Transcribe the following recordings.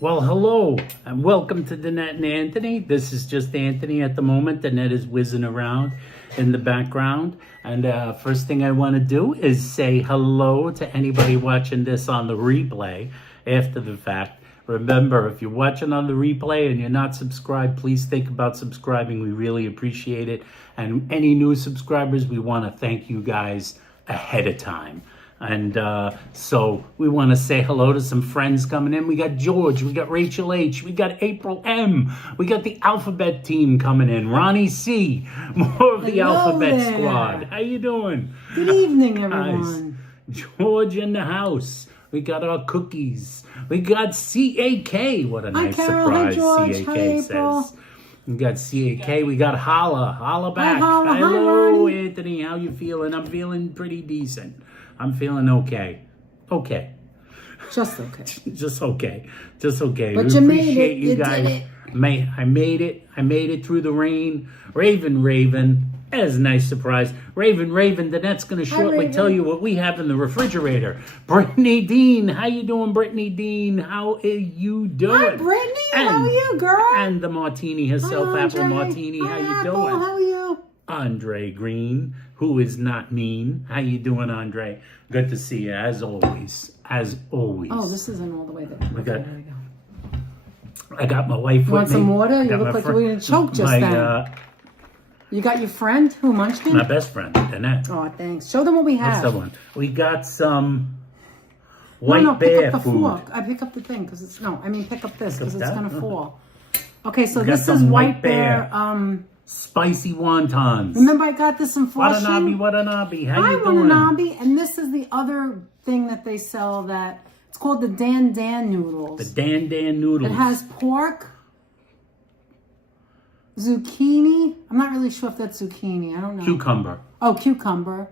Well, hello, and welcome to Danette and Anthony. This is just Anthony at the moment. Danette is whizzing around in the background. And first thing I want to do is say hello to anybody watching this on the replay after the fact. Remember, if you're watching on the replay and you're not subscribed, please think about subscribing. We really appreciate it. And any new subscribers, we want to thank you guys ahead of time. And so we want to say hello to some friends coming in. We got George, we got Rachel H, we got April M, we got the Alphabet team coming in. Ronnie C, more of the Hello Alphabet there. Squad. How you doing? Good evening, everyone. Nice. George in the house. We got our cookies. We got CAK. What a nice Carol. surprise Hi, George. CAK Hi, April. says. We got CAK. We got Holla. Holla back. Holla. Hi, Hello, Ronnie. Anthony. How you feeling? I'm feeling pretty decent. I'm feeling okay. Okay. Just okay. Just okay. Just okay. But we you made appreciate it. you You guys. did it. I made it. I made it through the rain. Raven. That is a nice surprise. Raven, Danette's going to shortly Raven. tell you what we have in the refrigerator. Brittany Dean. How you doing, Brittany Dean? How are you doing? Hi, Brittany. How are you, girl? And the Martini herself, Hi, Apple Andre. Martini. Hi, How you Apple. doing? How are you? Andre Green, who is not mean. How you doing, Andre? Good to see you, as always. As always. Oh, this isn't all the way there. We got- there we go. I got my wife You with want some me. water? I You got look my like fr- you were going to choke just then. You got your friend, who, Munchkin? My best friend, Danette. Oh, thanks. Show them what we have. What's that one? We got some white no, bear pick up the food. fork. I pick up the thing because it's pick up this because it's that? going to fall. Okay, so We got this is some white white bear. bear. Spicy wontons. Remember I got this in Flushing? Watanabe. How Hi, you doing? Watanabe. And this is the other thing that they sell that it's called the Dan noodles. The Dan noodles. It has pork, zucchini. I'm not really sure if that's zucchini. I don't know. Cucumber. Oh, cucumber.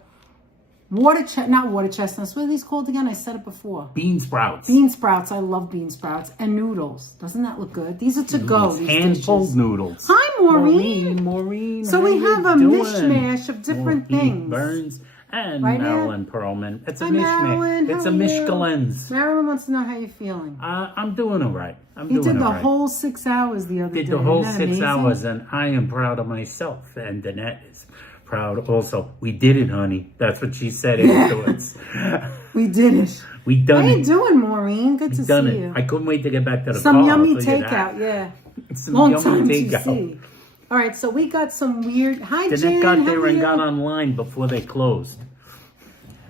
Not water chestnuts. What are these called again? I said it before. Bean sprouts. Bean sprouts. I love bean sprouts. And noodles. Doesn't that look good? These are to go. These Hand-pulled dishes. noodles. Hi, Maureen. Maureen. So how we you have a doing? mishmash of different Maureen things. Burns and Right, Marilyn Perlman. It's a Hi, mishmash. Marilyn. It's How a are you? mishkalens. Marilyn wants to know how you're feeling. I'm doing all right. He did the whole 6 hours the other day. Did the whole Isn't that 6 amazing? hours, and I am proud of myself. And Danette is proud also. We did it, honey. That's what she said afterwards. We did it. We done How it. you doing, Maureen? Good to Done see it. you. I couldn't wait to get back to the Some car. yummy I'll tell you that. takeout, yeah. Some Long yummy time to takeout. see. All right, so we got some weird. Hi, Danette Jen. got how there are and you? got online before they closed.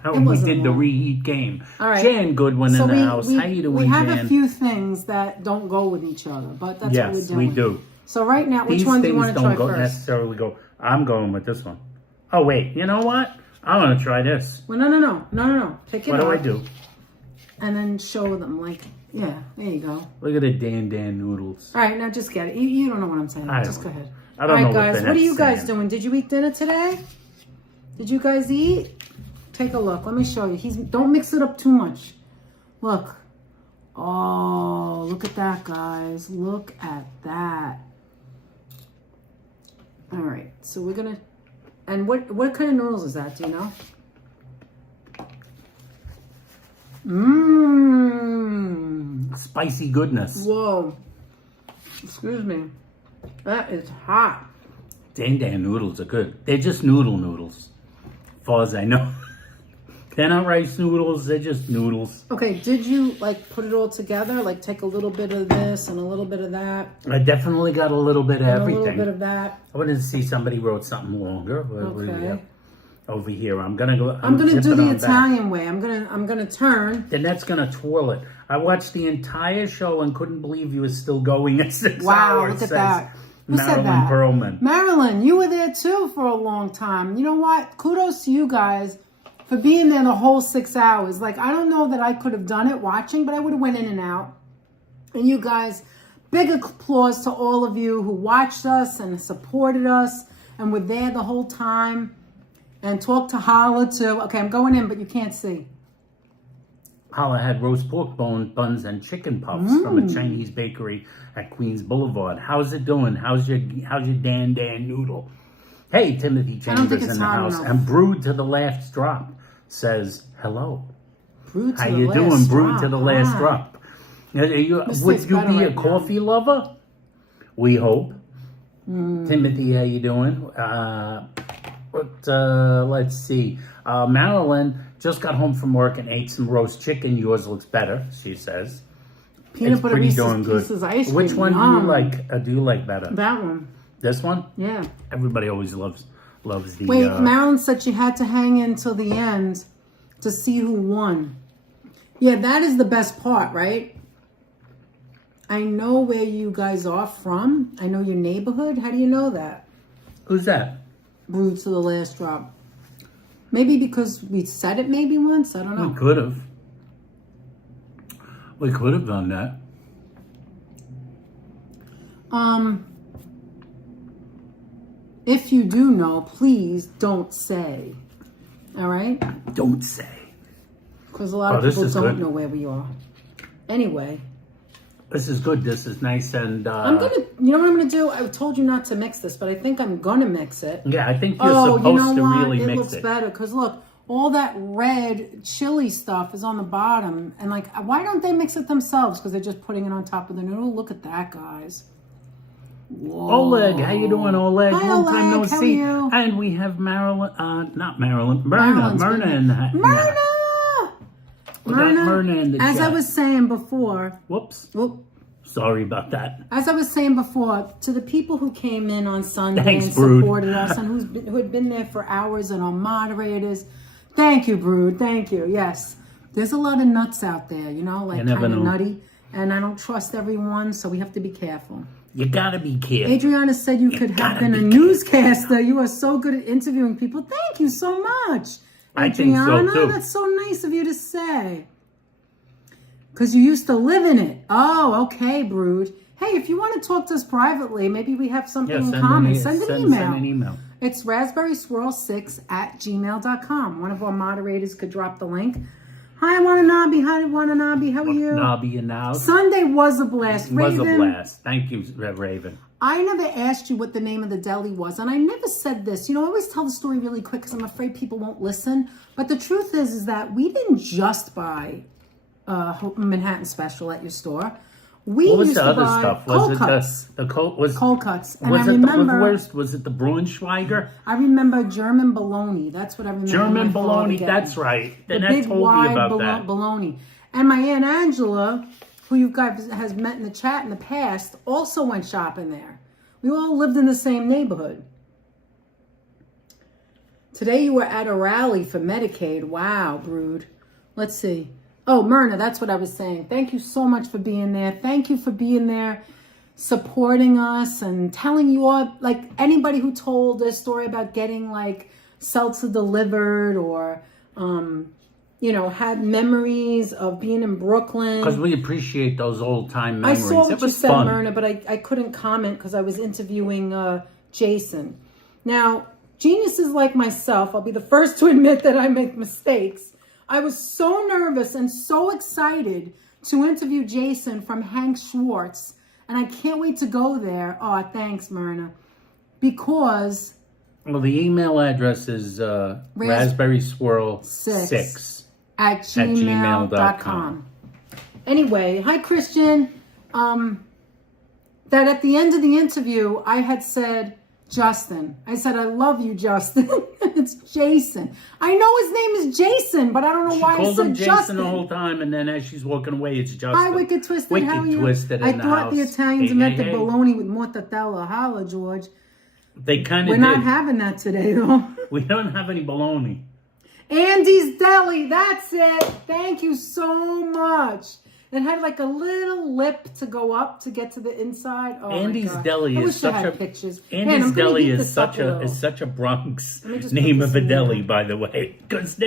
How It we wasn't did the long. reheat game. All right. Jan Goodwin So in the house. How you doing, we have Jan? a few things that don't go with each other, but that's what we're Yes, doing. we do. So right now, which These one do things you want to don't try go first? necessarily go. I'm going with this one. Oh wait, you know what? I'm gonna try this. Well, no. Pick it What up. do I do? And then show them, like, yeah, there you go. Look at the Dan noodles. All right, now just get it. You don't know what I'm saying. I Just don't. go ahead. I don't All know right, what guys, the what are you next guys saying. doing? Did you eat dinner today? Did you guys eat? Take a look. Let me show you. Don't mix it up too much. Look. Oh, look at that, guys. Look at that. All right, so we're gonna. And what kind of noodles is that? Do you know? Mmm. Spicy goodness. Whoa. Excuse me. That is hot. Dan noodles are good. They're just noodles. As far as I know. They're not rice noodles, they're just noodles. Okay, did you like put it all together? Like take a little bit of this and a little bit of that? I definitely got a little bit of And everything. a little bit of that. I wanted to see somebody wrote something longer. What do we Okay. have over here. I'm gonna go. I'm gonna zip do it the on back. Italian way. I'm gonna turn. Danette's gonna twirl it. I watched the entire show and couldn't believe you were still going at 6 Wow, hours. look at says that. Who said Marilyn that? Perlman. Marilyn, you were there too for a long time. You know what? Kudos to you guys for being there the whole 6 hours. Like, I don't know that I could have done it watching, but I would have went in and out. And you guys, big applause to all of you who watched us and supported us and were there the whole time and talked to Holla too. Okay, I'm going in, but you can't see. Holla had roast pork buns and chicken puffs from a Chinese bakery at Queens Boulevard. How's it doing? How's your Dan noodle? Hey, Timothy I don't think Chambers it's in the hot house. enough. And Brewed to the Last Drop says hello. Brewed to How the you last doing? Brewed drop. to the last Ah. drop. Would you be a coffee lover? We hope. Timothy, how you doing? Let's see. Marilyn just got home from work and ate some roast chicken. Yours looks better, she says. Peanut butter Reese's Pieces ice cream. Which one do you like? Do you like better? That one. This one? Yeah. Everybody always loves the. Wait, Marilyn said she had to hang in till the end to see who won. Yeah, that is the best part, right? I know where you guys are from. I know your neighborhood. How do you know that? Who's that? Brewed to the last drop. Maybe because we said it maybe once. I don't know. We could have. We could have done that. If you do know, please don't say. All right? Don't say. Because a lot of people don't know where we are. Anyway. This is good. This is nice and... I'm going to... You know what I'm going to do? I told you not to mix this, but I think I'm going to mix it. Yeah, I think you're supposed to really mix it. It looks better because look, all that red chili stuff is on the bottom. And like, why don't they mix it themselves? Because they're just putting it on top of the noodle. Look at that, guys. Whoa. Oleg, how you doing, Oleg? Hi, Long time no Oleg, how see. are you? And we have Marilyn, not Marilyn, Myrna in the Myrna! Myrna in the as chat. I was saying before. Whoops. Whoop. Sorry about that. As I was saying before, to the people who came in on Sunday and Brood. supported us and who had been there for hours and our moderators, thank you, Brood. Thank you. Yes. There's a lot of nuts out there, you know, like kind of nutty. And I don't trust everyone, so we have to be careful. You gotta be careful. Adriana said you could have been a newscaster. You are so good at interviewing people. Thank you so much. I think so too. That's so nice of you to say. Because you used to live in it. Oh, okay, Brood. Hey, if you want to talk to us privately, maybe we have something in common. Send an email. Send an email. It's raspberryswirl6@gmail.com. One of our moderators could drop the link. Hi, Watanabe. Hi, Watanabe. How are you? Watanabe and now. Sunday was a blast. Was a blast. Thank you, Raven. I never asked you what the name of the deli was, and I never said this. You know, I always tell the story really quick because I'm afraid people won't listen. But the truth is that we didn't just buy Manhattan Special at your store. We what was used the to other buy stuff? cold Was cuts. it the cold cuts? And was I it remember, the worst? Was it the Braunschweiger? I remember German bologna. That's what I remember. German bologna. That's right. The Danette big told wide me about that. bologna. And my Aunt Angela, who you guys has met in the chat in the past, also went shopping there. We all lived in the same neighborhood. Today you were at a rally for Medicaid. Wow, Brood. Let's see. Oh, Myrna, that's what I was saying. Thank you so much for being there. Thank you for being there, supporting us and telling you all, like anybody who told a story about getting like seltzer delivered or, you know, had memories of being in Brooklyn. Because we appreciate those old time memories. I saw what you said, fun. Myrna, but I couldn't comment because I was interviewing Jason. Now, geniuses like myself, I'll be the first to admit that I make mistakes. I was so nervous and so excited to interview Jason from Hank Schwartz, and I can't wait to go there. Oh, thanks, Myrna. Because... Well, the email address is raspberryswirl6 at gmail.com. Anyway, hi, Christian. That at the end of the interview, I had said... Justin. I said, I love you, Justin. It's Jason. I know his name is Jason, but I don't know why I said Jason Justin. the whole time, and then as she's walking away, it's Justin. Hi, Wicked Twisted. How are you? Twisted I thought the Italians meant the bologna with mortadella. Holla, George. They kind of We're not having that today, though. We don't have any bologna. Andy's Deli. That's it. Thank you so much. It had like a little lip to go up to get to the inside. Oh, Andy's Deli is such a pictures. Andy's Deli is such a Bronx name of a deli, by the way, because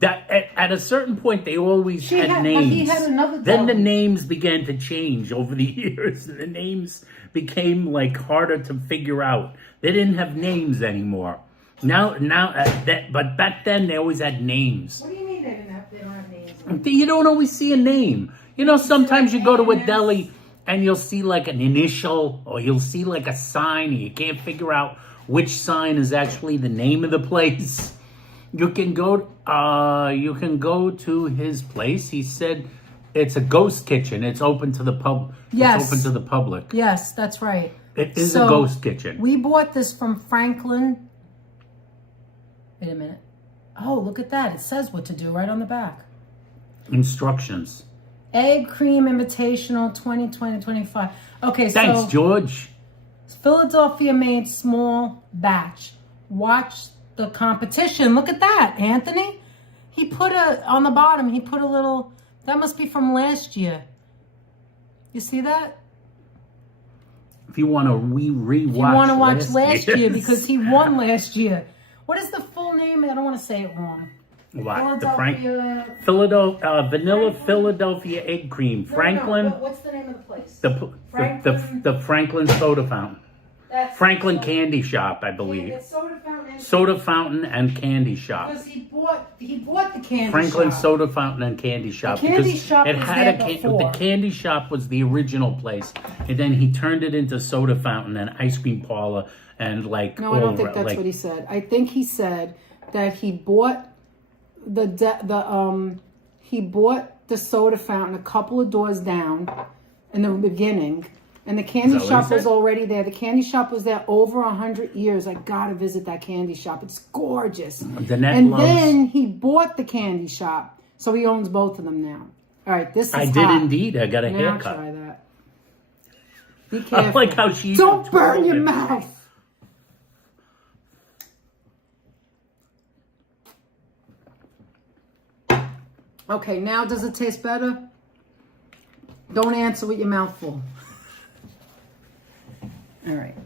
at a certain point they always had names. He had another then the names began to change over the years, and the names became like harder to figure out. They didn't have names anymore. But back then they always had names. What do you mean they don't have names? You don't always see a name. You know, sometimes you go to a deli and you'll see like an initial or you'll see like a sign and you can't figure out which sign is actually the name of the place. You can go to his place. He said it's a ghost kitchen. It's open to the Yes. It's open to the public. Yes, that's right. It is a ghost kitchen. We bought this from Franklin. Wait a minute. Oh, look at that. It says what to do right on the back. Instructions. Egg Cream Invitational 2020-25. Okay, Thanks, so George. Philadelphia made small batch. Watch the competition. Look at that, Anthony. He put on the bottom, he put a little, that must be from last year. You see that? If you want to rewatch, If you want to watch last year, year's. because he won last year. What is the full name? I don't want to say it wrong. What? Philadelphia. Vanilla Philadelphia egg cream. Franklin. No. What's the name of the place? The Franklin soda fountain. That's Franklin Candy Shop, I believe. It's soda fountain. Soda fountain and candy shop. Because he bought the candy Franklin shop. Soda Fountain and Candy Shop. The candy because shop it was had there before. The candy shop was the original place, and then he turned it into soda fountain and ice cream parlor and like. No, I don't think that's what he said. I think he said that he bought he bought the soda fountain a couple of doors down in the beginning. And the candy shop was already there. The candy shop was there over 100 years. I gotta visit that candy shop. It's gorgeous. Then he bought the candy shop, so he owns both of them now. All right, this is I hot. did indeed. I got a Now haircut. try that. Be careful. I like how she don't burn your mouth. Okay, now does it taste better? Don't answer with your mouth full. All right.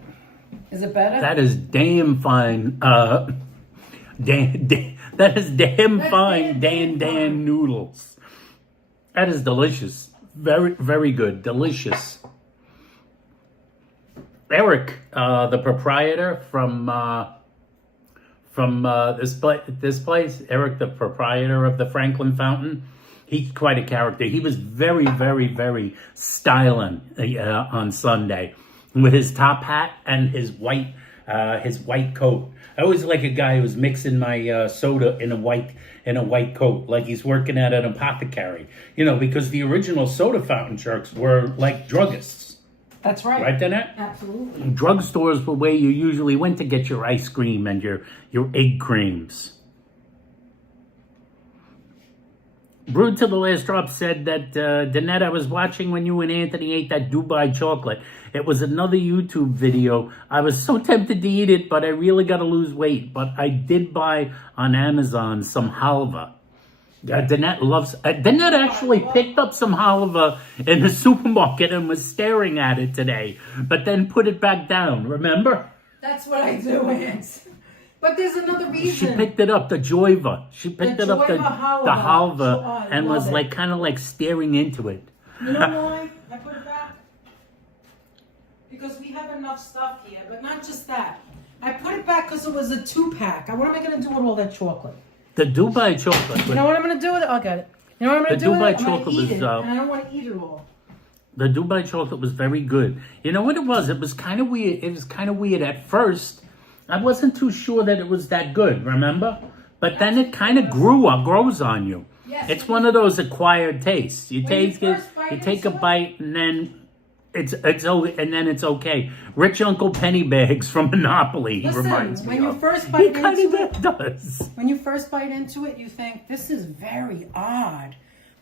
Is it better? That is damn fine. That is damn fine Dan noodles. That is delicious. Very, very good. Delicious. Eric, the proprietor from this place, Eric, the proprietor of the Franklin Fountain, he's quite a character. He was very, very, very styling on Sunday with his top hat and his white coat. I always like a guy who's mixing my soda in a white coat, like he's working at an apothecary. You know, because the original soda fountain jerks were like druggists. That's right. Right, Danette? Absolutely. Drugstores were where you usually went to get your ice cream and your egg creams. Brewed to the Last Drop said that, Danette, I was watching when you and Anthony ate that Dubai chocolate. It was another YouTube video. I was so tempted to eat it, but I really got to lose weight. But I did buy on Amazon some halva. Danette loves... Danette actually picked up some halva in the supermarket and was staring at it today, but then put it back down, remember? That's what I do, Ants. But there's another reason. She picked it up, the joiva. She picked it up, the halva, and was like kind of like staring into it. You know why I put it back? Because we have enough stuff here, but not just that. I put it back because it was a 2-pack. What am I going to do with all that chocolate? The Dubai chocolate. You know what I'm going to do with it? I'll get it. You know what I'm going to do with it? I'm going to eat it, was, and I don't want to eat it all. The Dubai chocolate was very good. You know what it was? It was kind of weird. It was kind of weird at first. I wasn't too sure that it was that good, remember? But then it kind of grows on you. Yes. It's one of those acquired tastes. You When take you it, first bite you take a into it? bite, and then it's okay. Rich Uncle Pennybags from Monopoly reminds me when you of. first bite He kind into of it, does. when you first bite into it, you think this is very odd,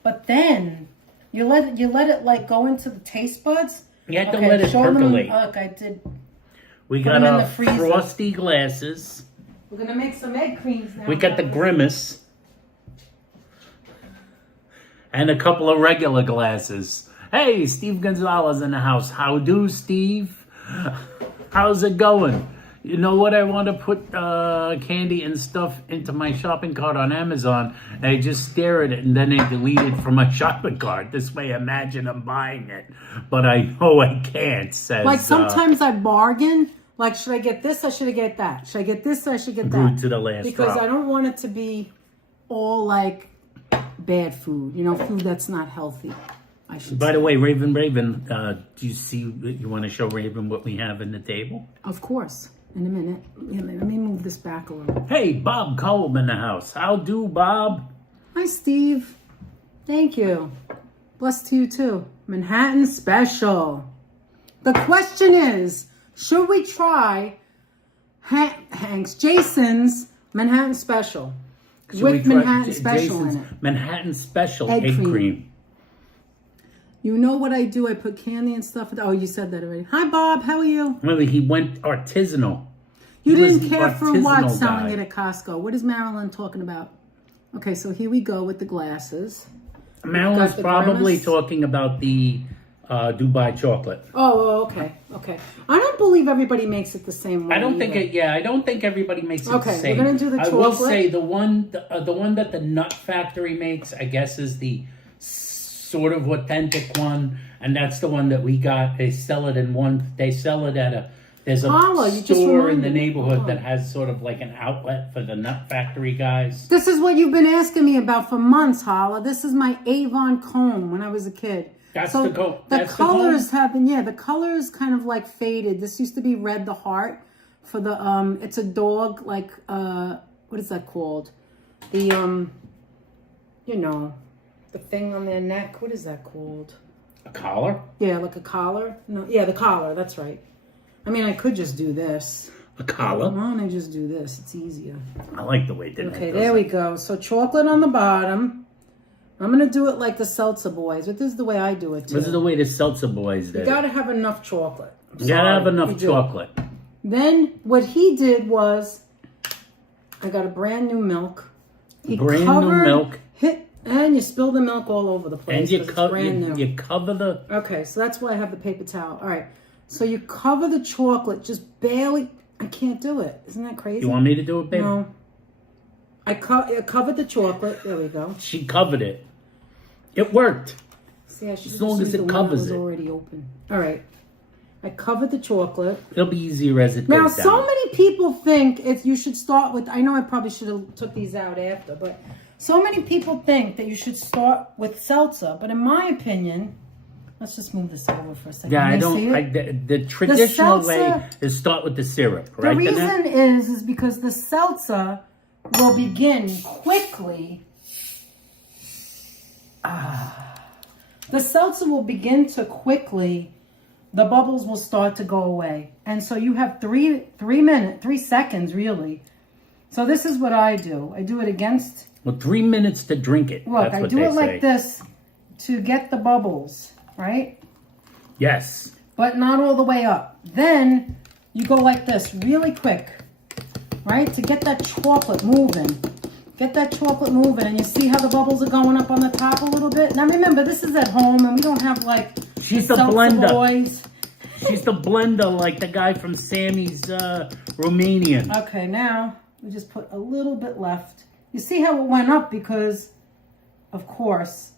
but then you let it like go into the taste buds. You have to let it percolate. Look, I did. We Put got them in our the freezer. frosty glasses. We're gonna make some egg creams now. We got the Grimace. And a couple of regular glasses. Hey, Steve Gonzalez in the house. How do, Steve? How's it going? You know what? I want to put candy and stuff into my shopping cart on Amazon. And I just stare at it and then they delete it from my shopping cart. This way, imagine I'm buying it. But I know I can't, says... Like sometimes I bargain. Like, should I get this or should I get that? Should I get this or I should get that? Brewed to the Last Because Drop. I don't want it to be all like bad food. You know, food that's not healthy. I should By say. the way, Raven, do you see, you want to show Raven what we have in the table? Of course. In a minute. Yeah, let me move this back a little. Hey, Bob Colm in the house. How do, Bob? Hi, Steve. Thank you. Bless to you too. Manhattan Special. The question is, should we try Jason's Manhattan Special with Manhattan Special in it? Manhattan Special egg cream. You know what I do? I put candy and stuff. Oh, you said that already. Hi, Bob. How are you? Remember, he went artisanal. You didn't care for what selling it at Costco. What is Marilyn talking about? Okay, so here we go with the glasses. Marilyn's probably talking about the Dubai chocolate. Oh, okay. I don't believe everybody makes it the same way. I don't think everybody makes it the same. Okay, we're gonna do the chocolate. I will say the one that the Nut Factory makes, I guess, is the sort of authentic one, and that's the one that we got. They sell it at a. There's a store in the neighborhood that has sort of like an outlet for the Nut Factory guys. This is what you've been asking me about for months, Hala. This is my Avon comb when I was a kid. That's the comb. The colors have been, the colors kind of like faded. This used to be Red the Heart for the, it's a dog, like, what is that called? The, the thing on their neck. What is that called? A collar? Yeah, like a collar. No, yeah, the collar. That's right. I mean, I could just do this. A collar? Why don't I just do this? It's easier. I like the way Danette Okay, there we go. So chocolate on the bottom. I'm going to do it like the Seltzer Boys, but this is the way I do it, too. This is the way the Seltzer Boys did. You got to have enough chocolate. You got to have enough chocolate. Then what he did was, I got a brand new milk. And you spill the milk all over the place. And you cover the... Okay, so that's why I have the paper towel. All right. So you cover the chocolate, just barely. I can't do it. Isn't that crazy? You want me to do it, baby? No. I covered the chocolate. There we go. She covered it. It worked. See, I should as long as it covers it. It was already open. All right. I covered the chocolate. It'll be easier as it goes goes down. So many people think you should start with. I know I probably should have took these out after, but so many people think that you should start with seltzer. But in my opinion. Let's just move this over for a second. Yeah, the traditional way is start with the syrup, right? The reason is because the seltzer will begin quickly. The seltzer will begin to quickly. The bubbles will start to go away, and so you have 3 seconds really. So this is what I do. I do it against. Well, 3 minutes to drink it. Look, I do it like this to get the bubbles. Right? Yes. But not all the way up. Then you go like this really quick. Right? To get that chocolate moving. Get that chocolate moving. And you see how the bubbles are going up on the top a little bit? Now remember, this is at home and we don't have like She's the blender. Boys. She's the blender like the guy from Sammy's Romanian. Okay, now we just put a little bit left. You see how it went up because, of course...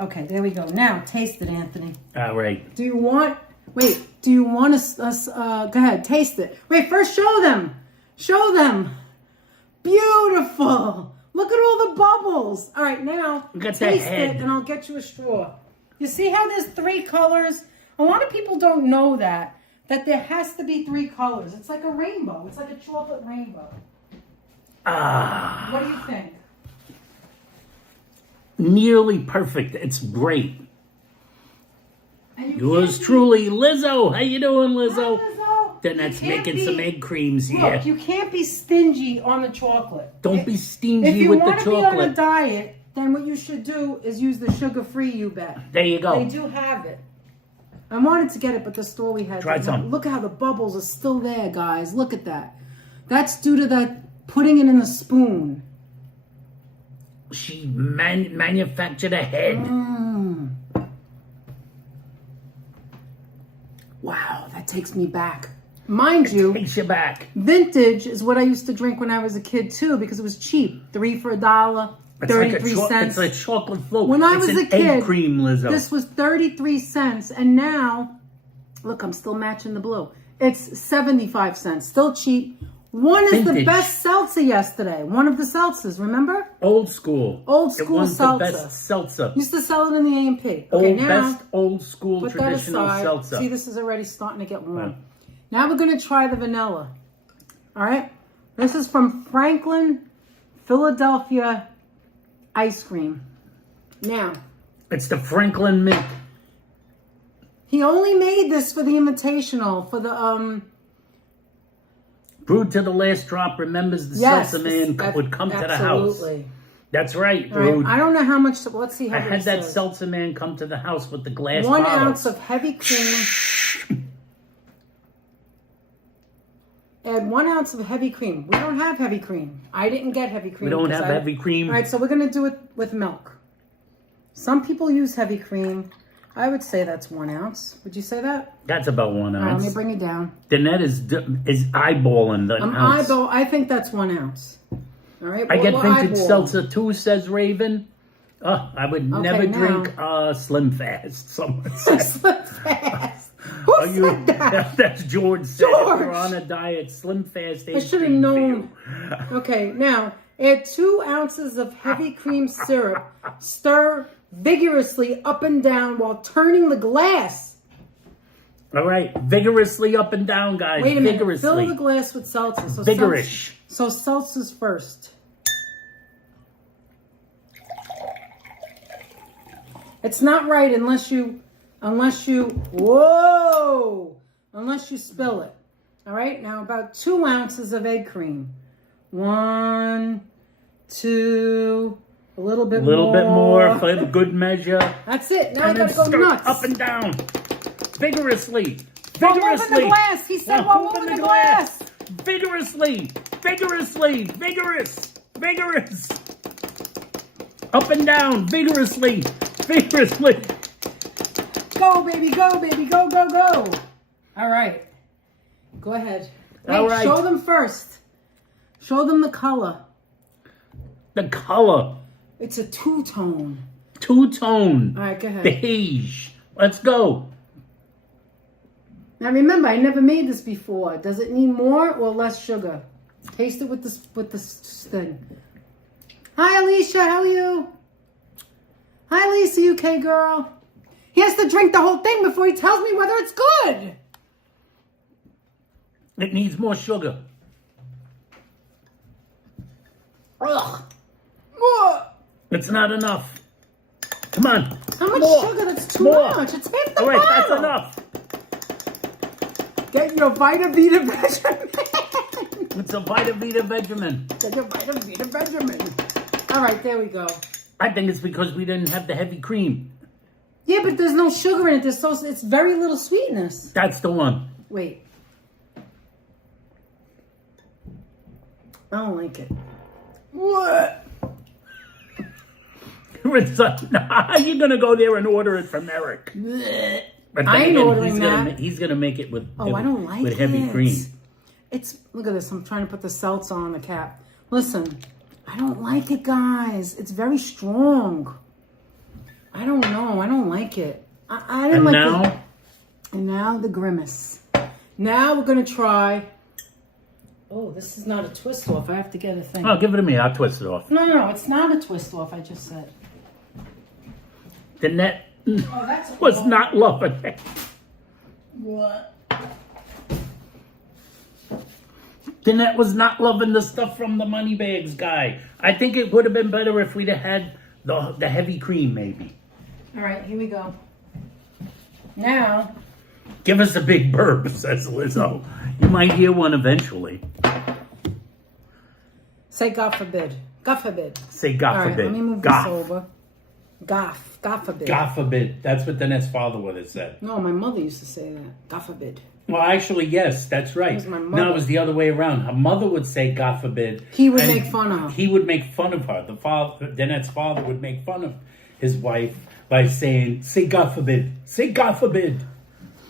Okay, there we go. Now, taste it, Anthony. All right. Do you want us, go ahead, taste it. Wait, first show them. Show them. Beautiful. Look at all the bubbles. All right, now, taste it, and I'll get you a straw. You see how there's 3 colors? A lot of people don't know that there has to be 3 colors. It's like a rainbow. It's like a chocolate rainbow. What do you think? Nearly perfect. It's great. Yours truly, Lizzo. How you doing, Lizzo? Hi, Lizzo. Danette's making some egg creams here. Look, you can't be stingy on the chocolate. Don't be stingy with the chocolate. If you want to be on a diet, then what you should do is use the sugar-free, you bet. There you go. They do have it. I wanted to get it, but the store we had... Try some. Look at how the bubbles are still there, guys. Look at that. That's due to that putting it in the spoon. She manufactured a head. Wow, that takes me back. Mind you, takes you back. Vintage is what I used to drink when I was a kid too, because it was cheap. 3 for $1, 33 cents. It's like chocolate float. When I was a kid, egg cream, Lizzo. This was 33 cents, and now, look, I'm still matching the blue. It's 75 cents, still cheap. One is the best seltzer yesterday. One of the seltzers, remember? Old school. Old school seltzer. The best seltzer. Used to sell it in the A&P. Okay, now, best old school traditional seltzer. See, this is already starting to get warm. Right. Now we're going to try the vanilla. All right? This is from Franklin, Philadelphia ice cream. Now, It's the Franklin Mint. He only made this for the Invitational, for the Brewed to the last drop. Remembers the seltzer man would come to the house. Absolutely. That's right, All right, brewed. I don't know how much. Let's see how I much. had that seltzer man come to the house with the glass 1 bottles. ounce of heavy cream. Add 1 ounce of heavy cream. We don't have heavy cream. I didn't get heavy cream. We don't have heavy cream. All right, so we're going to do it with milk. Some people use heavy cream. I would say that's 1 ounce. Would you say that? That's about 1 ounce. All right, let me bring it down. Danette is eyeballing the ounce. I think that's 1 ounce. All right. I get vintage seltzer too, says Raven. I would never drink Slim Fast. Someone said. Slim Fast. Who said that? That's George said. George. If you're on a diet, Slim Fast ain't I should have known. Okay, now add 2 ounces of heavy cream syrup. Stir vigorously up and down while turning the glass. All right, vigorously up and down, guys. Wait a minute. Vigorously. Fill the glass with seltzer. So Vigorous. So seltzer's first. It's not right unless you spill it. All right, now about 2 ounces of egg cream. 1, 2, a little bit more for the good measure. That's it. Now And I then gotta go stir nuts. up and down. Vigorously. While moving the glass. He said while moving the glass. Vigorously. Vigorously. Vigorous. Vigorous. Up and down. Vigorously. Vigorously. Go, baby, go, baby, go, go, go. All right. Go ahead. Wait, All right. Show them first. Show them the color. The color. It's a two-tone. Two-tone. All right, go ahead. Beige. Let's go. Now remember, I never made this before. Does it need more or less sugar? Taste it with this thing. Hi, Alicia. How are you? Hi, Lisa, UK girl. He has to drink the whole thing before he tells me whether it's good. It needs more sugar. Ugh. What? It's not enough. Come on. How much More. sugar? That's too More. much. It's half the All right, bottle. that's enough. Get your Vita Vita Benjamin. It's a Vita Vita Benjamin. Get your Vita Vita Benjamin. All right, there we go. I think it's because we didn't have the heavy cream. Yeah, but there's no sugar in it. It's very little sweetness. That's the one. Wait. I don't like it. What? How are you going to go there and order it from Eric? Blech. But I ain't again, ordering that. He's going to make it with, Oh, I don't like with it. heavy cream. Look at this. I'm trying to put the seltzer on the cap. Listen, I don't like it, guys. It's very strong. I don't know. I don't like it. I didn't like it. And now the grimace. Now we're going to try. Oh, this is not a twist off. I have to get a thing. Oh, give it to me. I'll twist it off. No, it's not a twist off. I just said. Danette That's was not loving it. What? Danette was not loving the stuff from the money bags guy. I think it would have been better if we'd have had the heavy cream, maybe. All right, here we go. Now. Give us a big burp, says Lizzo. You might hear one eventually. Say God forbid. God forbid. Say God All right, forbid. let me move God. this over. God forbid. God forbid. That's what Danette's father would have said. No, my mother used to say that. God forbid. Well, actually, yes, that's right. It was my mother. No, it was the other way around. Her mother would say, God forbid. He would and make fun of her. He would make fun of her. Danette's father would make fun of his wife by saying, say God forbid. Say God forbid.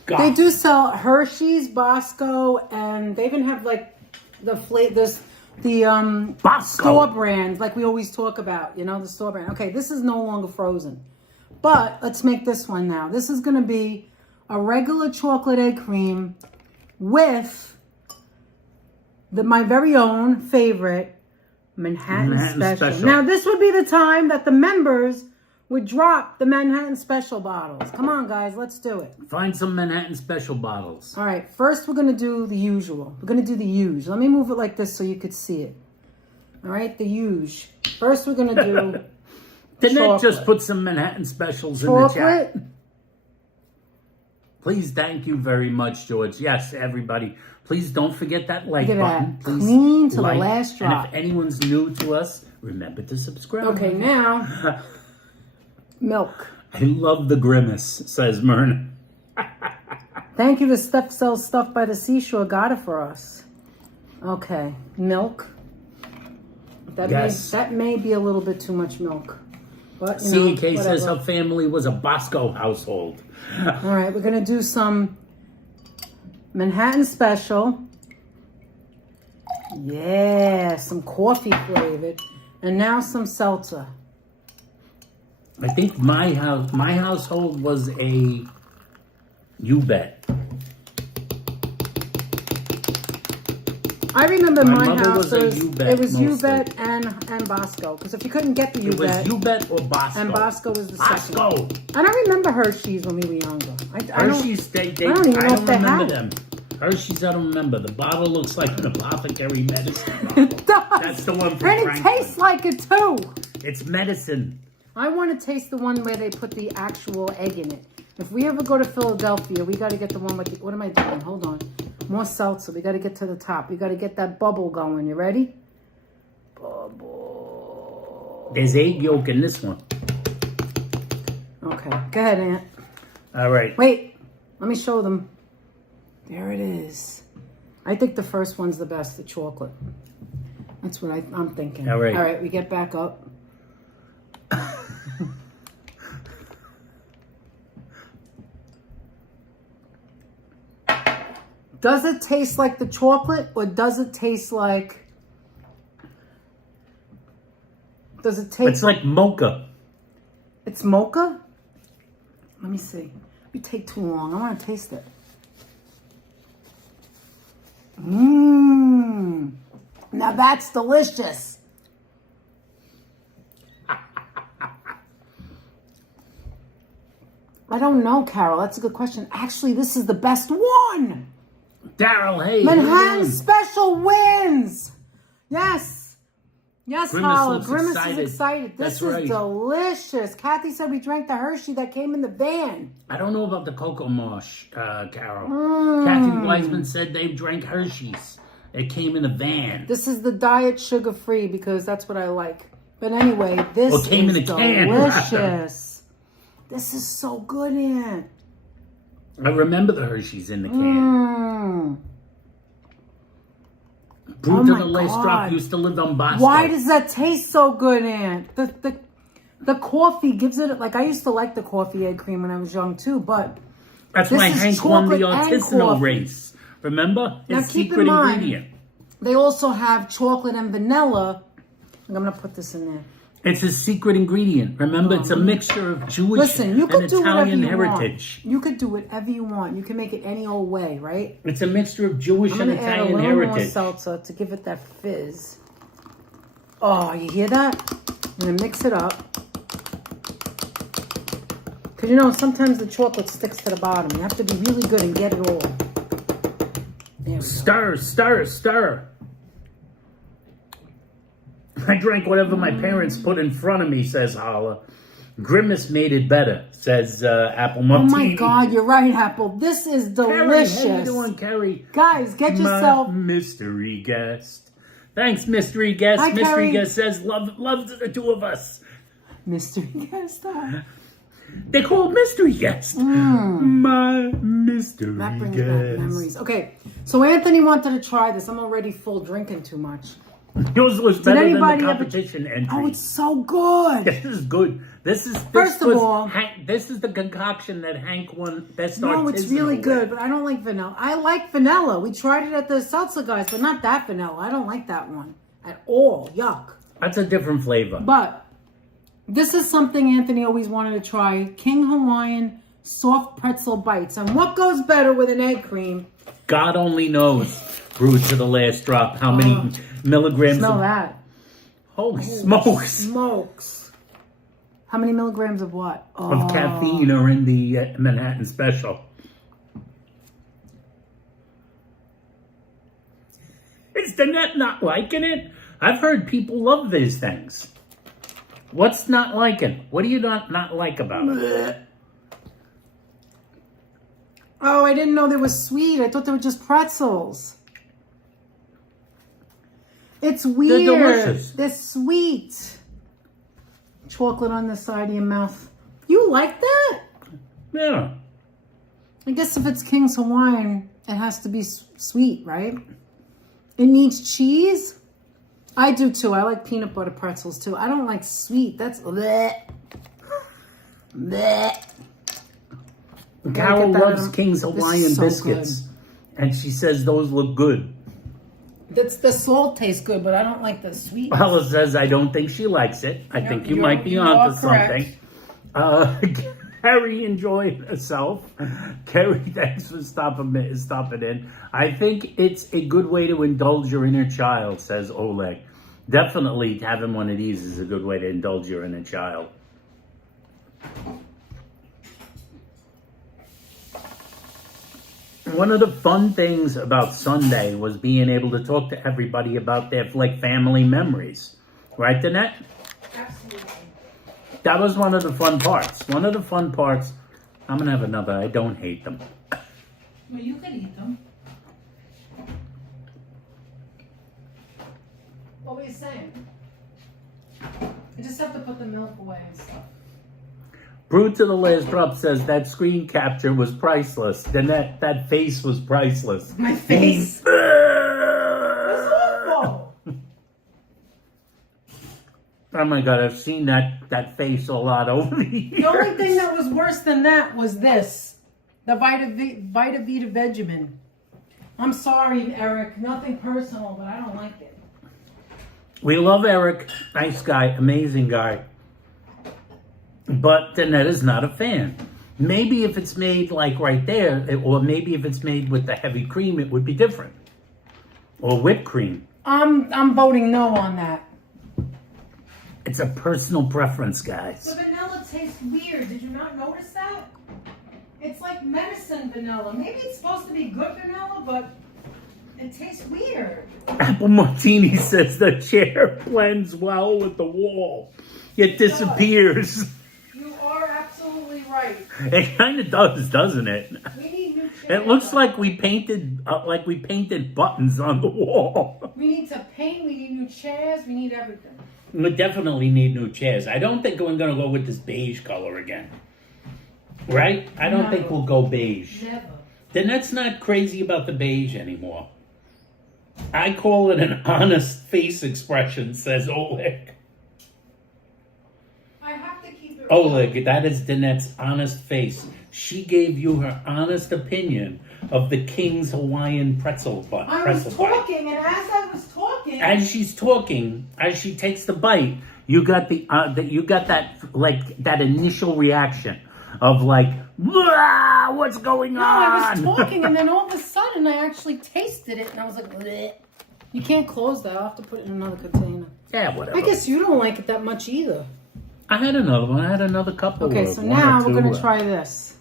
God. They do sell Hershey's, Bosco, and they even have like the Bosco. store brand, like we always talk about, the store brand. Okay, this is no longer frozen. But let's make this one now. This is going to be a regular chocolate egg cream with my very own favorite Manhattan Special. Now, this would be the time that the members would drop the Manhattan Special bottles. Come on, guys, let's do it. Find some Manhattan Special bottles. All right, first we're going to do the usual. We're going to do the huge. Let me move it like this so you could see it. All right, the huge. First we're going to do Danette just put some Manhattan specials in the chat. Please, thank you very much, George. Yes, everybody. Please don't forget that like button. Please clean to the last drop. And if anyone's new to us, remember to subscribe. Okay, now, milk. I love the grimace, says Myrna. Thank you to Steph Sells Stuff by the Seashore. Got it for us. Okay, milk. That may be a little bit too much milk. But, CK says her family was a Bosco household. All right, we're going to do some Manhattan Special. Yeah, some coffee flavored. And now some seltzer. I think my household was a You Bet. I remember my house it was You Bet and Bosco. Because if you couldn't get the You Bet. It was You Bet or Bosco. And Bosco was the second. Bosco! I don't remember Hershey's when we were younger. Hershey's, I don't remember them. Hershey's, I don't remember. The bottle looks like an apothecary medicine bottle. It does. That's the one from And Franklin. it tastes like it too. It's medicine. I want to taste the one where they put the actual egg in it. If we ever go to Philadelphia, we got to get the one with the... What am I doing? Hold on. More seltzer. We got to get to the top. We got to get that bubble going. You ready? Bubble. There's egg yolk in this one. Okay. Go ahead, Aunt. All right. Wait. Let me show them. There it is. I think the first one's the best, the chocolate. That's what I'm thinking. All right. All right. We get back up. Does it taste like the chocolate or does it taste like... Does it taste... It's like mocha. It's mocha? Let me see. You take too long. I want to taste it. Mmm. Now that's delicious. I don't know, Carol. That's a good question. Actually, this is the best one. Daryl, hey. Manhattan Special wins. Yes. Yes, Holla. Grimace is excited. This is delicious. Kathy said we drank the Hershey that came in the van. I don't know about the Cocoa Marsh, Carol. Kathy Wiseman said they drank Hershey's. It came in a van. This is the diet sugar-free because that's what I like. But anyway, this is delicious. This is so good, Aunt. I remember the Hershey's in the can. Brewed to the last drop used to live on Bosco. Why does that taste so good, Aunt? The coffee gives it... Like, I used to like the coffee egg cream when I was young, too, but... That's why Hank won the artisanal race. Remember? His secret ingredient. They also have chocolate and vanilla. I'm going to put this in there. It's a secret ingredient. Remember, it's a mixture of Jewish and Italian heritage. You could do whatever you want. You can make it any old way, right? It's a mixture of Jewish and Italian heritage. I'm going to add a little more seltzer to give it that fizz. Oh, you hear that? I'm going to mix it up. Because, you know, sometimes the chocolate sticks to the bottom. You have to be really good and get it all. Stir, stir, stir. I drank whatever my parents put in front of me, says Holla. Grimace made it better, says Apple Martini. Oh my God, you're right, Apple. This is delicious. Carrie, how you doing, Carrie? Guys, get yourself... mystery guest. Thanks, mystery guest. Hi, mystery Carrie. guest says, love the two of us. Mystery guest, They call mystery guest. My mystery that brings guest. back memories. Okay, so Anthony wanted to try this. I'm already full drinking too much. Yours was better than the competition entry. Oh, it's so good. This is good. This is the concoction that Hank won best artisanal. No, it's really good, but I don't like vanilla. I like vanilla. We tried it at the salsa guys, but not that vanilla. I don't like that one at all. Yuck. That's a different flavor. But this is something Anthony always wanted to try. King Hawaiian soft pretzel bites. And what goes better with an egg cream? God only knows, brewed to the last drop, how many milligrams. Smell that. Holy smokes. Smokes. How many milligrams of what? Of caffeine are in the Manhattan Special. Is Danette not liking it? I've heard people love these things. What's not liking? What do you not like about it? Oh, I didn't know they were sweet. I thought they were just pretzels. It's weird. They're delicious. They're sweet. Chocolate on the side of your mouth. You like that? Yeah. I guess if it's King's Hawaiian, it has to be sweet, right? It needs cheese? I do too. I like peanut butter pretzels too. I don't like sweet. That's bleh. Bleh. Carol loves King's This is Hawaiian so biscuits. And she says those look good. The salt tastes good, but I don't like the sweet. Ella says I don't think she likes it. I think you might be onto something. Carrie enjoyed herself. Carrie, thanks for stopping in. I think it's a good way to indulge your inner child, says Oleg. Definitely having one of these is a good way to indulge your inner child. One of the fun things about Sunday was being able to talk to everybody about their family memories. Right, Danette? Absolutely. That was one of the fun parts. One of the fun parts. I'm going to have another. I don't hate them. Well, you can eat them. What were you saying? You just have to put the milk away and stuff. Brew to the last drop says that screen capture was priceless. Then that face was priceless. My face? It's awful. Oh my God, I've seen that face a lot over the years. The only thing that was worse than that was this. The Vita Vita Vegemin. I'm sorry, Eric. Nothing personal, but I don't like it. We love Eric. Nice guy. Amazing guy. But Danette is not a fan. Maybe if it's made like right there, or maybe if it's made with the heavy cream, it would be different. Or whipped cream. I'm voting no on that. It's a personal preference, guys. The vanilla tastes weird. Did you not notice that? It's like medicine vanilla. Maybe it's supposed to be good vanilla, but it tastes weird. Apple Martini says the chair blends well with the wall. It disappears. You are absolutely right. It kind of does, doesn't it? We need new chairs. It looks like we painted buttons on the wall. We need to paint. We need new chairs. We need everything. We definitely need new chairs. I don't think we're going to go with this beige color again. Right? I don't think we'll go beige. Never. Then that's not crazy about the beige anymore. I call it an honest face expression, says Oleg. I have to keep it. Oleg, that is Danette's honest face. She gave you her honest opinion of the King's Hawaiian pretzel bite. I was talking, and as I was talking, as she's talking, as she takes the bite, you got that initial reaction of like, what's going on? I was talking, and then all of a sudden, I actually tasted it, and I was like, bleh. You can't close that. I'll have to put it in another container. Yeah, whatever. I guess you don't like it that much either. I had another one. I had another couple. Okay, so now we're going to try this.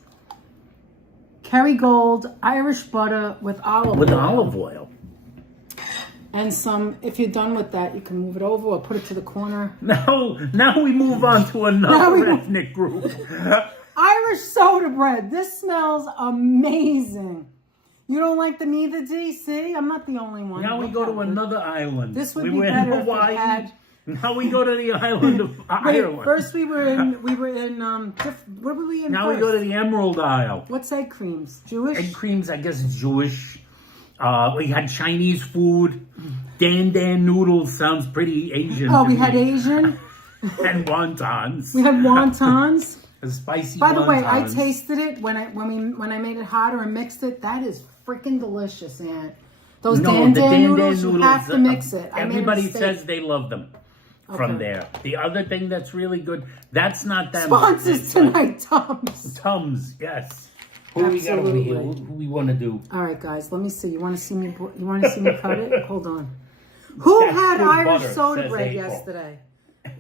Kerrygold Irish butter with olive oil. And some, if you're done with that, you can move it over or put it to the corner. Now we move on to another ethnic group. Irish soda bread. This smells amazing. You don't like them either, D? See? I'm not the only one. Now we go to another island. This would be better if it had... Now we go to the island of Ireland. First we were in what were we in Now first? we go to the Emerald Isle. What's egg creams? Jewish? Egg creams, I guess Jewish. We had Chinese food. Dan noodles sounds pretty Asian. Oh, we had Asian. And wontons. We had wontons. Spicy By the way, I wontons. tasted it when I made it hotter and mixed it. That is freaking delicious, Aunt. Those Dan noodles, you have to mix it. Everybody says they love them from there. The other thing that's really good, that's not them. Sponsors tonight, Tums. Tums, yes. Who we got over here? Who we want to do? All right, guys. Let me see. You want to see me? You want to see me cut it? Hold on. Who had Irish soda bread yesterday?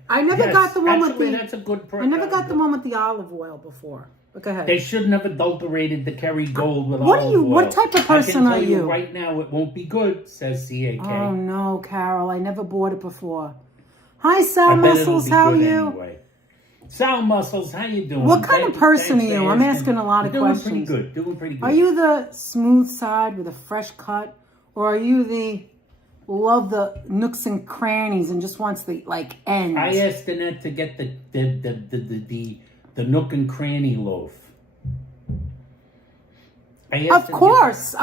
I never got the one with the. That's a good. I never got the one with the olive oil before. But go ahead. They shouldn't have adulterated the Kerrygold with olive oil. What type of person are you? Right now, it won't be good, says CAK. Oh no, Carol! I never bought it before. Hi, Sal I bet it'll Muscles. be How are good you? anyway. Sal Muscles, how you doing? What kind of person are you? I'm asking a lot of questions. Doing pretty good. Doing pretty good. Are you the smooth side with a fresh cut, or are you the love the nooks and crannies and just wants the like ends? I asked Danette to get the nook and cranny loaf. Of course.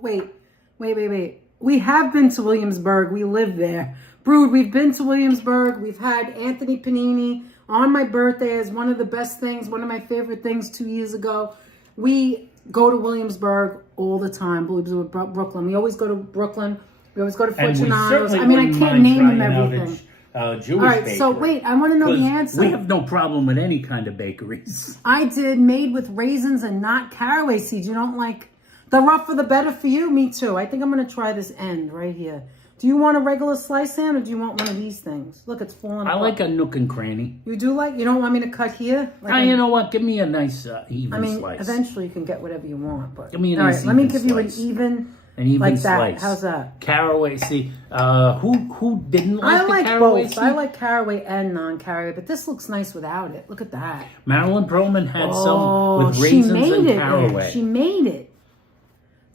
Wait. We have been to Williamsburg. We live there. Brood, we've been to Williamsburg. We've had Anthony Panini on my birthday as one of the best things, one of my favorite things 2 years ago. We go to Williamsburg all the time, Brooklyn. We always go to Brooklyn. We always go to Fortunatos. I mean, I can't name them everything. Jewish all right, bakery. so wait, I want to know the answer. We have no problem with any kind of bakeries. I did made with raisins and not caraway seeds. You don't like the rougher the better for you? Me too. I think I'm going to try this end right here. Do you want a regular slice hand or do you want one of these things? Look, it's falling apart. I like a nook and cranny. You do like? You don't want me to cut here? Like you know what? Give me a nice even slice. Eventually you can get whatever you want. But give me a nice all right, let me give slice. you an even like that. Slice. How's that? Caraway. See, who didn't like the caraway both. seed? I like caraway and non-caraway, but this looks nice without it. Look at that. Marilyn Perlman had some with raisins and caraway. She made it.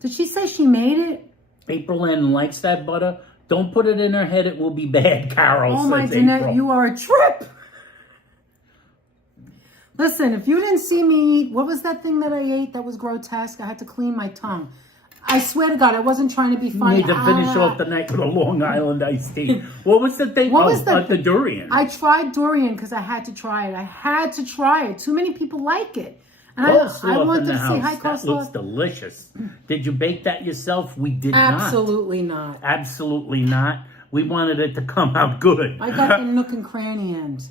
Did she say she made it? April Ann likes that butter. Don't put it in her head. It will be bad, Carol. Oh my Danette, you are a trip. Listen, if you didn't see me eat, what was that thing that I ate that was grotesque? I had to clean my tongue. I swear to God, I wasn't trying to be funny. You need to finish off the night with a Long Island iced tea. What was the thing? What was the durian? I tried durian because I had to try it. I had to try it. Too many people like it. And I wanted to see high cost. That looks delicious. Did you bake that yourself? We did Absolutely not. Absolutely not. We wanted it to come out good. I got the nook and cranny end.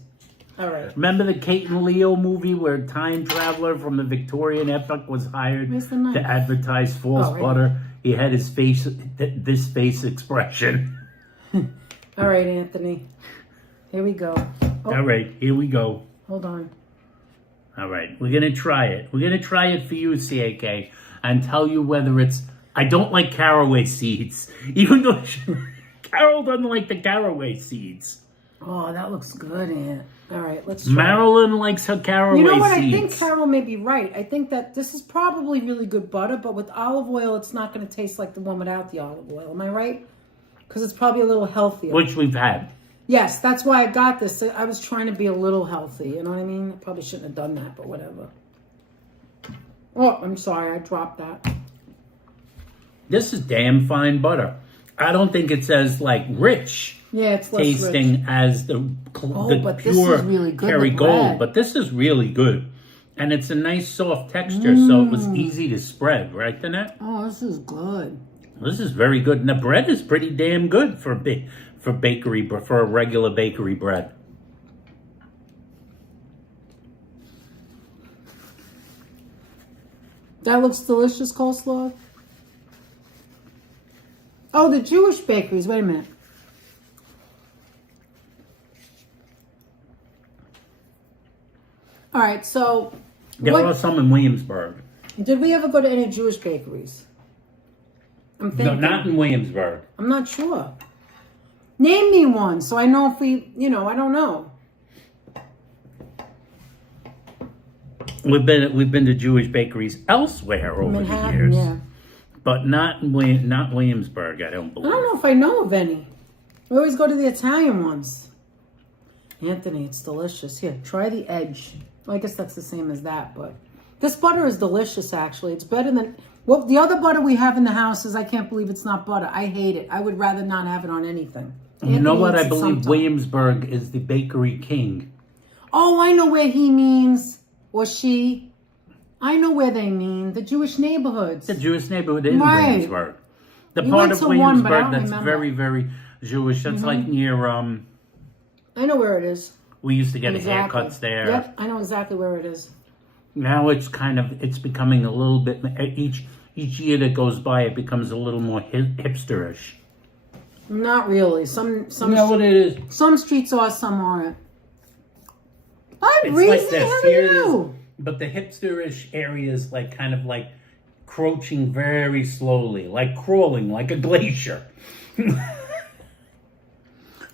All right. Remember the Kate and Leo movie where a time traveler from the Victorian epoch was hired to advertise false butter? He had his face, this face expression. All right, Anthony. Here we go. Oh. All right, here we go. Hold on. All right, we're going to try it. We're going to try it for you, CAK, and tell you whether it's... I don't like caraway seeds, even though Carol doesn't like the caraway seeds. Oh, that looks good, Aunt. All right, let's try Marilyn likes her caraway seeds. You know what? I think Carol may be right. I think that this is probably really good butter, but with olive oil, it's not going to taste like the one without the olive oil. Am I right? Because it's probably a little healthier. Which we've had. Yes, that's why I got this. I was trying to be a little healthy. You know what I mean? I probably shouldn't have done that, but whatever. Oh, I'm sorry. I dropped that. This is damn fine butter. I don't think it's as, like, rich. Yeah, it's less tasting rich. As the but pure this is really good, Kerrygold. But this is really good. And it's a nice soft texture, so it was easy to spread. Right, Danette? Oh, this is good. This is very good. And the bread is pretty damn good for a regular bakery bread. That looks delicious, coleslaw. Oh, the Jewish bakeries. Wait a minute. All right, so... There are some in Williamsburg. Did we ever go to any Jewish bakeries? I'm thinking. No, not in Williamsburg. I'm not sure. Name me one so I know if we, I don't know. We've been to Jewish bakeries elsewhere over the years. Yeah. But not Williamsburg, I don't believe. I don't know if I know of any. We always go to the Italian ones. Anthony, it's delicious. Here, try the edge. Well, I guess that's the same as that, but this butter is delicious, actually. It's better than... Well, the other butter we have in the house is, I can't believe it's not butter. I hate it. I would rather not have it on anything. You know what? I believe Williamsburg is the bakery king. Oh, I know where he means, or she. I know where they mean. The Jewish neighborhoods. The Jewish neighborhood in Williamsburg. The We part went of to Williamsburg one, but I don't that's remember. very, very Jewish. That's like near... I know where it is. We used to get haircuts there. Yep, I know exactly where it is. Now it's becoming a little bit... Each year that goes by, it becomes a little more hipsterish. Not really. Some You know what it is? Some streets are, some aren't. It's like this. Here it is. But the hipsterish area is like kind of like crouching very slowly, like crawling, like a glacier.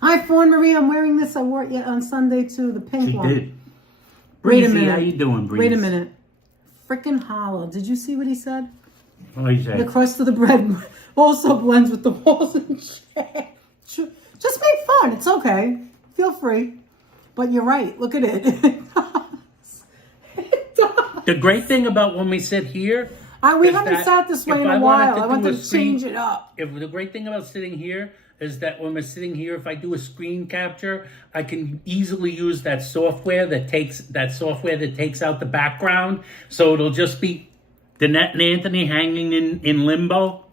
Hi, Fawn Marie. I'm wearing this. I wore it on Sunday too. The pink She one. did. Wait a Breezy, minute. how you doing, Breezy? Wait a minute. Frickin' holla. Did you see what he said? What did he say? The crust of the bread also blends with the walls and shit. Just make fun. It's okay. Feel free. But you're right. Look at it. It does. It does. The great thing about when we sit here... We is haven't that sat this way if in a I while. I do wanted a to change it up. The great thing about sitting here is that when we're sitting here, if I do a screen capture, I can easily use that software that takes out the background. So it'll just be Danette and Anthony hanging in limbo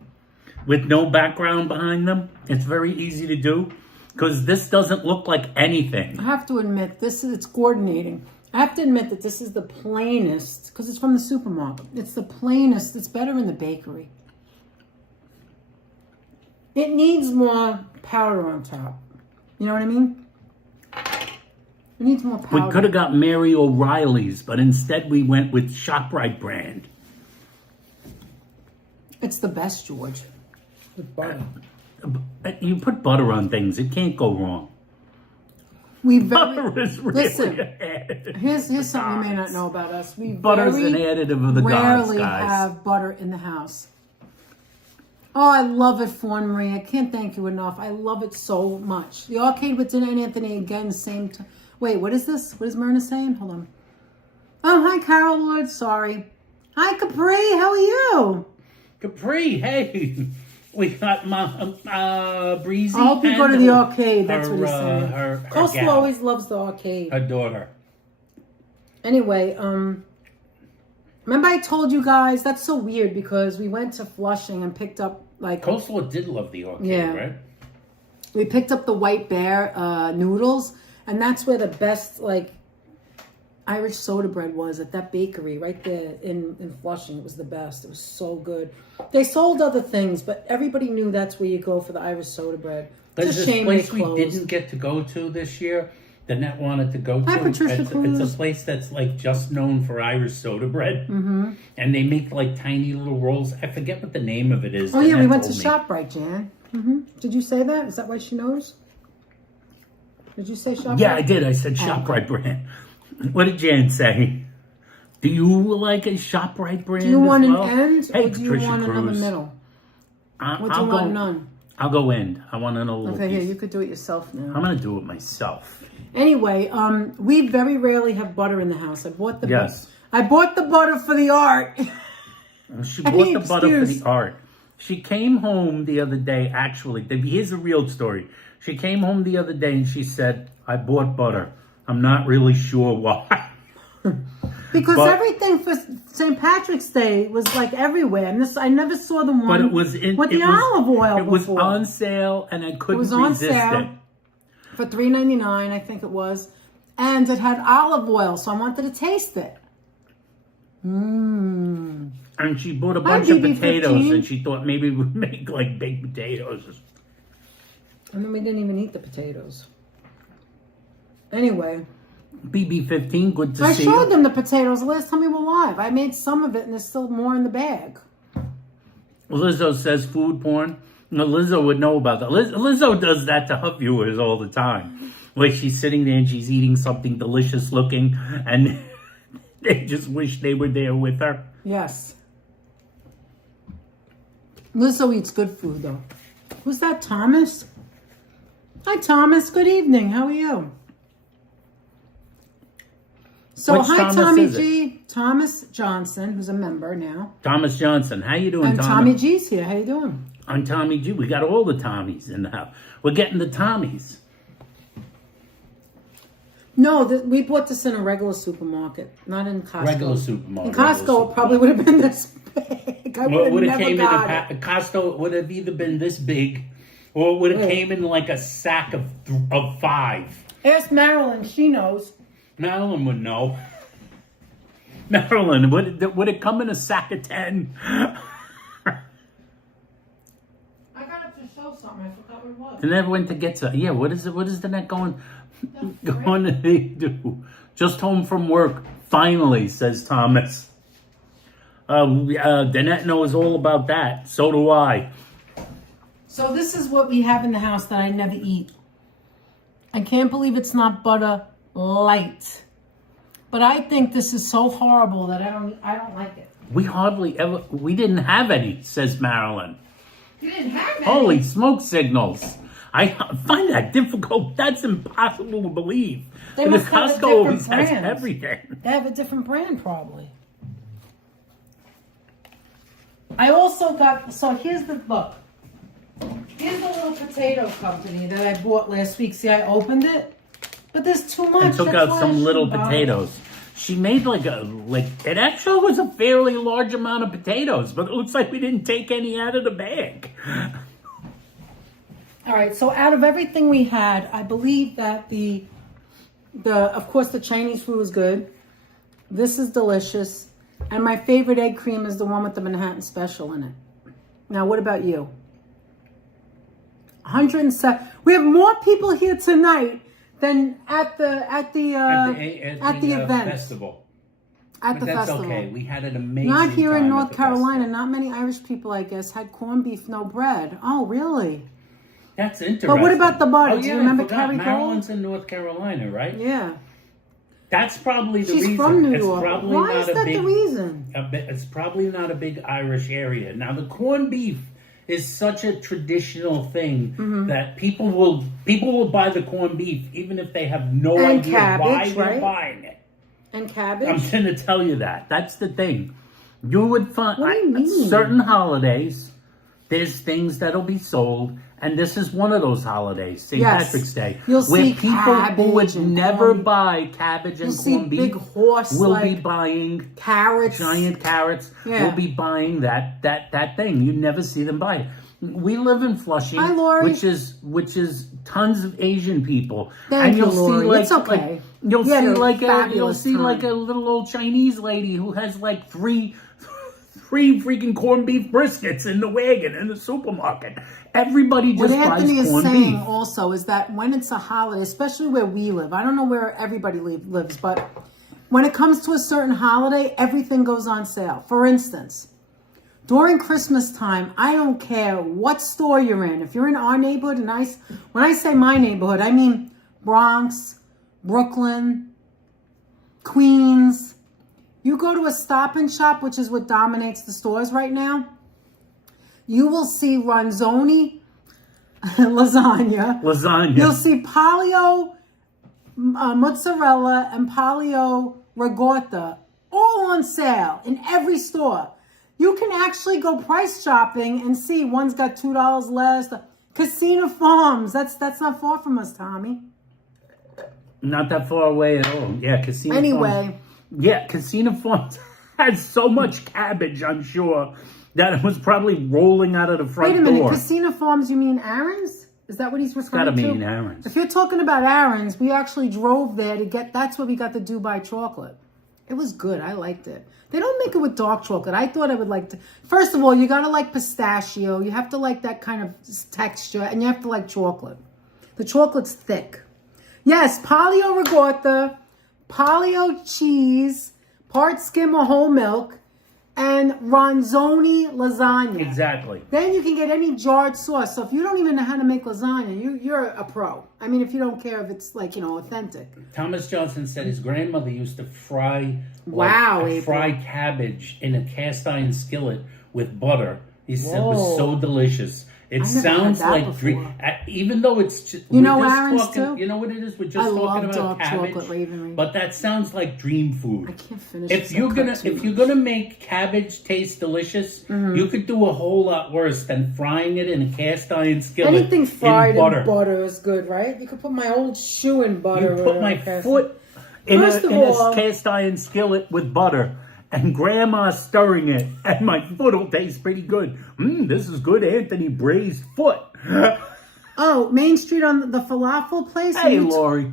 with no background behind them. It's very easy to do because this doesn't look like anything. I have to admit, it's coordinating. I have to admit that this is the plainest, because it's from the supermarket. It's the plainest. It's better in the bakery. It needs more powder on top. You know what I mean? It needs more powder. We could have got Mary O'Reilly's, but instead we went with ShopRite brand. It's the best, George. With butter. You put butter on things, it can't go wrong. Butter is really here's something you may not know about us. Butter's an additive of the gods, rarely guys. have butter in the house. Oh, I love it, Fawn Marie. I can't thank you enough. I love it so much. The arcade with Danette and Anthony again, same time. Wait, what is this? What is Myrna saying? Hold on. Oh, hi, Carol Lord. Sorry. Hi, Capri. How are you? Capri, hey. We got Breezy. I hope you go to the arcade. That's what he's saying. Her Coastal gal, always loves the arcade. her daughter. Anyway, remember I told you guys, that's so weird because we went to Flushing and picked up like... Coastal did love the arcade, right? We picked up the White Bear noodles, and that's where the best like Irish soda bread was, at that bakery right there in Flushing. It was the best. It was so good. They sold other things, but everybody knew that's where you go for the Irish soda bread. It's a shame they closed. There's this place we didn't get to go to this year. Danette wanted to go to. Hi, Patricia Cruz. It's a place that's like just known for Irish soda bread, and they make like tiny little rolls. I forget what the name of it is. Oh yeah, we went to ShopRite. ShopRite, Jan. Did you say that? Is that why she knows? Did you say ShopRite? Yeah, I did. I said ShopRite brand. What did Jan say? Do you like a ShopRite brand? Do you want well? an end Hey, or do you Patricia want Cruz. another middle? What do you want, none? I'll go end. I want another little Okay, piece. here, you could do it yourself now. I'm going to do it myself. Anyway, we very rarely have butter in the house. I bought the Yes. I bought the butter for the art. She bought the butter for the art. She came home the other day, actually. Here's a real story. She came home the other day and she said, I bought butter. I'm not really sure why. Because everything for St. Patrick's Day was like everywhere. And I never saw the one But it was with the olive oil It was before. on sale and I couldn't was on resist sale. it. For $3.99, I think it was. And it had olive oil, so I wanted to taste it. Mmm. And she bought a Hi, bunch of BB15. potatoes and she thought maybe we'd make like baked potatoes. And then we didn't even eat the potatoes. Anyway. BB15, good to I see showed you. them the potatoes the last time we were live. I made some of it and there's still more in the bag. Lizzo says food porn. No, Lizzo would know about that. Lizzo does that to her viewers all the time. Where she's sitting there and she's eating something delicious looking and they just wish they were there with her. Yes. Lizzo eats good food though. Who's that, Thomas? Hi, Thomas. Good evening. How are you? So, Which hi, Thomas Tommy is it? G. Thomas Johnson, who's a member now. Thomas Johnson. How you doing, And Tommy G's here. How you doing? I'm Tommy G. We got all the Tommies in the house. We're getting the Tommies. No, we bought this in a regular supermarket, not in Costco. Regular supermarket. In Costco, it probably would have been this big. I would have never got it. Costco would have either been this big or it would have came in like a sack of 5. Ask Marilyn. She knows. Marilyn would know. Marilyn, would it come in a sack of 10? I got it to show something. I forgot what it was. And never went to get some. Yeah, what is it? What is the net going to do? Just home from work, finally, says Thomas. Danette knows all about that. So do I. So this is what we have in the house that I never eat. I can't believe it's not butter light. But I think this is so horrible that I don't like it. We didn't have any, says Marilyn. You didn't have any? Holy smoke signals. I find that difficult. That's impossible to believe. They Because must have a Costco different always has brand. everything. They have a different brand probably. I also got, so here's the, look. Here's the little potato company that I bought last week. See, I opened it, but there's too much. And took That's out why I some little shouldn't buy potatoes. She made it actually was a fairly large amount of potatoes, but it looks like we didn't take any out of the bag. All right, so out of everything we had, I believe that the of course the Chinese food was good. This is delicious, and my favorite egg cream is the one with the Manhattan Special in it. Now, what about you? 107. We have more people here tonight than at the event. Festival. At the That's festival. okay. We had an amazing Not here in time North at the Carolina. festival. Not many Irish people, I guess, had corned beef, no bread. Oh, really? That's interesting. But what about the butter? Oh, Do yeah, you remember I forgot. Carrie Cole? Maryland's in North Carolina, right? Yeah. That's probably the She's reason. from New It's York. probably Why not is a that big, the reason? It's probably not a big Irish area. Now, the corned beef is such a traditional thing that people will buy the corned beef even if they have no And idea cabbage, why they're right? buying it. And cabbage? I'm going to tell you that. That's the thing. You would find What do you mean? certain holidays, there's things that'll be sold, and this is one of those holidays, St. Yes. Patrick's Day, You'll where see people who would cabbage and never corned- buy cabbage and You'll see corned beef big horse will be like buying carrots. giant carrots. Yeah. Will be buying that thing. You never see them buy it. We live in Flushing, Hi, Lori. which is tons of Asian people, Thank and you, you'll Lori. see like It's okay. you'll You had see a like fabulous a little old Chinese lady who has like three freaking corned beef briskets in the wagon in the supermarket. Everybody What just Anthony buys is corned saying beef. also is that when it's a holiday, especially where we live, I don't know where everybody lives, but when it comes to a certain holiday, everything goes on sale. For instance, during Christmas time, I don't care what store you're in. If you're in our neighborhood, when I say my neighborhood, I mean Bronx, Brooklyn, Queens. You go to a Stop and Shop, which is what dominates the stores right now, you will see Ronzoni lasagna. You'll see Palio mozzarella and Palio ricotta all on sale in every store. You can actually go price shopping and see one's got $2 less. Casino Farms, that's not far from us, Tommy. Not that far away at all. Yeah, Casino Anyway. Farms. Yeah, Casino Farms has so much cabbage, I'm sure, that it was probably rolling out of the front door. Wait a minute, Casino Farms, you mean Aaron's? Is that what he's referring to? Gotta mean Aaron's. If you're talking about Aaron's, we actually drove there to get, that's where we got the Dubai chocolate. It was good. I liked it. They don't make it with dark chocolate. I thought I would like to. First of all, you gotta like pistachio. You have to like that kind of texture, and you have to like chocolate. The chocolate's thick. Yes, Palio ricotta, Palio cheese, part skim or whole milk, and Ronzoni lasagna. Exactly. Then you can get any jarred sauce. So if you don't even know how to make lasagna, you're a pro. I mean, if you don't care if it's like, authentic. Thomas Johnson said his grandmother used to fry April. cabbage in a cast iron skillet with butter. He said it was Whoa. so delicious. It never had sounds that like before. even though it's just, Aaron's talking, too? you know what it is? We're just I talking love about dark cabbage, chocolate ravenry. but that sounds like dream food. I can't finish If it. you're gonna make cabbage taste delicious, you could do a whole lot worse than frying it in a cast iron skillet. Anything fried in butter. in butter is good, right? You could put my old shoe in butter. You put my foot in First of all- a cast iron skillet with butter, and Grandma's stirring it, and my foot will taste pretty good. This is good Anthony braised foot. Oh, Main Street on the falafel place? Hey, Lori.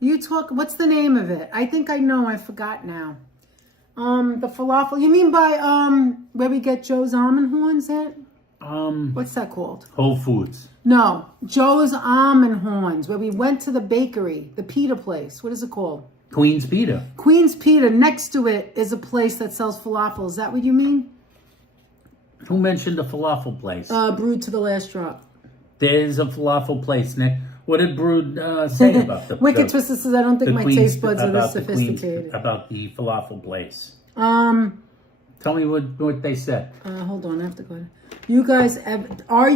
You talk, what's the name of it? I think I know, I forgot now. The falafel, you mean by, where we get Joe's almond horns at? What's that called? Whole Foods. No, Joe's almond horns, where we went to the bakery, the pita place. What is it called? Queen's Pita. Queen's Pita. Next to it is a place that sells falafel. Is that what you mean? Who mentioned the falafel place? Brewed to the last drop. There's a falafel place, Nick. What did Brood say about the Wicked Twister says, I don't think my taste buds are this about sophisticated. about the falafel place? Tell me what they said. Hold on, I have to go. You guys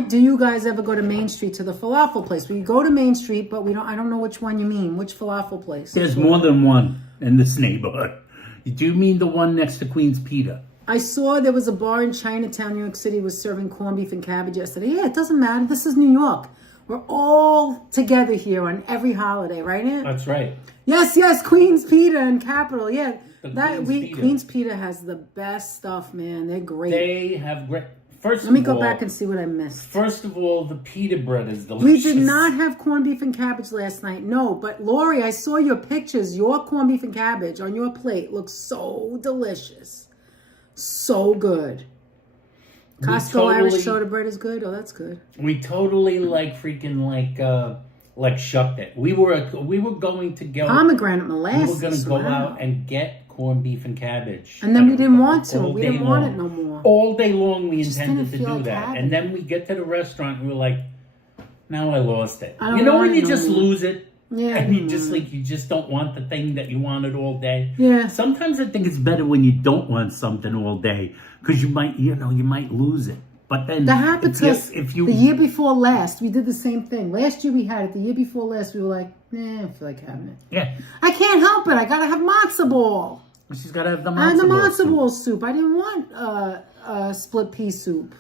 do you guys ever go to Main Street to the falafel place? We go to Main Street, but I don't know which one you mean. Which falafel place? There's more than one in this neighborhood. Do you mean the one next to Queen's Pita? I saw there was a bar in Chinatown, New York City, was serving corned beef and cabbage yesterday. Yeah, it doesn't matter. This is New York. We're all together here on every holiday, right, Aunt? That's right. Yes, Queen's Pita and Capital. Yeah, Pita. Queen's Pita has the best stuff, man. They're great. They have great. Let me go back and see what I missed. First of all, the pita bread is delicious. We did not have corned beef and cabbage last night. No, but Lori, I saw your pictures. Your corned beef and cabbage on your plate looks so delicious. So good. Costco Irish soda bread is good. Oh, that's good. We totally shucked it. We were going to go pomegranate molasses. We were going to go out and get corned beef and cabbage. And then we didn't want to. We didn't want it no more. All day long we intended to do that. Cabbage. And then we get to the restaurant and we're like, now I lost it. You know when you just lose it? Yeah. And you just don't want the thing that you wanted all day. Yeah. Sometimes I think it's better when you don't want something all day because you might lose it. But then that happened to us the year before last. We did the same thing. Last year we had it. The year before last we were like, nah, I don't feel like having it. Yeah. I can't help it. I gotta have matzo ball. She's gotta have the matzo ball. I had the matzo ball soup. I didn't want split pea soup.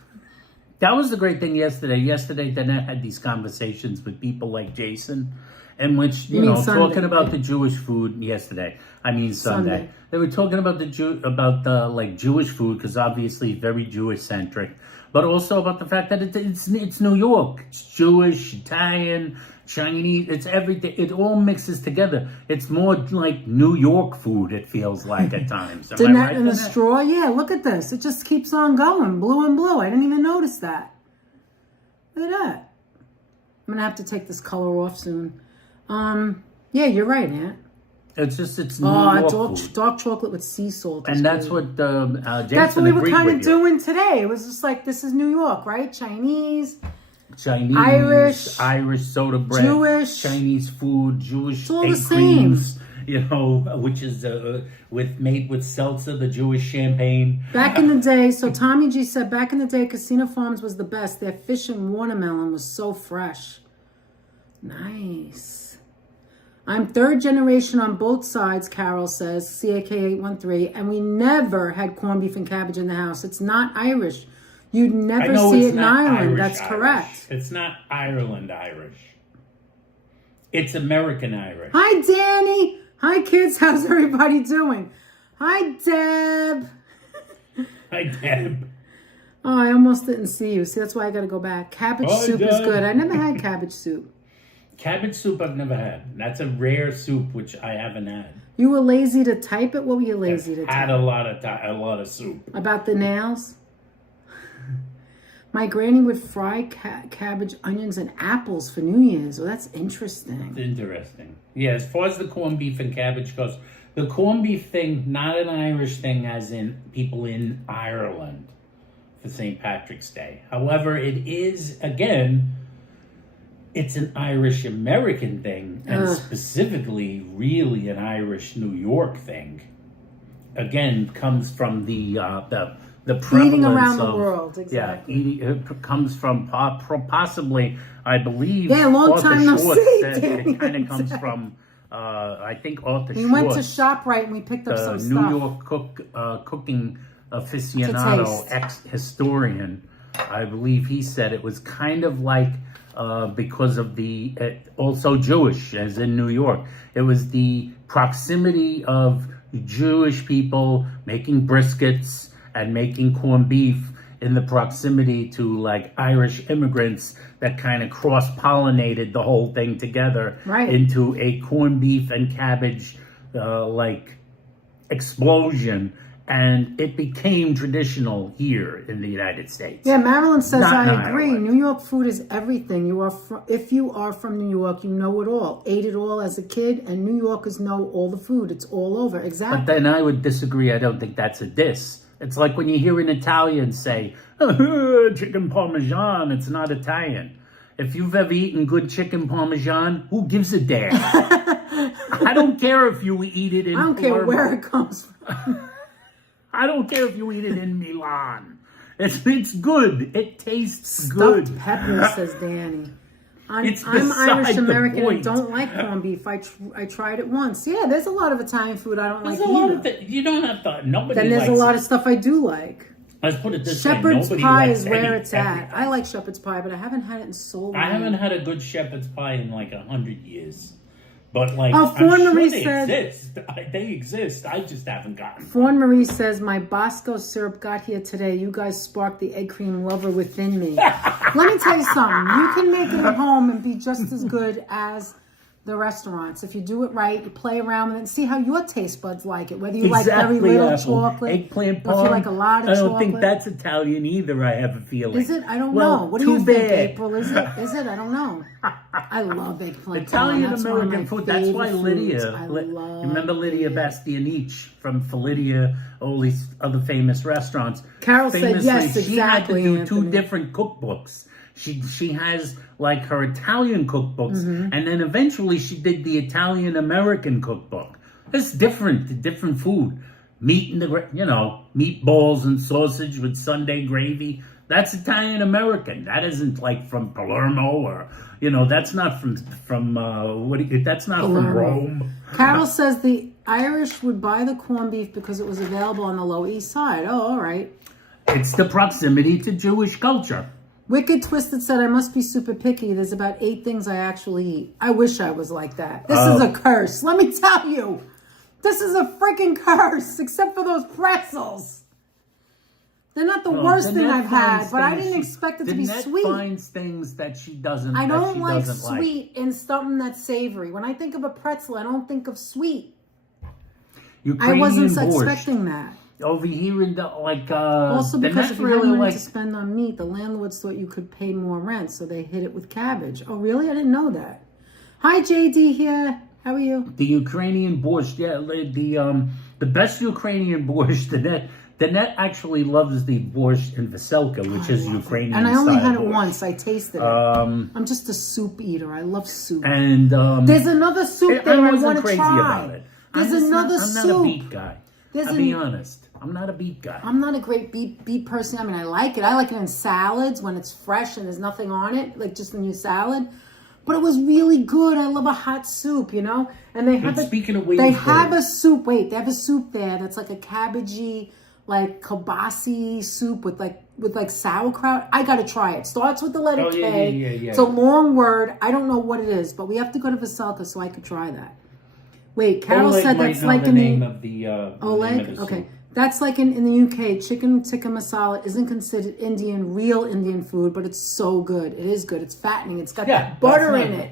That was the great thing yesterday. Yesterday, Danette had these conversations with people like Jason, in which talking about the Jewish food yesterday. I mean Sunday. They were talking about the Jewish food because obviously it's very Jewish centric, but also about the fact that it's New York. It's Jewish, Italian, Chinese. It's everything. It all mixes together. It's more like New York food. It feels like at times. Danette and a straw. Yeah, look at this. It just keeps on going, blue and blue. I didn't even notice that. Look at that. I'm gonna have to take this color off soon. Yeah, you're right, Aunt. It's New York food. Dark chocolate with sea salt. And that's what Jason that's what we were kind of doing today. It was just like, this is New York, right? Chinese, Irish soda bread, Jewish, Chinese food, Jewish it's all egg the same. creams, which is made with seltzer, the Jewish champagne. Back in the day, so Tommy G said, back in the day, Casino Farms was the best. Their fish and watermelon was so fresh. Nice. I'm third generation on both sides, Carol says, CAK813, and we never had corned beef and cabbage in the house. It's not Irish. You'd never see it in Ireland. That's correct. It's not Ireland Irish. It's American Irish. Hi, Danny. Hi, kids. How's everybody doing? Hi, Deb. Hi, Deb. Oh, I almost didn't see you. See, that's why I got to go back. Cabbage soup is good. I never had cabbage soup. Cabbage soup I've never had. That's a rare soup which I haven't had. You were lazy to type it? What were you lazy to type? Had a lot of soup. About the nails? My granny would fry cabbage, onions, and apples for New Year's. Well, that's interesting. It's interesting. Yeah, as far as the corned beef and cabbage goes, the corned beef thing, not an Irish thing as in people in Ireland for St. Patrick's Day. However, it is, again, it's an Irish-American thing, and specifically really an Irish-New York thing. Again, comes from the prevalence eating around the world, exactly. Yeah, it comes from possibly, I believe. Yeah, long time no see. It kind of comes from, I think, Arthur Schwartz. We went to ShopRite and we picked up some stuff. New York cooking aficionado, ex-historian. I believe he said it was kind of like, because of also Jewish, as in New York. It was the proximity of Jewish people making briskets and making corned beef in the proximity to like Irish immigrants that kind of cross-pollinated the whole thing together into a corned beef and cabbage explosion. And it became traditional here in the United States. Yeah, Marilyn says, I agree. New York food is everything. If you are from New York, you know it all. Ate it all as a kid, and New Yorkers know all the food. It's all over. Exactly. But then I would disagree. I don't think that's a diss. It's like when you hear an Italian say, chicken parmesan, it's not Italian. If you've ever eaten good chicken parmesan, who gives a damn? I don't care if you eat it in I don't care Palermo. where it comes from. I don't care if you eat it in Milan. It's good. It tastes Stuffed good. pepper, says Danny. I'm beside Irish the American and point. don't like corned beef. I tried it once. Yeah, there's a lot of Italian food I don't There's like a lot either. of you don't have to. Nobody. Then there's a likes lot it. of stuff I do like. Let's put it this way. Shepherd's Nobody pie likes is where any- it's at. I like shepherd's pie, but I haven't had it in so long. I haven't had a good shepherd's pie in like 100 years. But like, Oh, I'm Fawn sure Marie they said- exist. They exist. I just haven't gotten. Fawn Marie says, my Bosco syrup got here today. You guys sparked the egg cream lover within me. Let me tell you something. You can make it at home and be just as good as the restaurants. If you do it right, you play around with it and see how your taste buds like it. Whether you like very little Apple. chocolate Eggplant or if you parm. like a lot of I don't chocolate. think that's Italian either. I have a feeling. Is it? I don't Well, know. What do too you think, bad. April? Is it? Is it? I don't know. I love eggplant. Italian That's one of American my food. That's why favorite Lydia. foods. I love Remember Lydia Bastianich from Lydia, all these other famous restaurants. Carol said Famously, yes, She had to exactly, do two Anthony. different cookbooks. She has like her Italian cookbooks, Mm-hmm. and then eventually she did the Italian American cookbook. It's different food. Meat in the meatballs and sausage with Sunday gravy. That's Italian American. That isn't like from Palermo or that's not from that's not from Palermo. Rome. Carol says the Irish would buy the corned beef because it was available on the Lower East Side. Oh, all right. It's the proximity to Jewish culture. Wicked Twisted said, I must be super picky. There's about 8 things I actually eat. I wish I was like that. This is a curse. Let me tell you. This is a freaking curse, except for those pretzels. They're not the worst thing I've had, but I didn't expect it to be Danette sweet. finds things that she doesn't. I that don't she like doesn't sweet in something that's savory. When I think of a pretzel, I don't think of sweet. Ukrainian I wasn't borscht. expecting that. Over here in the Also, because Danette if you had money like to spend on meat, the landlords thought you could pay more rent, so they hit it with cabbage. Oh, really? I didn't know that. Hi, JD here. How are you? the Ukrainian borscht. Yeah, the best Ukrainian borscht. Danette actually loves the borscht in Veselka, which is Ukrainian. And I only had it borscht. once. I tasted it. I'm just a soup eater. I love soup. And There's another soup there I wasn't want to crazy try. about it. There's I'm another not soup. a beet guy. I'll be honest. I'm not a beet guy. I'm not a great beet person. I mean, I like it. I like it in salads when it's fresh and there's nothing on it, like just in your salad. But it was really good. I love a hot soup, And they have speaking of they Williamsburg- have a soup. Wait, they have a soup there that's like a cabbagey, like kielbasi soup with sauerkraut. I gotta try it. Starts with the letter K. Yeah. It's a long word. I don't know what it is, but we have to go to Veselka so I could try that. Wait, Carol Oleg said might that's know like the in name the of the name Oleg. of the Okay, soup. that's like in the UK. Chicken tikka masala isn't considered real Indian food, but it's so good. It is good. It's fattening. It's got that butter that's in not- it.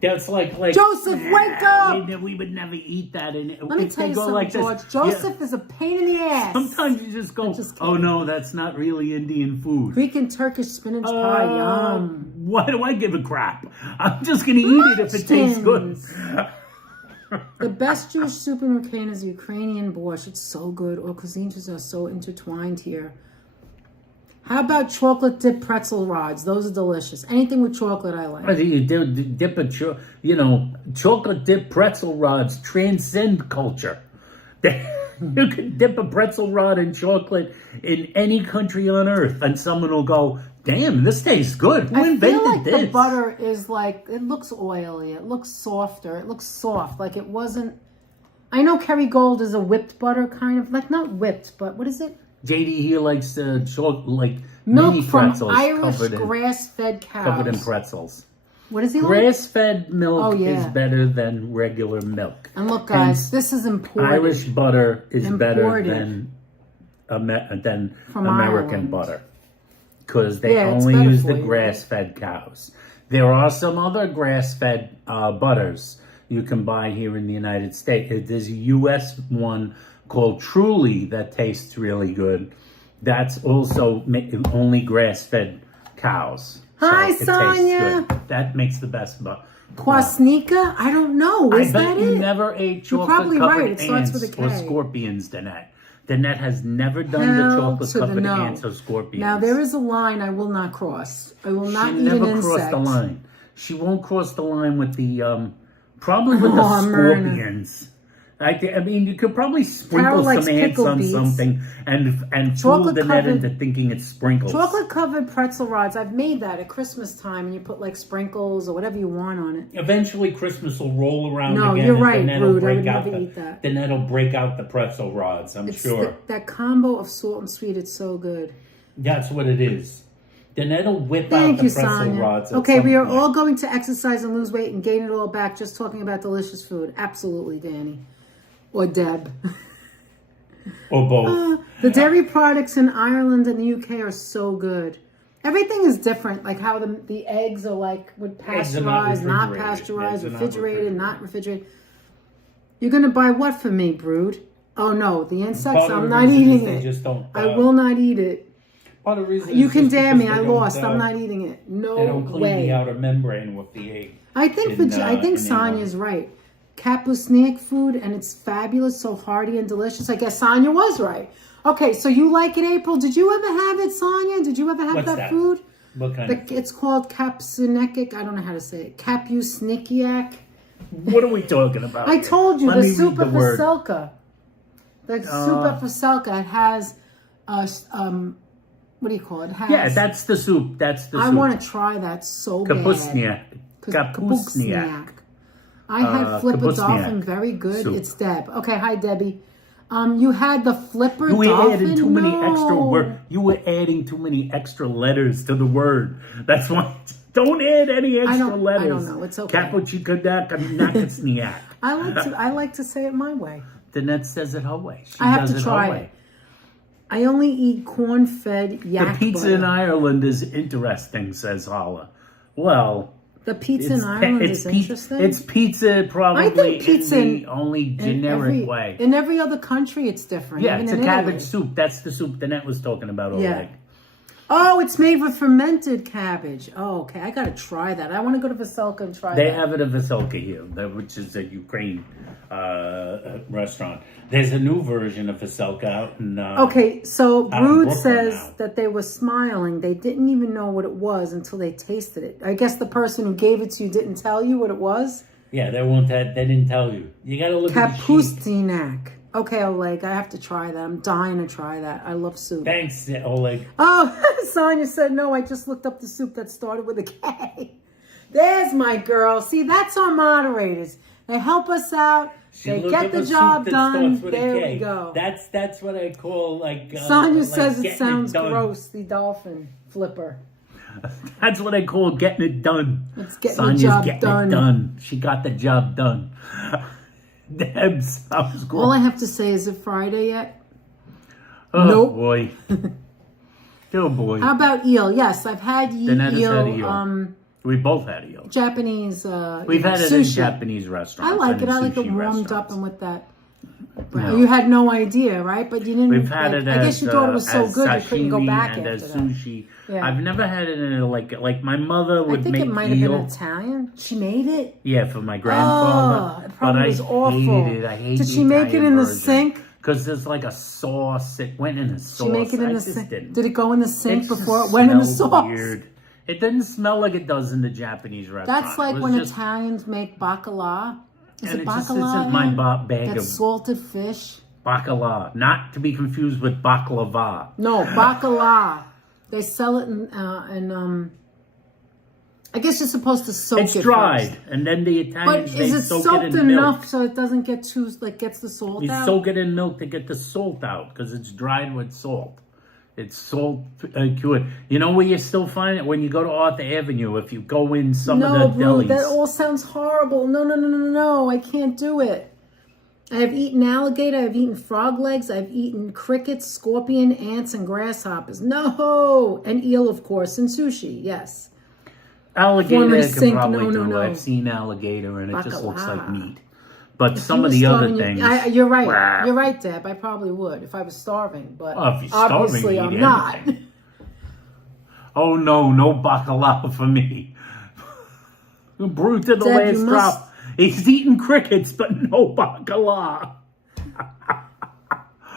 That's like Joseph, wake up! We would never eat that. And Let me tell you something, George. Joseph is a pain in the ass. Sometimes you just go, just oh kidding. no, that's not really Indian food. Greek and Turkish spinach pie, yum. Why do I give a crap? I'm just gonna eat it if it tastes good. The best Jewish soup in Ukraine is Ukrainian borscht. It's so good. All cuisines are so intertwined here. How about chocolate dip pretzel rods? Those are delicious. Anything with chocolate, I like. I think you dip chocolate dip pretzel rods transcend culture. You can dip a pretzel rod in chocolate in any country on earth, and someone will go, "Damn, this tastes good. Who I invented feel like this?" the butter is like, it looks oily. It looks softer. It looks soft. Like it wasn't. I know Kerrygold is a whipped butter kind of, like not whipped, but what is it? JD here likes like Milk mini from pretzels Irish covered grass-fed cows. covered in pretzels. What is he like? Grass-fed milk Oh, yeah. is better than regular milk. And look, guys, Hence, this is important. Irish butter is better Imported. than From American Ireland. butter because they Yeah, it's only better use for the you, grass-fed cows. There are some other grass-fed butters you can buy here in the United States. There's a U.S. one called Truly that tastes really good. That's also only grass-fed cows. Hi, it tastes Sonia. good. That makes the best butter. Kwasnika? I don't know. Is I bet that you it? never ate You're probably chocolate-covered right. It starts ants with a or K. scorpions, Danette. Danette has never done the chocolate covered ants or scorpions. Now there is a line I will not cross. I will not eat an insect. She never crossed the line. She won't cross the line with the probably with the scorpions. I mean, you could probably sprinkle some ants on something and fool Danette into thinking it's sprinkles. Chocolate-covered pretzel rods. I've made that at Christmas time, and you put like sprinkles or whatever you want on it. Eventually, Christmas will roll around again. No, you're right, Rude. I would never eat that. Danette will break out the pretzel rods, I'm sure. That combo of salt and sweet, it's so good. That's what it is. Danette will whip out the pretzel rods. Okay, we are all going to exercise and lose weight and gain it all back just talking about delicious food. Absolutely, Danny. Or Deb. Or both. The dairy products in Ireland and the UK are so good. Everything is different, like how the eggs are like with pasteurized, not pasteurized, refrigerated, not refrigerated. You're going to buy what for me, Brood? Oh, no, the insects, I'm not eating it. I will not eat it. Part of the reason you can dare me, I lost. I'm not eating it. No way. They don't clean the outer membrane with the egg. I think Sonia's right. Kapusniak food, and it's fabulous, so hearty and delicious. I guess Sonia was right. Okay, so you like it, April? Did you ever have it, Sonia? Did you ever have that food? What kind of food? It's called kapusniak. I don't know how to say it. Kapusniak. What are we talking about? I told you, the super faselka. The super faselka. It has, what do you call it? Yeah, that's the soup. I want to try that so bad. Kapusniak. I had flipper dolphin, very good. Soup. It's Deb. Okay, hi Debbie. You had the flipper dolphin. You were adding too many extra letters to the word. That's why. Don't add any extra letters. I don't know. It's okay. I like to say it my way. Danette says it her way. I have to try it. I only eat corn-fed yak The pizza in Ireland is interesting, says Hala. Well. The pizza in Ireland is interesting. It's pizza probably in the only generic way. In every other country, it's different. Yeah, it's a cabbage soup. That's the soup Danette was talking about already. Oh, it's made with fermented cabbage. Oh, okay. I got to try that. I want to go to Veselka and try that. They have it at Veselka here, which is a Ukraine restaurant. There's a new version of Veselka out in okay, so Brood says that they were smiling. They didn't even know what it was until they tasted it. I guess the person who gave it to you didn't tell you what it was? Yeah, they didn't tell you. You got to look at the sheet. Okay, Oleg, I have to try that. I'm dying to try that. I love soup. Thanks, Oleg. Oh, Sonia said no. I just looked up the soup that started with a K. There's my girl. See, that's our moderators. They help us out. They get the job done. There we go. That's what I call Sonia says it sounds gross. The dolphin flipper. That's what I call getting it done. It's getting the job done. She got the job done. Debs, all I have to say, is it Friday yet? Oh, nope. Boy. Oh, boy. How about eel? Yes, I've had eel. We both had eel. Japanese We've had it in Japanese restaurants. I like it. I like it warmed up and with that. No. You had no idea, right? But you didn't. We've had it as, I guess you thought it was so good you couldn't go back and after as sushi. Yeah. I've never had it in like my mother would make eel. I think it might have been Italian. She made it? Yeah, for my grandfather. Oh, it probably was awful. I hate Did she make it in the sink? Because there's like a sauce. It went in the sauce. She make it in the sink. Did it go in the sink before it went in the sauce? Weird. It didn't smell like it does in the Japanese restaurant. That's like when Italians make bacala. Is it bacala? This isn't my bag of salted fish. Bacala, not to be confused with baklava. No, bacala. They sell it in I guess you're supposed to soak it. It's dried, and then the Italians soak it in milk. But is it soaked enough so it doesn't get too gets the salt out? You soak it in milk to get the salt out because it's dried with salt. It's salt cured. You know where you still find it? When you go to Arthur Avenue, if you go in some of the delis. That all sounds horrible. No. I can't do it. I have eaten alligator. I've eaten frog legs. I've eaten crickets, scorpion, ants, and grasshoppers. No! And eel, of course, and sushi. Yes. Alligator I can probably do. No. I've seen alligator, and it just looks like meat. But some of the other things... You're right. Wow. You're right, Deb. I probably would if I was starving. But if you're obviously starving, I'm not. Oh, no bacalao for me. Brute to the last drop. He's eating crickets, but no bacalao.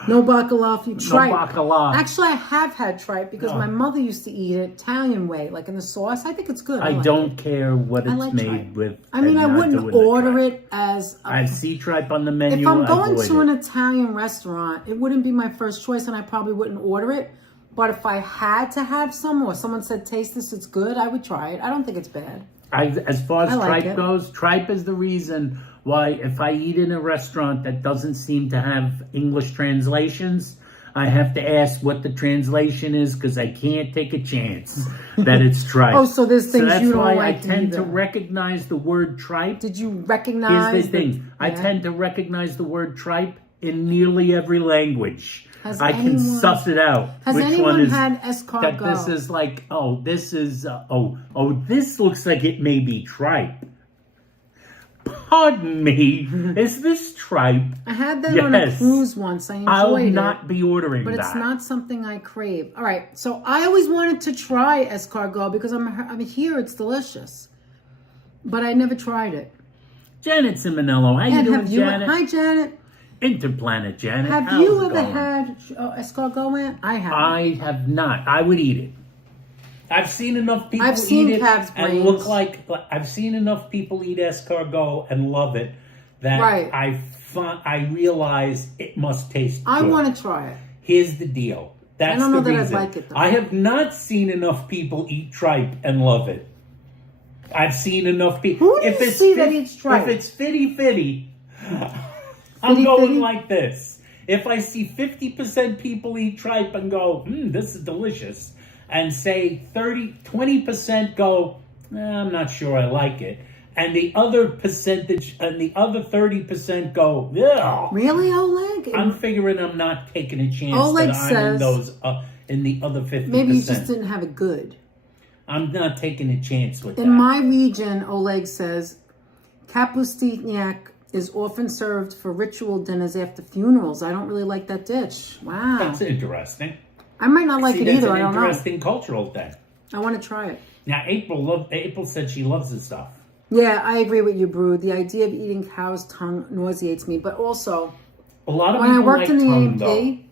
No bacala. Tripe. No bacala. Actually, I have had tripe because my mother used to eat it Italian way, like in the sauce. I think it's good. I don't care what it's made tripe with. I mean, I wouldn't order it as. I see tripe on the menu. If I'm going to an Italian restaurant, it wouldn't be my first choice, and I probably wouldn't order it. But if I had to have some, or someone said, "Taste this, it's good," I would try it. I don't think it's bad. As far as like tripe goes, tripe is the reason why if I eat in a restaurant that doesn't seem to have English translations, I have to ask what the translation is because I can't take a chance that it's tripe. Oh, so there's things you don't like. That's why I tend to recognize the word tripe. Did you recognize? Here's the thing. I tend to recognize the word tripe in nearly every language. I can suss it out. Has which anyone one is, had escargot? That this is like, this is, this looks like it may be tripe. Pardon me, is this tripe? I had that on a cruise once. I enjoyed it. I'll not be ordering but that. But it's not something I crave. All right, so I always wanted to try escargot because I'm here. It's delicious, but I never tried it. Janet Simonello, how you doing, Janet? Hi, Janet. Interplanet Janet. Have you ever had escargot, Aunt? I have. I have not. I would eat it. I've seen enough people eat it and look like. I've seen enough people eat escargot and love it that I realize it must taste good. I want to try it. Here's the deal. That's I don't know the that reason. I'd like it, though. I have not seen enough people eat tripe and love it. I've seen enough people. Who do you see that eats tripe? If it's fitty, I'm going like this. If I see 50% people eat tripe and go, this is delicious, and say 20% go, I'm not sure I like it, and the other percentage and the other 30% go, yeah. Really, Oleg? I'm figuring I'm not taking a chance Oleg that I'm says, in those in the other 50%. Maybe you just didn't have it good. I'm not taking a chance with that. In my region, Oleg says, kapustniak is often served for ritual dinners after funerals. I don't really like that dish. Wow. That's interesting. I might not like it either. I don't know. That's an interesting cultural thing. I want to try it. Now, April said she loves this stuff. Yeah, I agree with you, Brood. The idea of eating cow's tongue nauseates me. But also, a lot of when I people worked like in the tongue, A&P,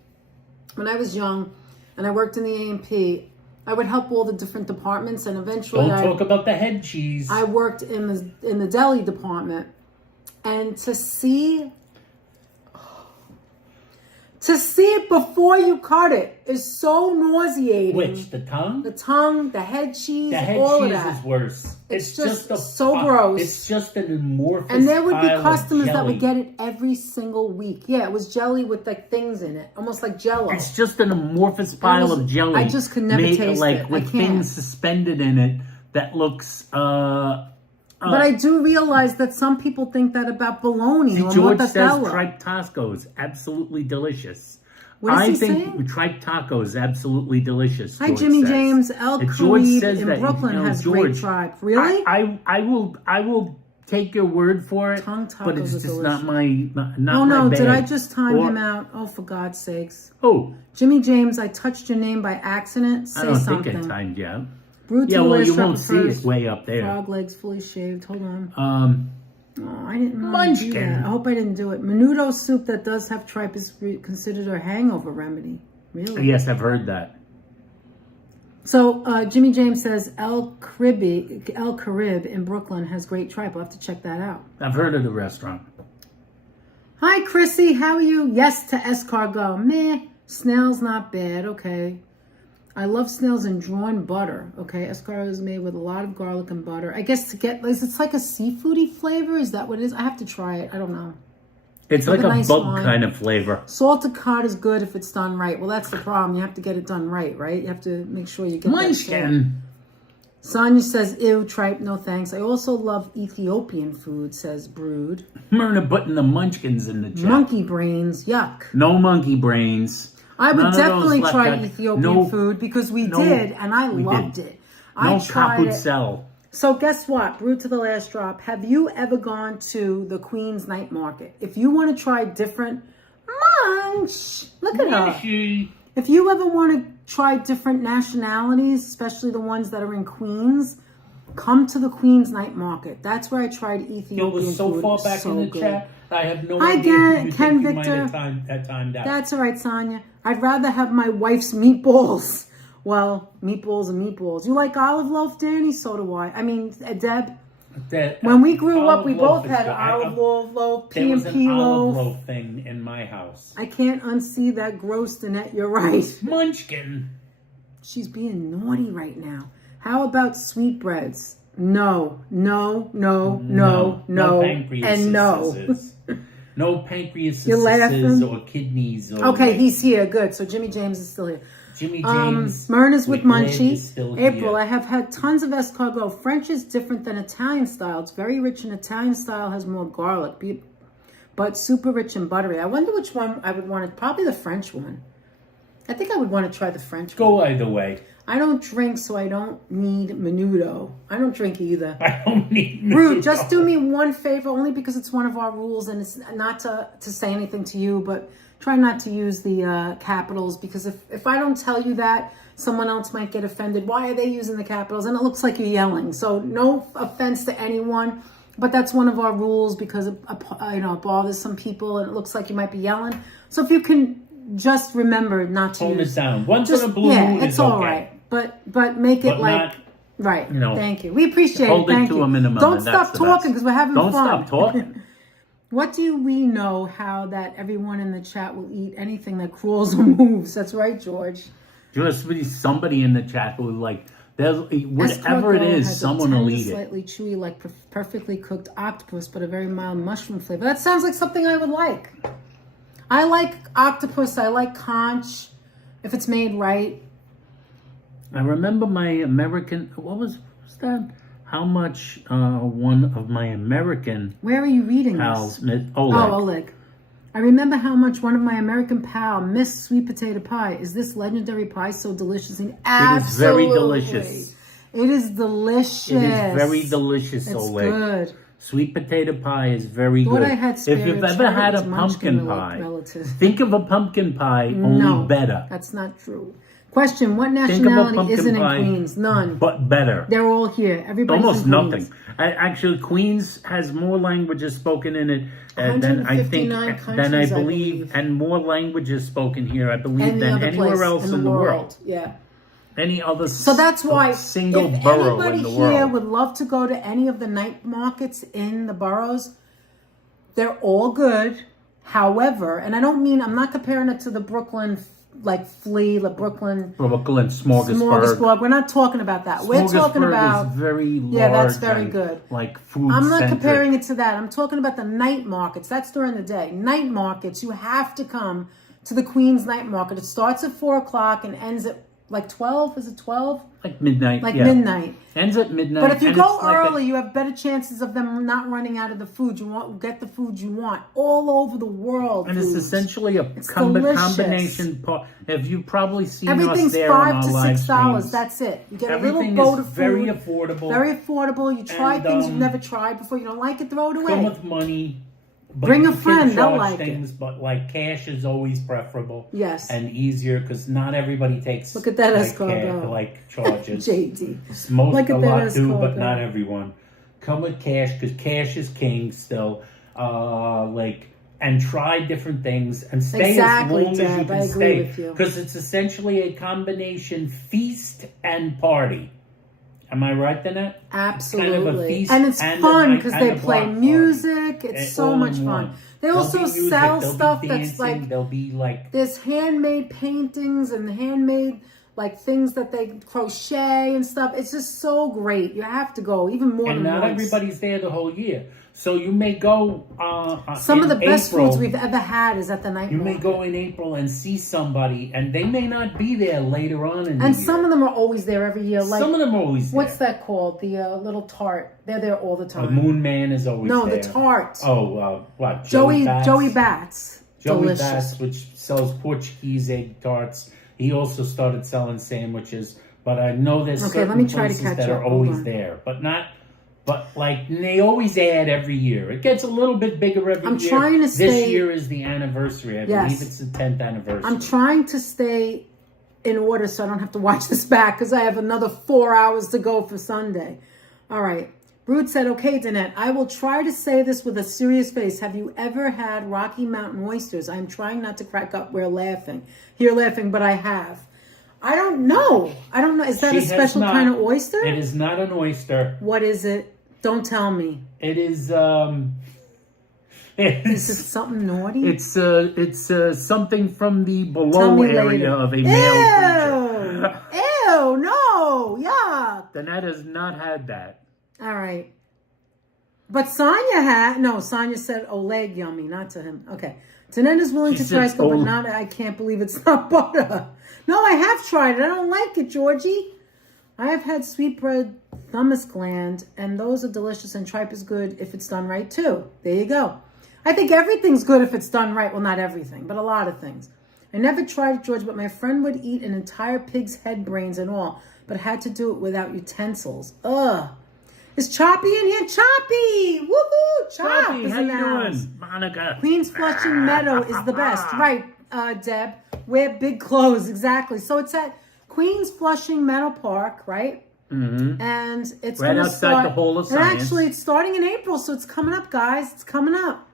when I was young, and I worked in the A&P, I would help all the different departments, and eventually Don't talk about the head cheese. I worked in the deli department, and to see it before you cut it is so nauseating. Which, the tongue? The tongue, the head cheese, the head all cheese of that. is worse. It's just so gross. It's just an amorphous And there would be pile customers of that would jelly. get it every single week. Yeah, it was jelly with like things in it, almost like Jell-O. It's just an amorphous pile of jelly. I just could never taste it. With things suspended in it that looks. But I do realize that some people think that about bologna or George says mortadella. tripe tacos absolutely delicious. What is he think saying? tripe tacos absolutely delicious. Hi, George Jimmy says. James. El Carib in Brooklyn has George, great tripe. Really? I will take your word for it. Tongue tacos but it's are just delicious. not my Oh no! my bag. Did I just time him out? Oh, for God's sakes! Oh, Jimmy James, I touched your name by accident. Say I don't something. think I timed you out. Yeah, well, you won't see it way up there. Frog legs fully shaved. Hold on. Oh, I didn't want to do Munchkin. that. I hope I didn't do it. Menudo soup that does have tripe is considered a hangover remedy. Really? Yes, I've heard that. So Jimmy James says El Carib in Brooklyn has great tripe. I'll have to check that out. I've heard of the restaurant. Hi, Chrissy. How are you? Yes to escargot. Meh. Snail's not bad. Okay. I love snails in drawn butter. Okay. Escargot is made with a lot of garlic and butter. I guess it's like a seafoody flavor. Is that what it is? I have to try it. I don't know. It's like a nice bug wine. kind of flavor. Salted cod is good if it's done right. Well, that's the problem. You have to get it done right? You have to make sure you get that salt. Sonia says, ew, tripe, no thanks. I also love Ethiopian food, says Brood. Myrna putting the munchkins in the chat. Monkey brains, yuck. No monkey brains. I would definitely try out. Ethiopian food because we did, and I loved it. No I tried it. kaputzel. So guess what? Brood to the last drop. Have you ever gone to the Queen's Night Market? If you want to try different... Munch! Look at her. If you ever want to try different nationalities, especially the ones that are in Queens, Come to the Queen's Night Market. That's where I tried Ethiopian It was so food. far back So in the good. chat. I have no I idea. get who it, you Ken think you Victor. might have timed out. That's all right, Sonia. I'd rather have my wife's meatballs. Well, meatballs and meatballs. You like olive loaf, Danny? So do I. I mean, Deb. When we grew up, we both had olive loaf, There was P&P an olive loaf. loaf thing in my house. I can't unsee that gross, Danette. You're right. Munchkin. She's being naughty right now. How about sweetbreads? No, no, no, no, no, and no. No pancreas You're laughing? or kidneys. Or Okay, he's here. Good. So Jimmy James is still here. Jimmy James. Myrna's with Munchie. Still April, here. I have had tons of escargot. French is different than Italian style. It's very rich in Italian style, has more garlic, but super rich and buttery. I wonder which one I would want to, probably the French one. I think I would want to try the French one. Go either way. I don't drink, so I don't need menudo. I don't drink either. I don't need menudo. Rude, just do me one favor, only because it's one of our rules, and it's not to say anything to you, but try not to use the capitals, because if I don't tell you that, someone else might get offended. Why are they using the capitals? And it looks like you're yelling. So no offense to anyone, but that's one of our rules, because it bothers some people, and it looks like you might be yelling. So if you can just remember not to Tone use it down. Once in a blue moon it's is all okay. right. But make it But like not, right. you know, Thank you. We appreciate it. hold it Thank to you. a minimum, Don't and stop that's the talking, best. because we're having Don't fun. stop talking. What do we know how that everyone in the chat will eat anything that crawls or moves? That's right, George. Just be somebody in the chat who like, there's whatever it Escargot is, has someone will tender, eat it. slightly chewy, like perfectly cooked octopus, but a very mild mushroom flavor. That sounds like something I would like. I like octopus. I like conch, if it's made right. I remember my American, what was that? How much one of my American Where are you reading pals, this? Oleg. Oh, Oleg. I remember how much one of my American pal missed sweet potato pie. Is this legendary pie so delicious? And It is very delicious. It is delicious. It is very delicious, It's Oleg. good. Sweet potato pie is very Thought good. I had spare If you've ever had a cherries, pumpkin munchkin pie, relative. think of a pumpkin pie, only No, better. that's not true. Question, what Think of a nationality pumpkin isn't in pie, Queens? None. but better. They're all here. Everybody's Almost in nothing. Queens. Actually, Queens has more languages spoken in it than I think, 159 than I countries, believe, and more languages spoken here, I believe, Any than other anywhere place else in the world. Yeah. Any other So that's why single if borough anybody in the here world. would love to go to any of the night markets in the boroughs, they're all good. However, and I don't mean, I'm not comparing it to the Brooklyn, like the Brooklyn smorgasbord. We're not talking about that. We're talking about, is very large. yeah, that's very and, good. Like food I'm not centric. comparing it to that. I'm talking about the night markets. That's during the day. Night markets, you have to come to the Queen's Night Market. It starts at 4 o'clock and ends at like 12. Is it 12? Like midnight. Like yeah. midnight. Ends at midnight. But if you and go it's like early, you have better chances of them not running out of the food. You get the food you want all over the world. And it's essentially a delicious. combination. Have you probably seen Everything's us there on $5 our to live $6. streams? That's it. You get Everything a little boat is of food. very affordable. Very affordable. You try And, things you've never tried before. You don't like it, throw it away. Come with money. But Bring a you can friend, they'll charge like things, it. But like cash is always preferable. Yes. And easier because not everybody takes. Look at that like, escargot. like charges. JD. Most Look a at that lot do, but escargot. not everyone. Come with cash because cash is king still. And try different things and stay Exactly, as long as you Deb, can I agree stay with you. because it's essentially a combination feast and party. Am I right, Danette? Absolutely. Kind of a feast and it's and fun a- because and they a play block music. party. It's so All much in fun. one. They There'll also be music, sell there'll be stuff dancing, that's like, there'll be like there's handmade paintings and handmade like things that they crochet and stuff. It's just so great. You have to go, even more and than not once. everybody's there the whole year. So you may go Some of the best April, foods we've ever had is at the night You may market. go in April and see somebody, and they may not be there later on in the And year. some of them are always there every year. Like, some of them are always there. what's that called? The little tart. They're there all the A time. Moon Man is always No, there. the tart. Oh, what? Joey Bats? Bats. Joey Delicious. Bass, which sells Portuguese egg tarts. He also started selling sandwiches. But I know there's Okay, certain let me try to places catch that up. are Hold always on. there. But like they always add every year. It gets a little bit bigger every I'm year. trying to This stay- year is the anniversary. I Yes. believe it's the 10th anniversary. I'm trying to stay in order so I don't have to watch this back because I have another 4 hours to go for Sunday. All right. Brood said, okay, Danette, I will try to say this with a serious face. Have you ever had Rocky Mountain oysters? I'm trying not to crack up. We're laughing. You're laughing, but I have. I don't know. Is that a special kind of oyster? It is not an oyster. What is it? Don't tell me. It is, Is it something naughty? It's something from the below area of a male creature. Ew, no, yuck. Danette has not had that. All right. But Sonia said Oleg yummy, not to him. Okay. Danette is willing to try school, but not, I can't believe it's not butter. No, I have tried it. I don't like it, Georgie. I have had sweetbread thummus gland, and those are delicious, and tripe is good if it's done right, too. There you go. I think everything's good if it's done right. Well, not everything, but a lot of things. I never tried it, George, but my friend would eat an entire pig's head, brains and all, but had to do it without utensils. Ugh. Is Choppy in here? Choppy! Woohoo! Choppy, how you doing, Monica? Queens Flushing Meadow is the best. Right, Deb. Wear big clothes, exactly. So it's at Queens Flushing Meadow Park, right? Mm-hmm. And it's right going to outside start, the Hall of Science. And actually, it's starting in April, so it's coming up, guys. It's coming up.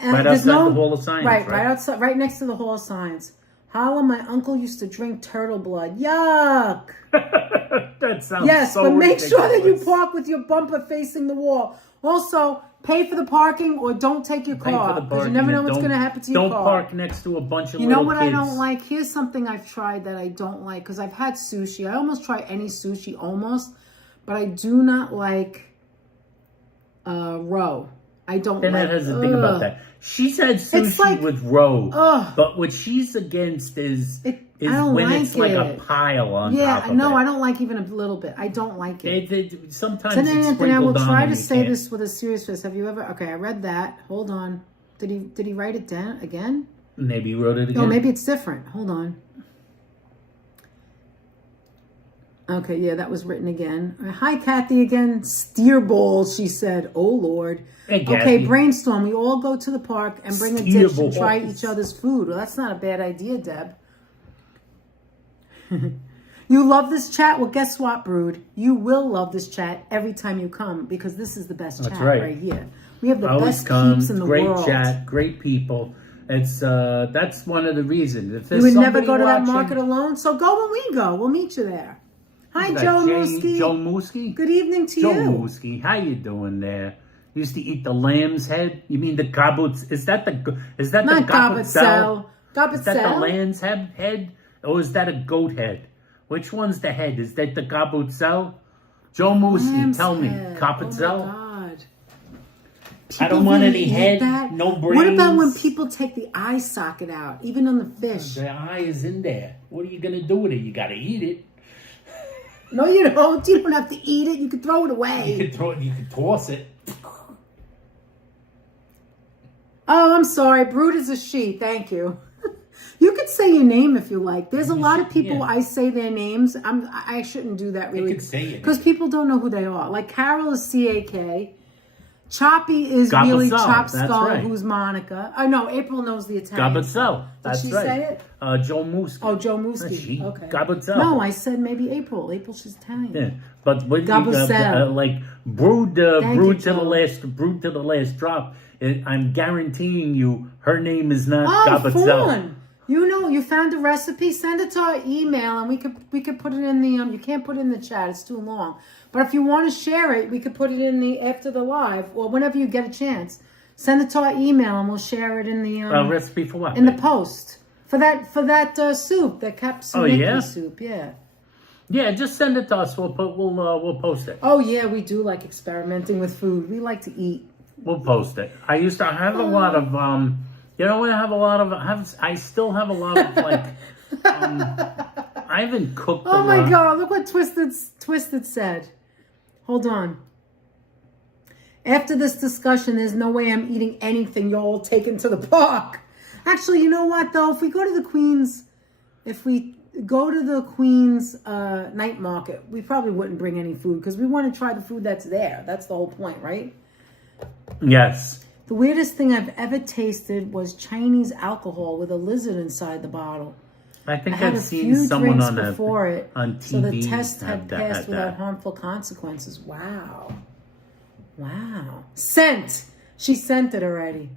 Right outside the Hall of Science. Right outside, right next to the Hall of Science. Holla, my uncle used to drink turtle blood. Yuck. That sounds yes, so but make ridiculous. sure that you park with your bumper facing the wall. Also, pay for the parking or don't take your car because you never know what's going to happen to your car. Don't park next to a bunch of You know little what kids. I don't like? Here's something I've tried that I don't like because I've had sushi. I almost try any sushi, but I do not like roe. I don't and like. And that has a thing about that. She's had sushi with roe, but what she's against is when it's like a pile on top of it. No, I don't like even a little bit. I don't like it. Sometimes and it's Anthony, I will try to say can't. this with a serious face. Have you ever? Okay, I read that. Hold on. Did he write it down again? Maybe he wrote it again. No, maybe it's different. Hold on. Okay, yeah, that was written again. Hi, Kathy again. Steer ball, she said. Oh, Lord. Hey, okay, brainstorm. We all go to the park and bring a dish and try each other's food. Well, that's not a bad idea, Deb. You love this chat? Well, guess what, Brood? You will love this chat every time you come because this is the best chat right here. We have the best peeps in the world. Great chat, great people. It's that's one of the reasons. You would never go to that market alone? So go when we go. We'll meet you there. Hi, Joe Mooski. Joe Mooski? Good evening to you. Joe Mooski, how you doing there? Used to eat the lamb's head? You mean the gabutz? Is that the gabutzel? Is that the lamb's head? Or is that a goat head? Which one's the head? Is that the gabutzel? Joe Mooski, tell me. Gabutzel? Oh my God. I don't want any head, no brains. What about when people take the eye socket out, even on the fish? The eye is in there. What are you going to do with it? You got to eat it. No, you don't. You don't have to eat it. You can throw it away. You can throw it. You can toss it. Oh, I'm sorry. Brood is a she. Thank you. You could say your name if you like. There's a lot of people I say their names. I shouldn't do that really. You could say it. Because people don't know who they are. Like Carol is CAK. Choppy is really Chop Skull, who's Monica. Oh, no, April knows the Italian. Gabutzel. That's Did she right. say it? Joe Mooski. Oh, Joe Mooski. Okay. Gabutzel. No, I said maybe April. April, she's Italian. Yeah, but when like brood to the last drop. I'm guaranteeing you, her name is not Gabutzel. Fawn. You know, you found a recipe. Send it to our email, and we could put it in the. You can't put it in the chat; it's too long. But if you want to share it, we could put it in the after the live or whenever you get a chance. Send it to our email, and we'll share it in the recipe for what? In the post for that soup, that capsule soup. Yeah. Yeah, just send it to us. We'll post it. Oh yeah, we do like experimenting with food. We like to eat. We'll post it. I used to have a lot of I still have a lot of like I haven't cooked Oh my God, look what Twisted said. Hold on. After this discussion, there's no way I'm eating anything you're all taken to the park. Actually, you know what though? If we go to the Queen's night market, we probably wouldn't bring any food because we want to try the food that's there. That's the whole point, right? Yes. The weirdest thing I've ever tasted was Chinese alcohol with a lizard inside the bottle. I think had I've a seen few someone drinks on before it, on so the TV test had have that- passed had without that. harmful consequences. Wow. Wow. Sent. She sent it already.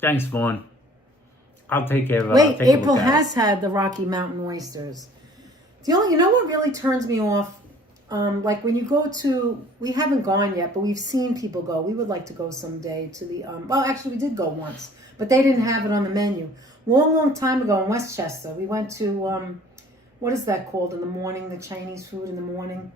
Thanks, Vaughn. I'll take care of it. Wait, April has had the Rocky Mountain oysters. The only, you know what really turns me off? Like when you go to, we haven't gone yet, but we've seen people go. We would like to go someday to the, well, actually we did go once, but they didn't have it on the menu. Long time ago in Westchester, we went to, what is that called in the morning, the Chinese food in the morning?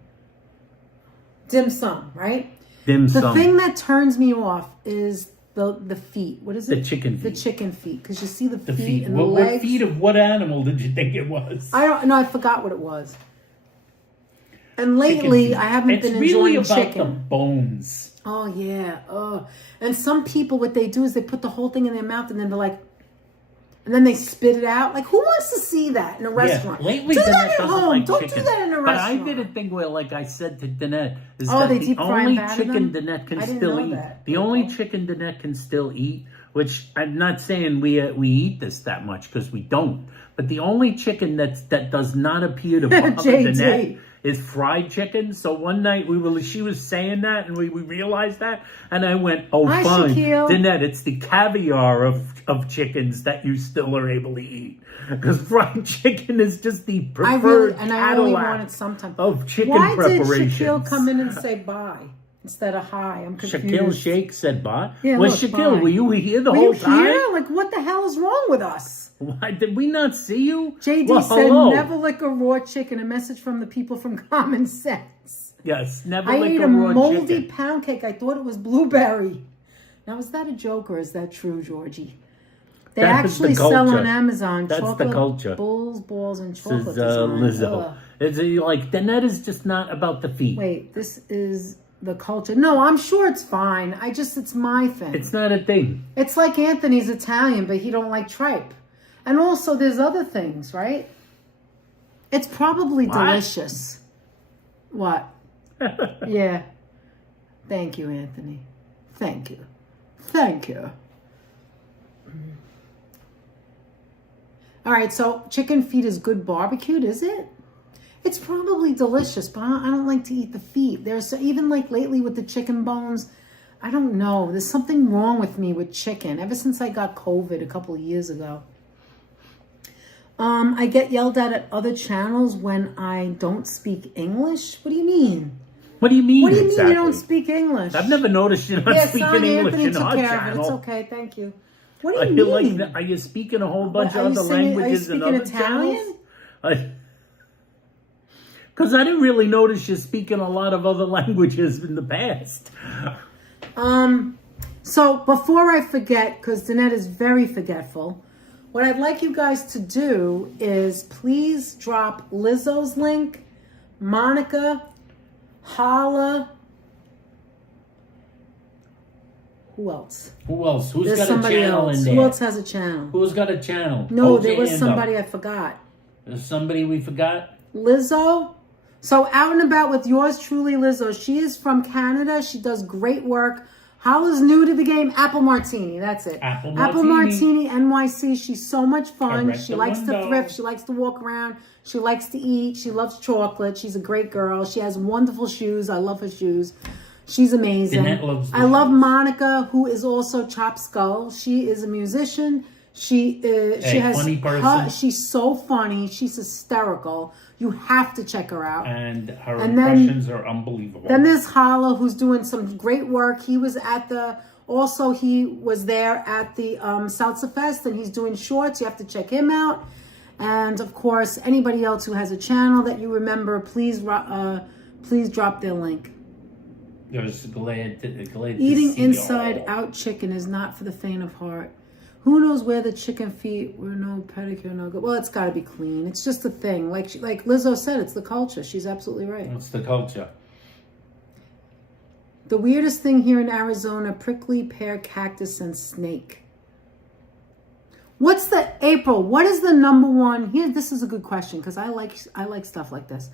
Dim sum, right? Dim sum. The thing that turns me off is the feet. What is it? The chicken feet. The chicken feet, because you see the The feet feet. and the What legs. feet of what animal did you think it was? I don't know. I forgot what it was. And lately, I haven't been enjoying It's really about chicken. the bones. Oh yeah. Oh, and some people, what they do is they put the whole thing in their mouth, and then they're like, and then they spit it out. Like, who wants to see that in a restaurant? Yeah, lately do Danette that at doesn't home. like Don't chicken. do that in a But restaurant. I didn't think, well, like I said to Danette, is Oh, that they the deep fry and only batter chicken them? Danette can I didn't still know eat. that. The only chicken Danette can still eat, which I'm not saying we eat this that much because we don't. But the only chicken that does not appear to bother JD. Danette is fried chicken. So one night she was saying that, and we realized that, and I went, "Oh, Hi, fine, Shaquille. Danette, it's the caviar of chickens that you still are able to eat, because fried chicken is just the preferred I only Cadillac wanted sometimes. of chicken Why preparations." did Shaquille come in and say bye instead of hi? I'm confused. Shaquille Shake said bye. Yeah, Was look, Shaquille, bye. were you here the Were whole you time? here? Like, what the hell is wrong with us? Why did we not see you? JD Well, said, hello. never lick a raw chicken. A message from the people from Common Sense. Yes, never I like ate a a raw moldy chicken. pound cake. I thought it was blueberry. Now, is that a joke or is that true, Georgie? They That is the actually sell culture. on Amazon That's the chocolate culture. bulls, balls, and This chocolate is design. Lizzo. Ugh. It's like Danette is just not about the feet. Wait, this is the culture. No, I'm sure it's fine. It's my thing. It's not a thing. It's like Anthony's Italian, but he don't like tripe. And also, there's other things, right? It's probably What? delicious. What? Yeah. Thank you, Anthony. Thank you. Thank you. All right, so chicken feet is good barbecued, is it? It's probably delicious, but I don't like to eat the feet. There's even like lately with the chicken bones, I don't know. There's something wrong with me with chicken ever since I got COVID a couple of years ago. I get yelled at other channels when I don't speak English. What do you mean? What do you mean? What do you exactly? mean you don't speak English? I've never noticed you not Yeah, speaking sorry, English Anthony in took our care channel. of it. It's okay, thank you. What Are do you you mean? like? Are you speaking a whole bunch Are of you other singing- languages are you in other speaking Italian? channels? Because I didn't really notice you speaking a lot of other languages in the past. So before I forget, because Danette is very forgetful, what I'd like you guys to do is please drop Lizzo's link, Monica, Hala. Who else? Who else? Who's There's got a somebody channel else. in there? Who else has a channel? Who's got a channel? No, Hold there your was hand somebody up. I forgot. There's somebody we forgot. Lizzo. So out and about with yours truly, Lizzo. She is from Canada. She does great work. Hala's new to the game. Apple Martini. That's it. Apple Martini NYC. She's so much fun. Correct She the likes to window. thrift. She likes to walk around. She likes to eat. She loves chocolate. She's a great girl. She has wonderful shoes. I love her shoes. She's amazing. Danette loves the I love shoes. Monica, who is also Chop Skull. She is a musician. She has funny person. she's so funny. She's hysterical. You have to check her out. And her And then- impressions are unbelievable. Then there's Hala, who's doing some great work. He was there at the Salsa Fest, and he's doing shorts. You have to check him out. And of course, anybody else who has a channel that you remember, please drop their link. There's glad to Eating see inside y'all. out chicken is not for the faint of heart. Who knows where the chicken feet were no pedicure, no good. Well, it's got to be clean. It's just a thing. Like Lizzo said, it's the culture. She's absolutely right. It's the culture. The weirdest thing here in Arizona, prickly pear, cactus, and snake. What's the, April, what is the number one, here, this is a good question because I like stuff like this.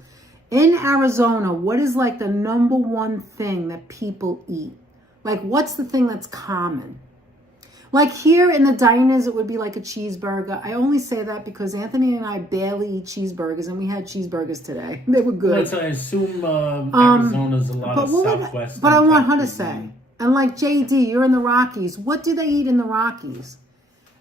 In Arizona, what is like the number one thing that people eat? Like, what's the thing that's common? Like here in the diners, it would be like a cheeseburger. I only say that because Anthony and I barely eat cheeseburgers, and we had cheeseburgers today. They were good. So I assume Arizona's a lot of Southwest. But I want her to say. And like JD, you're in the Rockies. What do they eat in the Rockies?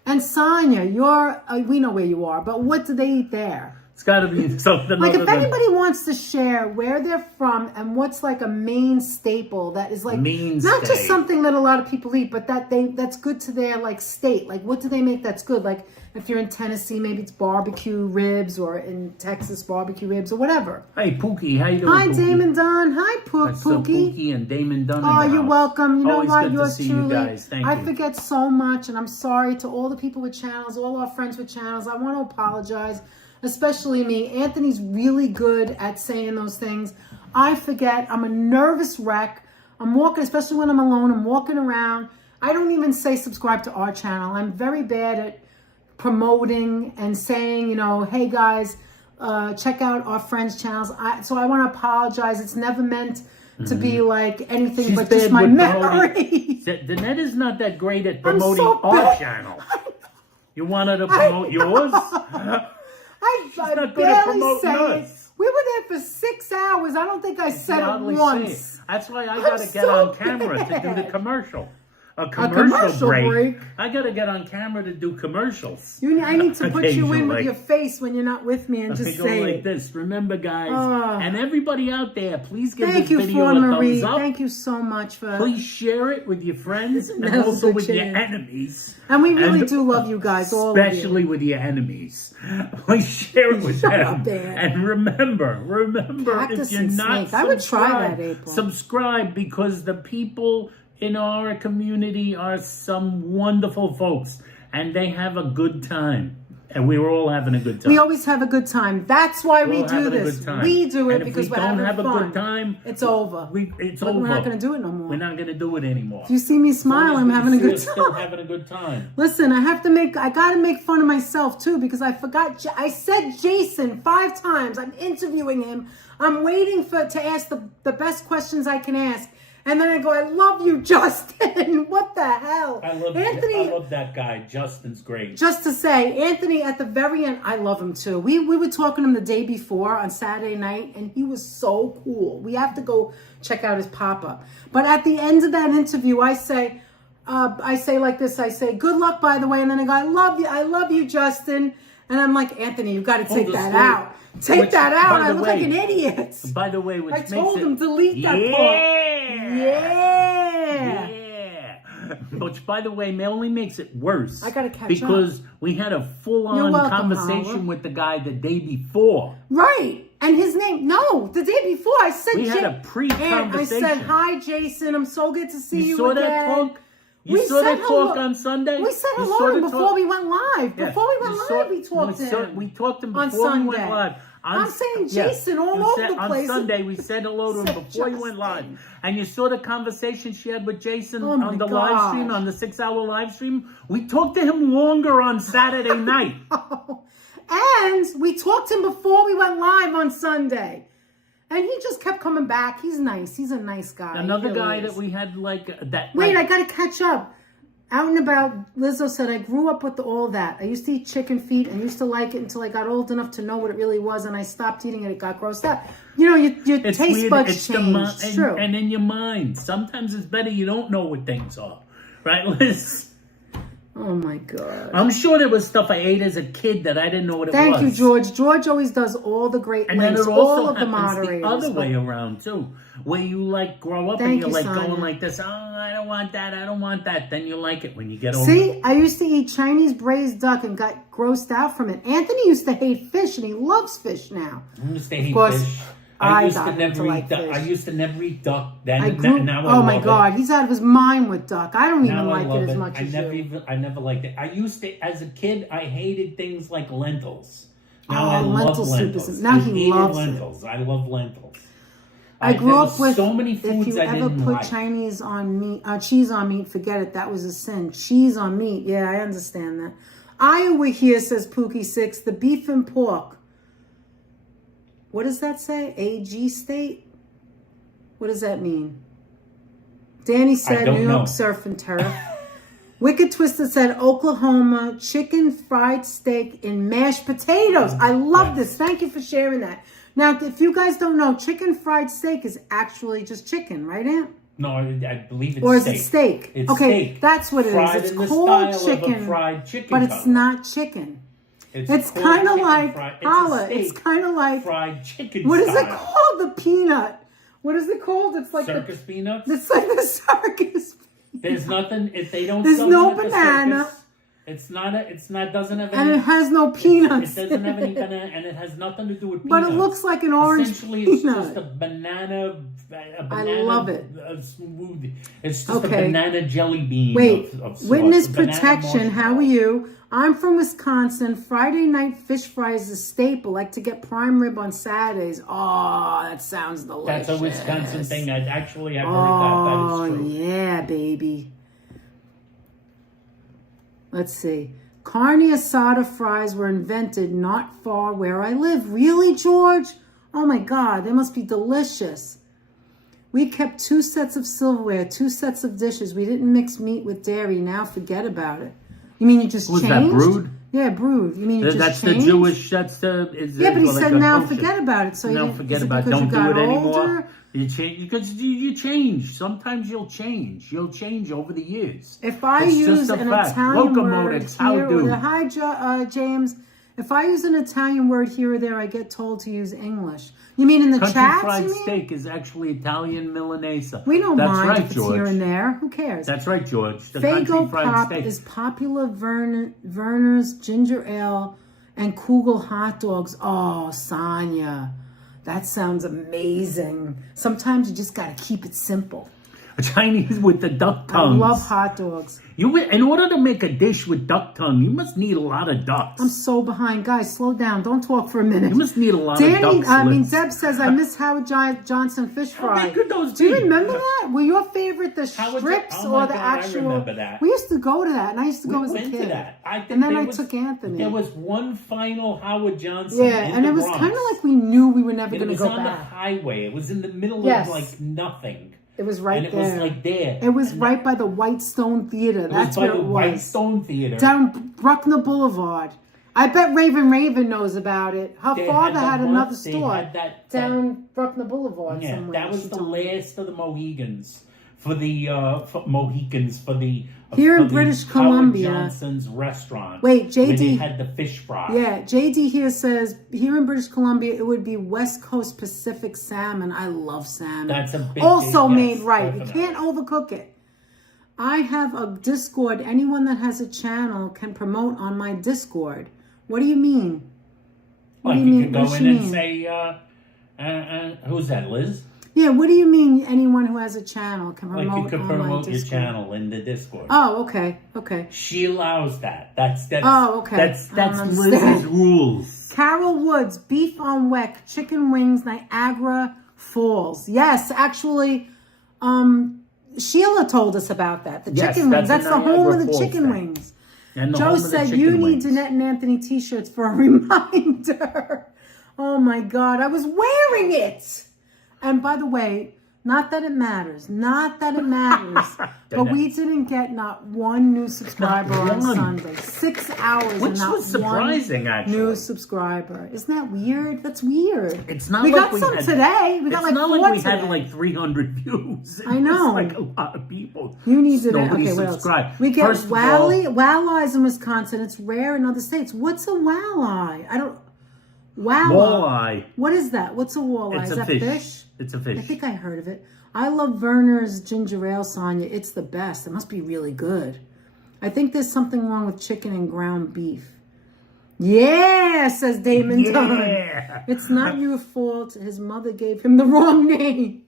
And Sonia, we know where you are, but what do they eat there? It's got to be something. Like if anybody wants to share where they're from and what's like a main staple that is like not just something that a lot of people eat, but that's good to their like state. Like what do they make that's good? Like if you're in Tennessee, maybe it's barbecue ribs, or in Texas barbecue ribs, or whatever. Hey Pookie, how you doing? Hi Pookie? Damon Dunn. Hi That's Pookie. Pookie and Damon Dunn. Oh, you're welcome. You know Always what? good Yours to see truly. You guys. Thank you. I forget so much, and I'm sorry to all the people with channels, all our friends with channels. I want to apologize. Especially me. Anthony's really good at saying those things. I forget. I'm a nervous wreck. I'm walking, especially when I'm alone. I'm walking around. I don't even say subscribe to our channel. I'm very bad at promoting and saying, hey guys, check out our friends' channels. So I want to apologize. It's never meant to be like anything but just my memory. Danette is not that great at promoting our channel. You want her to promote yours? I barely say it. We were there for 6 hours. I don't think I said it once. That's why I got to get on camera to do the commercial. A commercial break. I got to get on camera to do commercials. I need to put you in with your face when you're not with me and just say like this. Remember, guys, and everybody out there, please give this video a Marie. thumbs up. Thank you so much for. Please share it with your friends and also with your enemies. And we really do love you guys, all especially with your enemies. Please share it with them. And remember, if you're not subscribed, I would try that, April. Subscribe, because the people in our community are some wonderful folks, and they have a good time. And we were all having a good time. We always have a good time. That's why we do this. We do it because we're having fun. If we don't have a good time, it's over. It's over. We're not going to do it no more. We're not going to do it anymore. If you see me smile, I'm having a good time. Still having a good time. Listen, I got to make fun of myself too, because I forgot. I said Jason 5 times. I'm interviewing him. I'm waiting to ask the best questions I can ask. And then I go, I love you, Justin. What the hell? Anthony, I love that guy. Justin's great. Just to say, Anthony, at the very end, I love him too. We were talking to him the day before on Saturday night, and he was so cool. We have to go check out his pop-up. But at the end of that interview, I say like this. I say, good luck, by the way. And then I go, I love you, Justin. And I'm like, Anthony, you got to take that out. Take that out. I look like an idiot. By the way, I told him delete that part. Yeah. Which, by the way, only makes it worse. I gotta catch because we had a full-on conversation with the guy the day before. Right. And his name, the day before I said we had a pre-conversation. I said, hi, Jason. I'm so good to see you saw again. That talk? You saw that talk on Sunday? We said hello before we went live. Before we went live, we talked to him. We talked to him before we went live. I'm saying Jason all over the place. On Sunday, we said hello to him before he went live. And you saw the conversation she had with Jason on the live stream, on the 6-hour live stream. We talked to him longer on Saturday night. And we talked to him before we went live on Sunday. And he just kept coming back. He's nice. He's a nice guy. Another guy that we had that. Wait, I got to catch up. Out and about, Lizzo said, I grew up with all that. I used to eat chicken feet and used to like it until I got old enough to know what it really was, and I stopped eating it. It got grossed out. Your taste buds change. It's true. And in your mind, sometimes it's better you don't know what things are. Right, Liz? Oh, my God. I'm sure there was stuff I ate as a kid that I didn't know what it was. Thank you, George. George always does all the great links. And then it all also of the moderators. The other way around, too. Where you, grow up and you're, going like this. Oh, I don't want that. I don't want that. Then you like it when you get older. See, I used to eat Chinese braised duck and got grossed out from it. Anthony used to hate fish, and he loves fish now. I used to hate fish. I used to never eat duck. Now oh my God, he's out of his mind with duck. I don't even like it as much as you. I never liked it. I used to, as a kid, I hated things like lentils. Now I love lentils. Now he loves lentils. I love lentils. I grew up with so many foods if you ever put Chinese on meat, cheese on meat, forget it. That was a sin. Cheese on meat. Yeah, I understand that. Iowa here, says Pookie 6, the beef and pork. What does that say? AG state? What does that mean? Danny said New York surf and turf. Wicked Twister said Oklahoma chicken fried steak and mashed potatoes. I love this. Thank you for sharing that. Now, if you guys don't know, chicken fried steak is actually just chicken, right, Aunt? No, I believe it's or is steak. it steak? It's okay, steak. that's what it fried is. It's in called the style chicken, of a fried chicken but it's cutlet. not chicken. It's kind of like challah. It's kind of like fried chicken. What is style. it called? The peanut. What is it called? It's like circus peanuts. It's like the circus. There's nothing. If they don't. There's sell no them at the banana. circus, it's not. It's not. Doesn't have any. And it has no peanuts. It doesn't have any banana, and it has nothing to do with But peanuts. it looks like an orange Essentially, peanut. it's just a banana. I love it. A smoothie. It's just a banana jelly bean. Wait, of sauce. witness Banana protection. How are marshmallow. you? I'm from Wisconsin. Friday night fish fry is a staple. Like to get prime rib on Saturdays. Oh, that sounds delicious. That's a Wisconsin thing. I've heard that. That is true. Yeah, baby. Let's see. Carne asada fries were invented not far where I live. Really, George? Oh my God, they must be delicious. We kept 2 sets of silverware, 2 sets of dishes. We didn't mix meat with dairy. Now forget about it. You mean you just changed? Was that brood? Yeah, brood. You mean you that's just changed? the Jewish. That's the. Yeah, but he like said a now kosher. forget about it. So you No, didn't, forget is it about it. because Don't you do got it anymore. older? You change because you change. Sometimes you'll change. You'll change over the years. If I It's use just a an fact. Italian word Locomotives, how here do? or there, hi, James. If I use an Italian word here or there, I get told to use English. You mean in the Country chats? fried You mean? steak is actually Italian Milanese. We don't That's mind right, if it's George. here and there. Who cares? That's right, George. The Fago country fried Pop steak. is popular Verner's ginger ale and Kugel hot dogs. Oh, Sonia, that sounds amazing. Sometimes you just got to keep it simple. Chinese with the duck tongues. I love hot dogs. In order to make a dish with duck tongue, you must need a lot of ducks. I'm so behind. Guys, slow down. Don't talk for a minute. You must need a lot of duck slits. Deb says, I miss Howard Johnson fish fry. How big could those Do you be? remember that? Were your favorite the Howard strips Oh my or the God, actual? I remember that. We used to go to that, and I used to go as a went kid. to that. I think And then there I was- took Anthony. There was one final Howard Johnson. Yeah, in and the it was Bronx. kind of like we knew we were never And going it to was go on the back. highway. It was in the middle Yes. of like nothing. It was right and it there. was like there. It was And right by the White Stone Theater. It That's was by where the it White was. Stone Theater. Down Bruckner Boulevard. I bet Raven knows about it. Her They father had that another one- they store had that down Bruckner Boulevard Yeah, somewhere. that was She the told me. last of the Mohegans for the Mohicans for the Here for in the British Howard Columbia. Johnson's restaurant. Wait, where JD they had the fish fry. Yeah, JD here says, here in British Columbia, it would be West Coast Pacific salmon. I love salmon. That's a big Also yes, made right. You definitely. can't overcook it. I have a Discord. Anyone that has a channel can promote on my Discord. What do you mean? What Like do you you mean? can go What does in she and mean? say, who's that, Liz? Yeah, what do you mean anyone who has a channel can promote Like you could on my promote your Discord? channel in the Discord. Oh, okay. Okay. She allows that. That's Oh, okay. That's I don't Liz's understand. rules. Carol Woods, beef on weck, chicken wings, Niagara Falls. Yes, actually, Sheila told us about that. The Yes, chicken wings. That's the Niagara home of the Falls chicken thing. wings. And the Joe home of the said chicken you need wings. Danette and Anthony t-shirts for a reminder. Oh my God, I was wearing it. And by the way, not that it matters, but we didn't get not one new subscriber on one. Sunday. 6 hours Which and not was surprising, one actually. new subscriber. Isn't that weird? That's weird. It's not we like got we some had, today. We got It's like not 4 like we today. had like 300 views. I know. It's like a lot of people. You need to. Nobody Okay, what else? subscribed. We get First of all, walleyes in Wisconsin. It's rare in other states. What's a walleye? I don't. walleye. What is that? What's a walleye? It's Is a that fish. fish? It's a fish. I think I heard of it. I love Werner's ginger ale, Sonia. It's the best. It must be really good. I think there's something wrong with chicken and ground beef. Yeah, says Damon Dunn. Yeah. It's not your fault. His mother gave him the wrong name.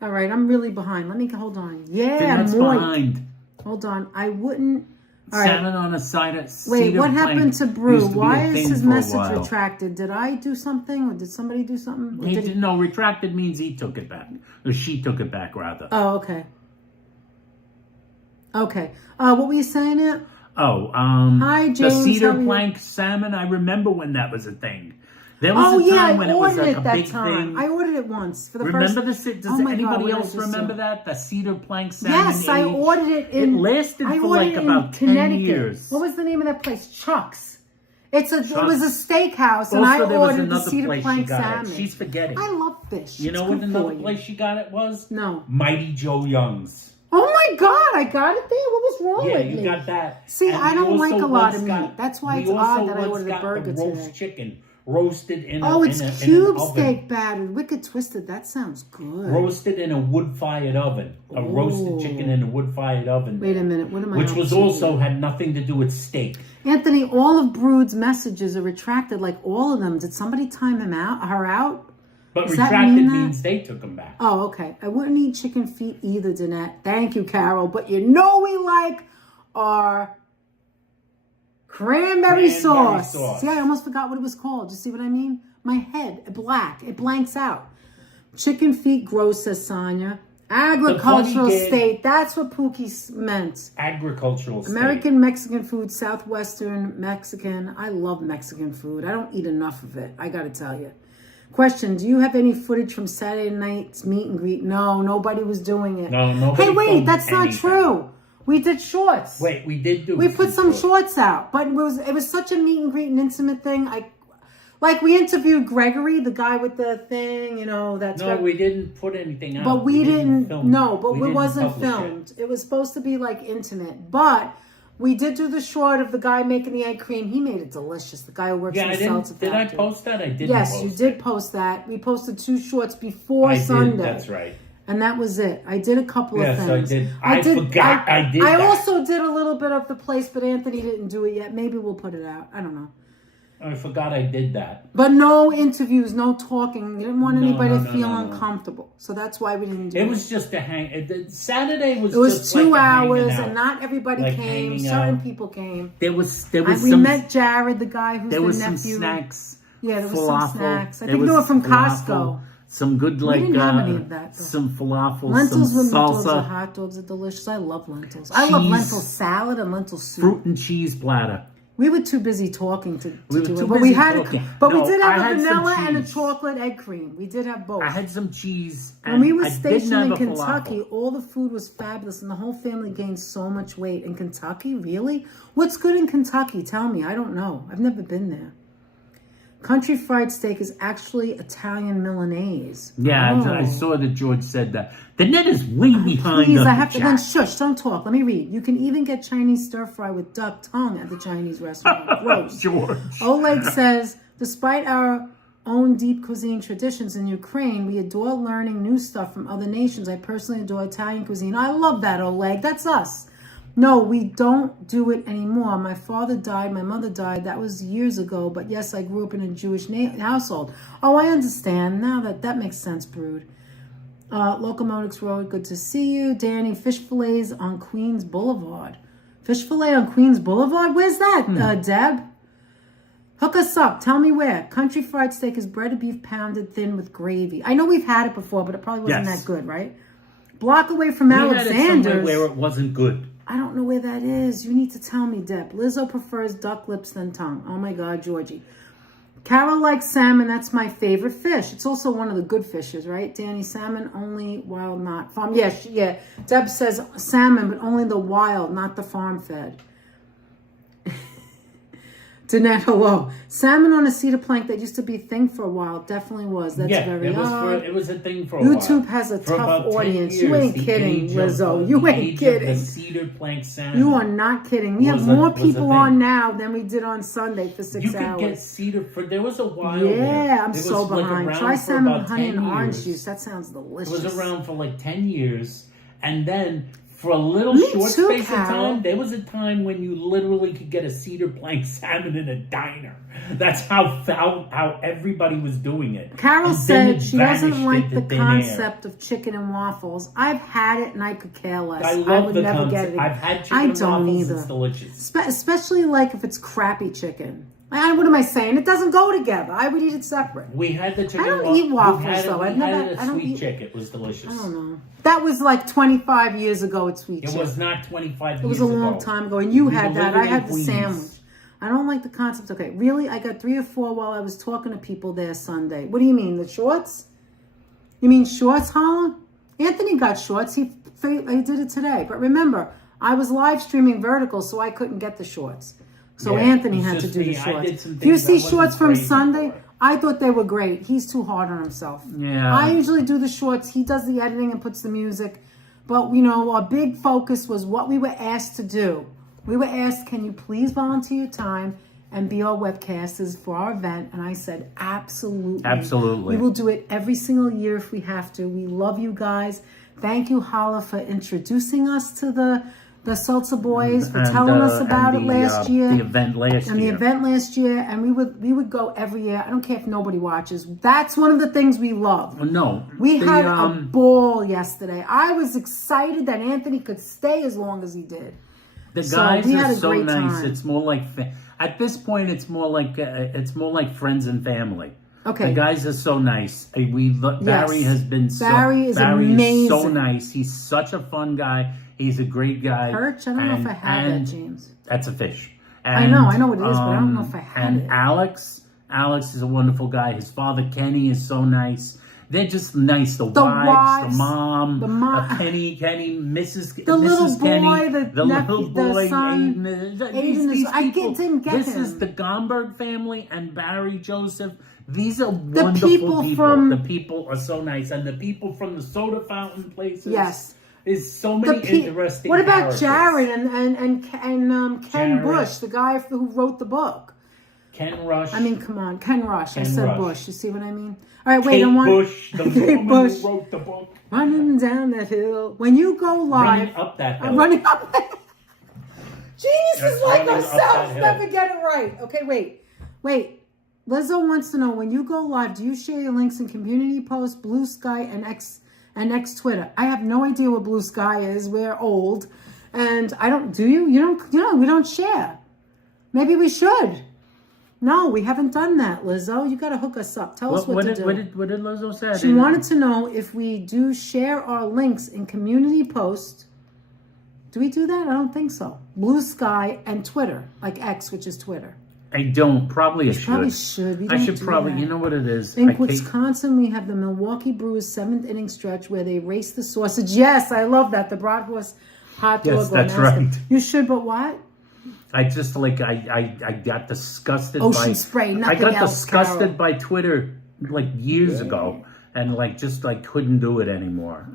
All right, I'm really behind. Let me hold on. Yeah, That's moist. behind. Hold on. I wouldn't. All right. Salmon on a side of Wait, cedar what plank happened to Brew? used to be a Why is thing his for a message while. retracted? Did I do something, or did somebody do something? Or He did didn't know. Retracted means he took it back. Or she took it back, rather. Oh, okay. Okay. What were you saying, Aunt? Oh, Hi, the James, how cedar are you? plank salmon. I remember when that was a thing. There was a time when I it was ordered like it a that big time. thing. I ordered it once for the Remember first. this? Does Oh my God, anybody what did I else just remember do? that? The cedar plank salmon Yes, I age? ordered it in. It lasted I for ordered like it about in 10 Connecticut. years. What was the name of that place? Chuck's. It was a Chuck's. steakhouse, and I Also, there was ordered the another cedar place she plank got salmon. it. She's forgetting. I love fish. You It's know good what another for you. place she got it was? No. Mighty Joe Young's. Oh my God, I got it there. What was wrong Yeah, with you me? got that. See, And I we don't like also a lot once of got- meat. That's why we it's also odd that I once ordered a got burger the roast today. chicken roasted in Oh, it's in cube an oven. steak battered, wicked twisted. That sounds good. Roasted in a wood-fired oven. A roasted chicken in a wood-fired oven. Wait a minute, what am I Which up was to also here? had nothing to do with steak. Anthony, all of Brood's messages are retracted, like all of them. Did somebody time her out? But Does that retracted mean that? means they took them back. Oh, okay. I wouldn't eat chicken feet either, Danette. Thank you, Carol. But you know we like our cranberry sauce. See, I almost forgot what it was called. You see what I mean? My head, black. It blanks out. Chicken feet gross, says Sonia. Agricultural funny state. That's what Pookie meant. Agricultural state. American Mexican food, Southwestern Mexican. I love Mexican food. I don't eat enough of it. I got to tell you. Question, do you have any footage from Saturday night's meet and greet? No, nobody was doing it. No, nobody. Hey, wait, filmed that's not anything. true. We did shorts. Wait, we did do. We put some shorts out, but it was such a meet and greet and intimate thing. We interviewed Gregory, the guy with the thing, you know. No, we didn't put anything out. But we didn't film. no, but We it wasn't publish filmed. It was supposed to be like intimate, but we did do the short of the guy making the egg cream. He made it delicious. The guy who works in the Seltzer Did I factory. post that? I didn't. Yes, post you it. did post that. We posted 2 shorts before I Sunday. did. That's right. And that was it. I did a couple of things. Yes, I did. I forgot I did I that. also did a little bit of the place, but Anthony didn't do it yet. Maybe we'll put it out. I don't know. I forgot I did that. But no interviews, no talking. You didn't want anybody to feel no. uncomfortable. So that's why we didn't do it. It was just a hang. Saturday was. It was just 2 like hours, hanging out. and not everybody Like came. hanging Certain out. people came. There was We some. met Jared, the guy who's There the was nephew. some snacks. Yeah, there was falafel. some snacks. I There think they were was from falafel. Costco. Some good We didn't have any of that, though. some falafel, Lentils some with dogs or salsa, hot dogs are delicious. I love lentils. I love Cheese. lentil salad and lentil soup. fruit and cheese platter. We were too busy talking to We were do too it. But we busy had talking. but No, we did I have a had some vanilla and a cheese. chocolate egg cream. We did have both. I had some cheese. When we were I didn't stationed in have a Kentucky, falafel. all the food was fabulous, and the whole family gained so much weight. In Kentucky, really? What's good in Kentucky? Tell me. I don't know. I've never been there. Country fried steak is actually Italian Milanese. Yeah, Oh. I saw that George said that. The net is way behind Please, us. I have to then shush, don't talk. Let me read. You can even get Chinese stir fry with duck tongue at the Chinese restaurant. Gross. George. Oleg says, despite our own deep cuisine traditions in Ukraine, we adore learning new stuff from other nations. I personally adore Italian cuisine. I love that, Oleg. That's us. No, we don't do it anymore. My father died. My mother died. That was years ago. But yes, I grew up in a Jewish household. Oh, I understand. Now that makes sense, Brood. Locomotives Road, good to see you. Danny, fish fillets on Queens Boulevard. Fish fillet on Queens Boulevard? Where's that, Deb? Hook us up. Tell me where. Country fried steak is breaded beef pounded thin with gravy. I know we've had it before, but it probably wasn't that good, right? Block away from We had it Alexander's. somewhere where it wasn't good. I don't know where that is. You need to tell me, Deb. Lizzo prefers duck lips than tongue. Oh my God, Georgie. Carol likes salmon. That's my favorite fish. It's also one of the good fishes, right? Danny, salmon only wild, not farm. Yeah. Deb says salmon, but only the wild, not the farm fed. Danette, hello. Salmon on a cedar plank that used to be a thing for a while. Definitely was. That's very odd. It was a thing for a while. YouTube has a For tough about 10 audience. years, You ain't the kidding, age of, Lizzo. You the ain't age of kidding. The cedar plank salmon. You are not kidding. We have more people on now than we did on Sunday for 6 You hours. could get cedar for. There was a while. Yeah, I'm it was so like behind. around Try for salmon about with honey 10 and orange years. juice. That sounds It delicious. was around for like 10 years, and then for a little Me short too, space Carol. of time, there was a time when you literally could get a cedar plank salmon in a diner. That's how everybody was doing it. Carol And then said it she doesn't vanished like into the thin air. concept of chicken and waffles. I've had it and I could care less. I love would the never concept. get it. I've had chicken I and don't waffles. either. It's delicious. Especially like if it's crappy chicken. What am I saying? It doesn't go together. I would eat it separate. We had the chicken. I don't eat waffles, though. We I've had never- it I at don't Sweet eat- Chick. It was delicious. I don't know. That was like 25 years ago at Sweet It Chick. was not 25 years It ago. was a long time ago, and you We had were that. I living in had the Queens. sandwich. I don't like the concept. Okay, really? I got 3 or 4 while I was talking to people there Sunday. What do you mean, the shorts? You mean shorts, Hala? Anthony got shorts. He did it today. But remember, I was live streaming vertical, so I couldn't get the shorts. So Anthony had to do the shorts. If you see shorts from Sunday, I thought they were great. He's too hard on himself. Yeah. I usually do the shorts. He does the editing and puts the music. But, you know, our big focus was what we were asked to do. We were asked, can you please volunteer your time and be our webcasters for our event? And I said, absolutely. Absolutely. We will do it every single year if we have to. We love you guys. Thank you, Hala, for introducing us to the Salsa Boys, for telling us about it last year. The event last year. And the event last year. And we would go every year. I don't care if nobody watches. That's one of the things we love. No. We had a ball yesterday. I was excited that Anthony could stay as long as he did. The guys are so nice. Time. It's more like at this point, it's more like friends and family. Okay. The guys are so nice. Barry has been Barry is amazing. Is so nice. He's such a fun guy. He's a great guy. Perch? I don't know if I had that, James. That's a fish. And, I know what it is, but I don't know if I had it. And Alex is a wonderful guy. His father Kenny is so nice. They're just nice. The wives, the mom, Kenny, Mrs. The little Mrs. boy, Kenny, the little boy, son, Aiden. These I people, didn't get this him. is the Gomberg family and Barry Joseph. These are the wonderful people. The people are so nice, and the people from the soda fountain places. Yes. There's so many interesting. What about characters. Jared and Ken Jared. Bush, the guy who wrote the book? Ken Rush. I mean, come on, Ken Rush. I said Rush. Bush. You see what I mean? All right, wait. Kate I want Bush, the Kate woman Bush. who wrote the book. Running down that hill. When you go live, Running up that hill. Running up that. Geniuses like running up ourselves that hill. never get it right. Okay, wait. Lizzo wants to know, when you go live, do you share your links in community posts, Blue Sky, and X Twitter? I have no idea what Blue Sky is. We're old, and I don't. Do you? You don't. We don't share. Maybe we should. No, we haven't done that, Lizzo. You got to hook us up. Tell us what to do. What did Lizzo say? She wanted to know if we do share our links in community posts. Do we do that? I don't think so. Blue Sky and Twitter, like X, which is Twitter. I don't. Probably I should. Probably should. We don't I should do probably. that. You know what it is? In Wisconsin, we have the Milwaukee Brewers 7th inning stretch where they race the sausage. Yes, I love that. The Bratwurst hot dog. Yes, that's right. You should, but what? I just I got disgusted Ocean by spray, nothing I got else, disgusted Carol. by Twitter like years ago, and couldn't do it anymore.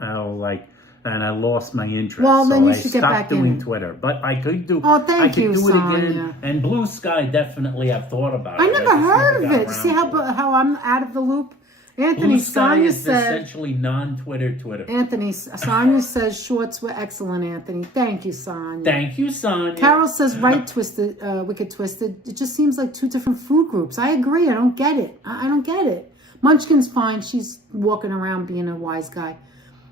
And I lost my interest. Well, then you so should get I back stopped doing in. Twitter, but I could do. Oh, thank you, I could do Sonia. it again. And Blue Sky, definitely, I've thought about it. I never heard of got it. See around to it. how I'm out of the loop? Anthony, Blue Sky Sonia is said. essentially non-Twitter Twitter. Anthony, Sonia says shorts were excellent, Anthony. Thank you, Sonia. Thank you, Sonia. Carol says Wicked Twisted. It just seems like 2 different food groups. I agree. I don't get it. I don't get it. Munchkin's fine. She's walking around being a wise guy.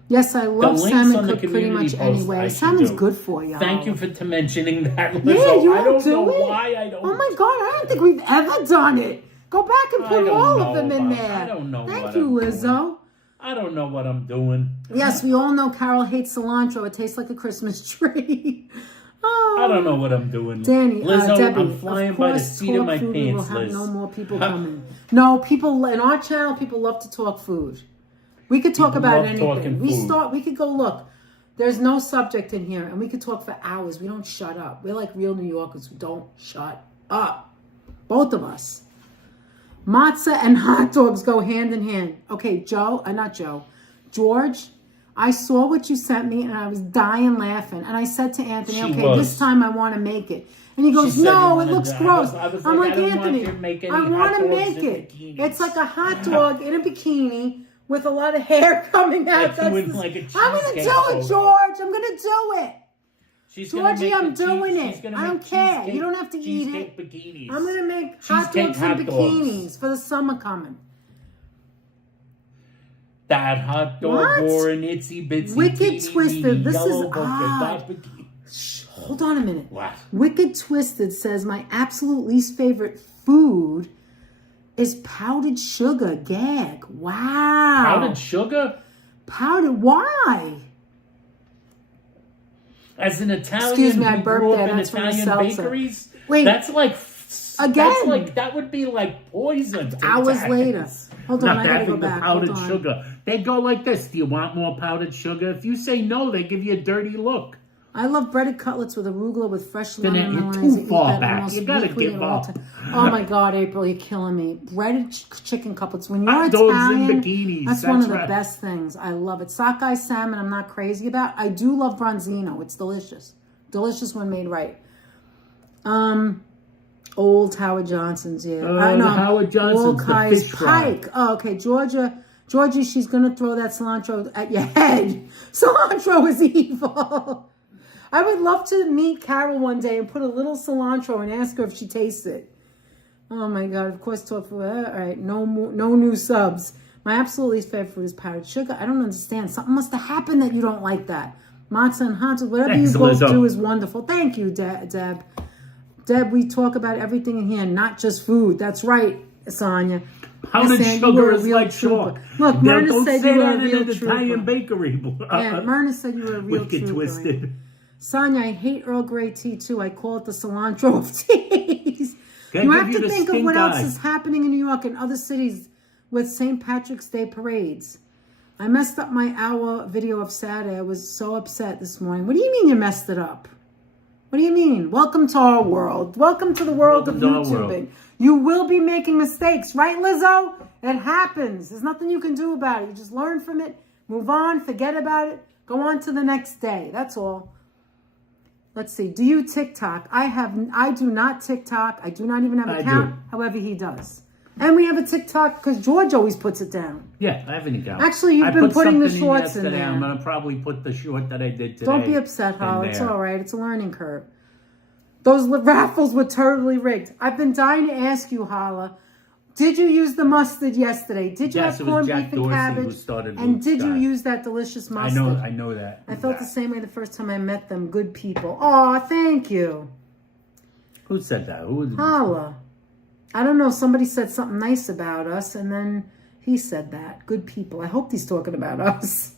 Yes, I love salmon cooked pretty much anyway. Salmon's good for you. Thank you for mentioning that, Lizzo. Yeah, you I don't do know it? why I don't. Oh my God, I don't think we've ever done it. Go back and put all of them in there. I don't know. Thank you, Lizzo. I don't know what I'm doing. Yes, we all know Carol hates cilantro. It tastes like a Christmas tree. Oh. I don't know what I'm doing. Danny, Lizzo, Debbie, I'm flying by the seat of my pants, We'll have Liz. no more people coming. No, people in our channel, people love to talk food. We could talk People about love anything. talking We could go look. There's no subject in here, and we could talk for hours. We don't shut up. We're like real New Yorkers who don't shut up. Both of us. Matzah and hot dogs go hand in hand. Okay, George, I saw what you sent me, and I was dying laughing. And I said to Anthony, this time I want to make it. And he goes, no, it looks gross. I'm like, Anthony, I want to make it. It's like a hot dog in a bikini with a lot of hair coming out. I'm going to do it, George. I'm going to do it. Georgie, I'm doing it. I don't care. You don't have to eat it. Bikinis. I'm going to make hot dogs and bikinis for the summer coming. That hot dog or an itsy bitsy Wicked Twisted. This is burger, odd. Hold on a minute. What? Wicked Twisted says my absolute least favorite food is powdered sugar. Gag. Wow. Powdered sugar? Powdered. Why? As an Italian, Excuse me, I who burped grew up there. in That's from the Italian seltzer. bakeries. Wait. That's like Again. That would be like poison. to Hours Jack. later. Hold on, Not I gotta having go back. the powdered Hold on. sugar. They go like this. Do you want more powdered sugar? If you say no, they give you a dirty look. I love breaded cutlets with arugula with fresh Then lemon you're mayonnaise. too I eat far that back. almost You gotta weekly give at all up. times. Oh my God, April, you're killing me. Breaded chicken cutlets. When you're Hot dogs and Italian, bikinis, that's one of the right. best things. I love it. Sockeye salmon, I'm not crazy about. I do love bronzino. It's delicious. Delicious when made right. Old Howard Johnson's, yeah. I know. Howard Johnson's, the Wolkai's fish fry. Pike. Oh, okay. Georgie, she's going to throw that cilantro at your head. Cilantro is evil. I would love to meet Carol one day and put a little cilantro and ask her if she tastes it. Oh my God! Of course, talk for all right. No new subs. My absolute least favorite food is powdered sugar. I don't understand. Something must have happened that you don't like that. Matzah and Hansel, whatever Thanks, you both Lizzo. do is wonderful. Thank you, Deb. Deb, we talk about everything in here, not just food. That's right, Sonia. Powdered Saying you sugar were a is real like trooper. chalk. Look, Now, Myrna don't said say you were a that in real an Italian trooper. bakery. Yeah, Myrna said you were a real We get trooper. twisted. Sonia, I hate Earl Grey tea too. I call it the cilantro of teas. Can I You give have you to the think of stink what else eye? is happening in New York and other cities with St. Patrick's Day parades. I messed up my hour video of Saturday. I was so upset this morning. What do you mean you messed it up? What do you mean? Welcome to our world. Welcome to the world of Welcome to our YouTubing. world. You will be making mistakes, right, Lizzo? It happens. There's nothing you can do about it. You just learn from it, move on, forget about it, go on to the next day. That's all. Let's see. Do you TikTok? I do not TikTok. I do not even have an I account. do. However, he does. And we have a TikTok because George always puts it down. Yeah, I have an account. Actually, you've I been put putting the something shorts in yesterday. there. I'm gonna probably put the short that I did today. Don't be upset, in Holly. It's there. all right. It's a learning curve. Those raffles were totally rigged. I've been dying to ask you, Hala. Did you use the mustard yesterday? Did you Yes, have it was corned Jack beef and Dorsey who cabbage? started And with did you that. use that delicious mustard? I know that. I felt the same way the first time I met them. Good people. Oh, thank you. Who said that? Who? Hala. I don't know. Somebody said something nice about us, and then he said that. Good people. I hope he's talking about us.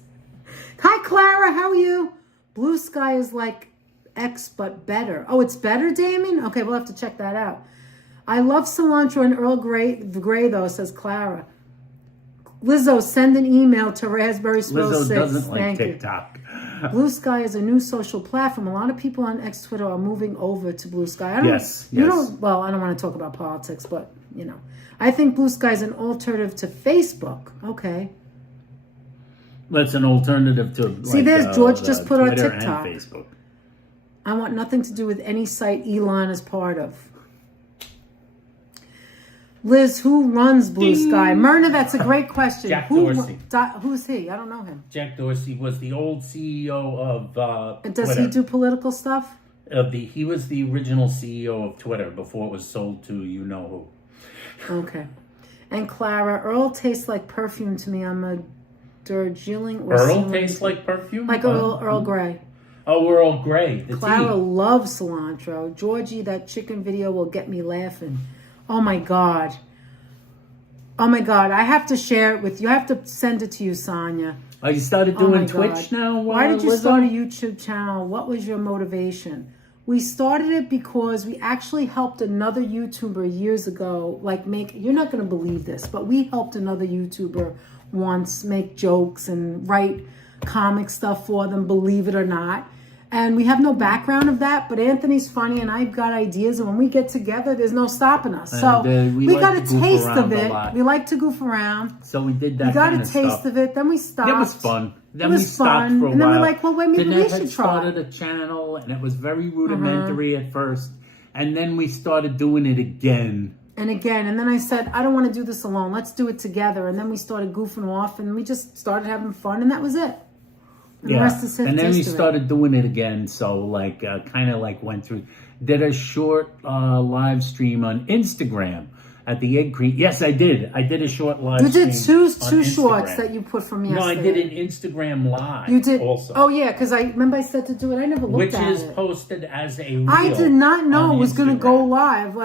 Hi, Clara. How are you? Blue Sky is like X, but better. Oh, it's better, Damon? Okay, we'll have to check that out. I love cilantro and Earl Grey, though, says Clara. Lizzo, send an email to Raspberry Swirl Lizzo 6. doesn't like Thank you. TikTok. Blue Sky is a new social platform. A lot of people on X Twitter are moving over to Blue Sky. I don't, Yes, you yes. don't. Well, I don't want to talk about politics, but you know, I think Blue Sky is an alternative to Facebook. Okay. That's an alternative to. See, there's George just put our Twitter TikTok. and Facebook. I want nothing to do with any site Elon is part of. Liz, who runs Blue Sky? Myrna, that's a great question. Jack Dorsey. Who's he? I don't know him. Jack Dorsey was the old CEO of And does Twitter. he do political stuff? He was the original CEO of Twitter before it was sold to you know who. Okay. And Clara, Earl tastes like perfume to me. I'm a Darjeeling or Earl Ceylon- tastes like perfume? like Earl Grey. Oh, Earl Grey. The Clara tea. loves cilantro. Georgie, that chicken video will get me laughing. Oh my God. Oh my God. I have to share it with you. I have to send it to you, Sonia. Oh, you started Oh doing my Twitch God. now? Why did you Lizzo? start a YouTube channel? What was your motivation? We started it because we actually helped another YouTuber years ago, you're not going to believe this, but we helped another YouTuber once make jokes and write comic stuff for them, believe it or not. And we have no background of that, but Anthony's funny and I've got ideas, and when we get together, there's no stopping us. So we we like got to a goof taste around of a it. lot. We like to goof around. So we did that. We got kind a of taste stuff. of it, then we stopped. It was fun. Then It was we stopped fun, for a and then while. we're like, well, wait, maybe we Danette should had try. started a channel, and it was very rudimentary at first. And then we started doing it again. And then I said, I don't want to do this alone. Let's do it together. And then we started goofing off, and we just started having fun, and that was it. And the rest is and then we history. started doing it again. So kind of went through, did a short live stream on Instagram at the Egg Cream. Yes, I did. I did a short live You stream. did two on shorts Instagram. that you put from No, yesterday. I did an Instagram live. You did also. Oh yeah, because I remember I said to do it. I never looked Which at is it. posted as a reel. I did not know on it was going to Instagram. go live.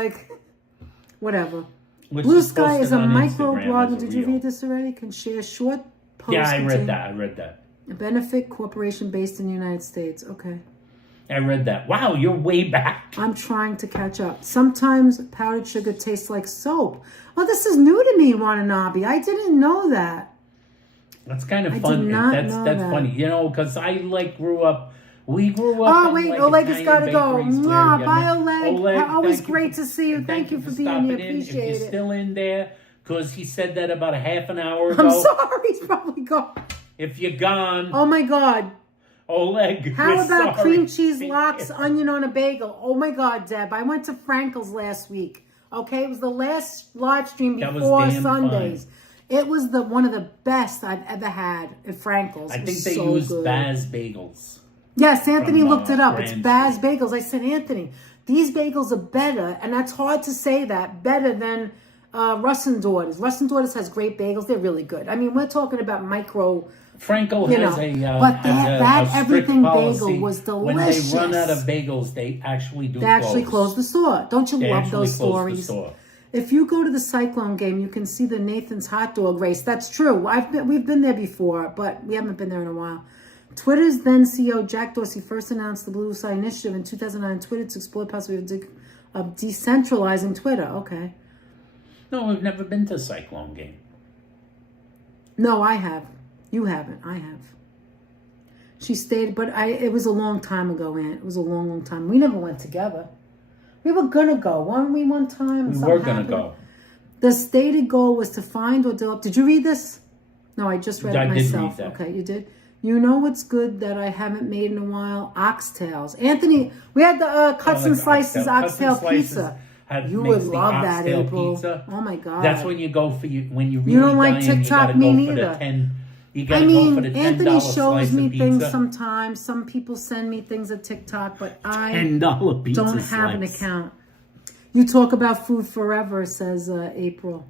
Whatever. Which Blue is Sky is posted a on micro Instagram blogger. as a Did you reel. read this already? Can share short posts. Yeah, I read containing that. A benefit corporation based in the United States. Okay. I read that. Wow, you're way back. I'm trying to catch up. Sometimes powdered sugar tastes like soap. Oh, this is new to me, Watanabe. I didn't know that. That's kind of I fun. did not That's know that's that. funny. You know, because I like grew up. We grew up. Oh, in, wait, like, Oleg has Italian got to go. bakeries where, Mwah, you bye, know, Oleg. Always thank you great for- to see you. Thank you for being stopping here. in. If Appreciate you're it. still in there, because he said that about a half an hour ago. I'm sorry. He's probably gone. If you're gone, Oh, my God. Oleg. How we're about sorry. cream cheese lox, onion on a bagel? Oh, my God, Deb. I went to Frankel's last week. Okay? It was the last live stream That was before damn Sundays. It was one of the best I've ever had at Frankel's. I It think was they so use good. Baz bagels. Yes, Anthony from, looked it up. It's Grand Baz Street. Bagels. I said, Anthony, these bagels are better, and that's hard to say that, better than Russ and Daughters. Russ and Daughters has great bagels. They're really good. I mean, we're talking about micro, Frankel you has know. a But has that a strict everything policy. bagel was When delicious. they run out of bagels, they actually do. They actually close the store. Don't you They love actually those close stories? the store. If you go to the Cyclone game, you can see the Nathan's hot dog race. That's true. We've been there before, but we haven't been there in a while. Twitter's then CEO Jack Dorsey first announced the Blue Sky Initiative in 2009 on Twitter to explore the possibility of decentralizing Twitter. Okay. No, we've never been to Cyclone game. No, I have. You haven't. I have. She stayed, but it was a long time ago, Aunt. It was a long, long time. We never went together. We were gonna go, weren't we? One time. We Something were gonna happened. go. The stated goal was to find or develop. Did you read this? No, I just read I it did myself. read that. Okay, you did. You know what's good that I haven't made in a while? Oxtails. Anthony, we had the cuts and slices oxtail pizza. You would love that, April. Pizza. Oh my God. That's when you go for when you really You don't like dying, TikTok, you gotta me go neither. For the 10, you I gotta go for the mean, $10 Anthony slice shows of me things pizza. sometimes. Some people send me things at TikTok, but I $10 pizza don't have an slice. account. You talk about food forever, says April.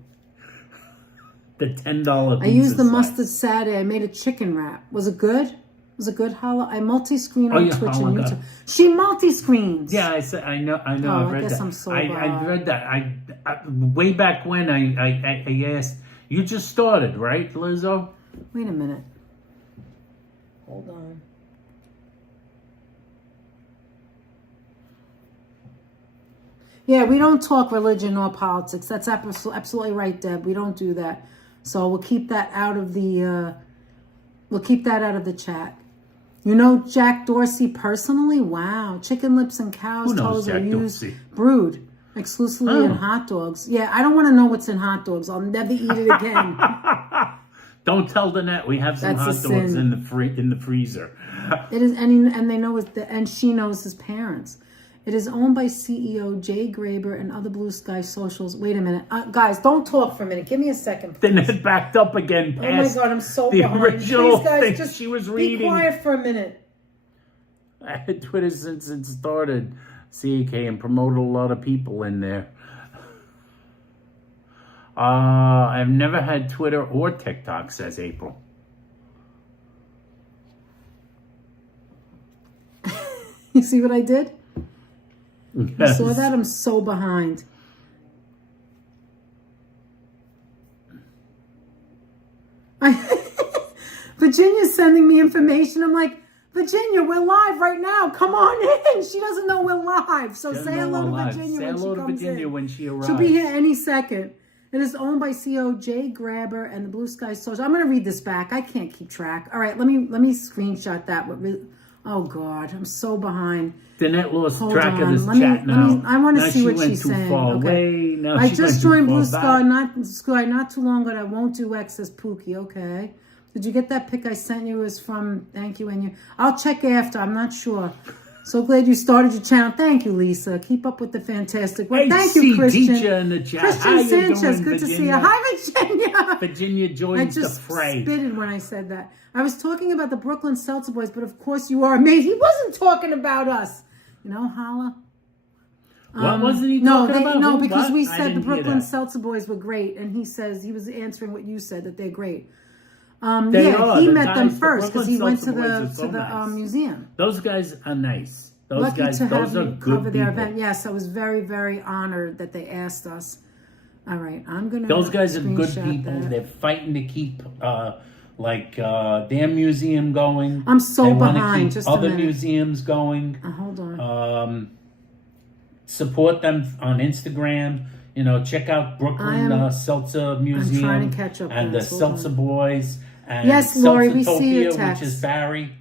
The $10 pizza I used the slice. mustard Saturday. I made a chicken wrap. Was it good? Was it good, Hala? I multi-screen on yeah, Twitch Hala and got- YouTube. She multi-screens. Yeah, I said I know. Oh, I've I read guess that. I'm so I bad. read that. I way back when I asked. You just started, right, Lizzo? Wait a minute. Hold on. Yeah, we don't talk religion or politics. That's absolutely right, Deb. We don't do that. So we'll keep that out of the chat. You know Jack Dorsey personally? Wow. Chicken lips and cow's Who knows toes are Jack used Dorsey? brewed exclusively in Oh. hot dogs. Yeah, I don't want to know what's in hot dogs. I'll never eat it again. Don't tell Danette we have some That's hot a dogs sin. in the freezer. It is, and they know and she knows his parents. It is owned by CEO Jay Graber and other Blue Sky socials. Wait a minute, guys, don't talk for a minute. Give me a second. Please. Danette backed up again Oh my past God, I'm so the behind. original Please, guys, thing just she was be reading. quiet for a minute. I had Twitter since it started. CAK and promoted a lot of people in there. I've never had Twitter or TikTok, says April. You see what I did? You Yes. saw that? I'm so behind. Virginia's sending me information. I'm like, Virginia, we're live right now. Come on in. She doesn't know we're live. So say hello to Virginia Say when hello she to comes Virginia in. when she arrives. She'll be here any second. It is owned by CEO Jay Graber and the Blue Sky Social. I'm going to read this back. I can't keep track. All right, let me screenshot that. Oh God, I'm so behind. Danette lost Hold track on. of this Let me- chat let me- now. I wanna Now see she what went she's too saying. far Okay. away. Now I she just went too joined far Blue back. Sky not too long ago. I won't do X as Pookie. Okay. Did you get that pic I sent you? Is from thank you and you. I'll check after. I'm not sure. So glad you started your channel. Thank you, Lisa. Keep up with the fantastic work. Thank you, Christian. teacher in the chat. Christian How you Sanchez. doing, Good to see you. Virginia? Hi, Virginia. Virginia I joins the just fray. spitted when I said that. I was talking about the Brooklyn Seltzer Boys, but of course you are me. He wasn't talking about us. You know, holla. What wasn't he talking about? No, Who? because What? we I said the didn't hear Brooklyn that. Seltzer Boys were great, and he says he was answering what you said, that they're great. They Yeah, are. he The met them guys, the first because he Brooklyn went to Seltzer the Boys are so nice. museum. Those guys are nice. Those Lucky guys, to have those are you good cover their people. event. Yes, I was very, very honored that they asked us. All right, I'm gonna. Those guys are good screenshot people. that. They're fighting to keep like their museum going. I'm so They wanna behind. keep Just a other minute. museums going. Hold on. Support them on Instagram. Check out Brooklyn Seltzer Museum. I'm trying to catch up, and the guys. Hold Seltzer on. Boys. And Yes, Lori, we see your Seltzertopia, text. which is Barry.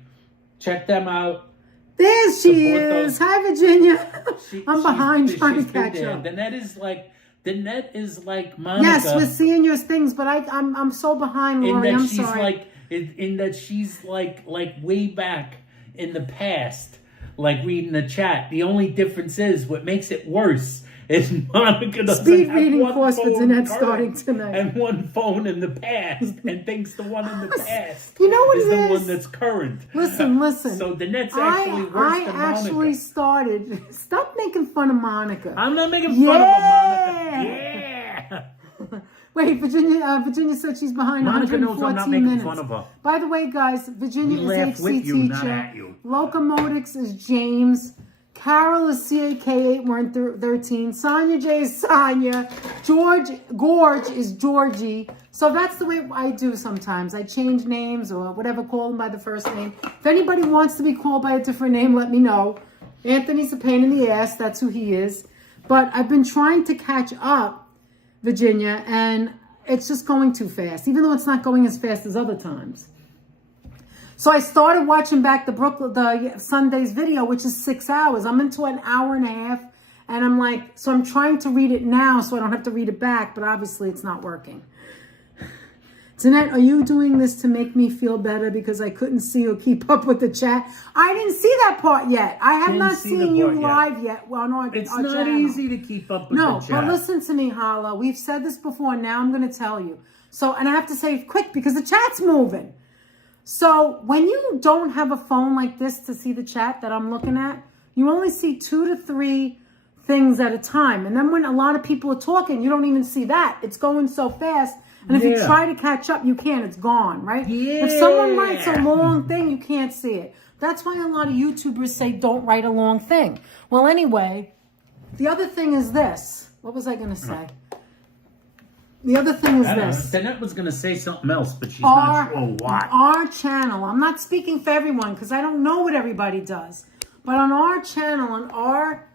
Check them out. There she Support is. those. Hi, Virginia. I'm behind trying she's to been catch there. up. Danette is like Monica. Yes, we're seeing your things, but I'm so behind, Lori. I'm sorry. In that she's like way back in the past, like reading the chat. The only difference is what makes it worse is Monica doesn't Speed have reading one course for phone Danette current starting tonight. and one phone in the past, and thinks the one in the past You know what is it the is? one that's current. Listen. So Danette's actually worse than Monica. I actually started. Stop making fun of Monica. I'm not making fun of her, Monica. Yeah. Wait, Virginia said she's behind Monica 114 knows I'm not making minutes. fun of her. By the way, guys, Virginia We is laugh HC with you, not teacher. at you. Locomotics is James. Carol is CAK8113. Sonia J is Sonia. Gorge is Georgie. So that's the way I do sometimes. I change names or whatever, call them by the first name. If anybody wants to be called by a different name, let me know. Anthony's a pain in the ass. That's who he is. But I've been trying to catch up, Virginia, and it's just going too fast, even though it's not going as fast as other times. So I started watching back the Sunday's video, which is 6 hours. I'm into an hour and a half, and I'm like, so I'm trying to read it now so I don't have to read it back, but obviously it's not working. Danette, are you doing this to make me feel better because I couldn't see or keep up with the chat? I didn't see that part yet. I have not seen you live yet on our It's our not channel. easy to keep up with the chat. No, but listen to me, Hala. We've said this before. Now I'm going to tell you. So, and I have to say it quick because the chat's moving. So when you don't have a phone like this to see the chat that I'm looking at, you only see 2 to 3 things at a time. And then when a lot of people are talking, you don't even see that. It's going so fast. And if you try to catch up, you can't. It's gone, right? Yeah. If someone writes a long thing, you can't see it. That's why a lot of YouTubers say don't write a long thing. Well, anyway, the other thing is this. What was I going to say? The other thing is this. Danette was going to say something else, but she's not sure what. Our channel, I'm not speaking for everyone because I don't know what everybody does. But on our channel, on our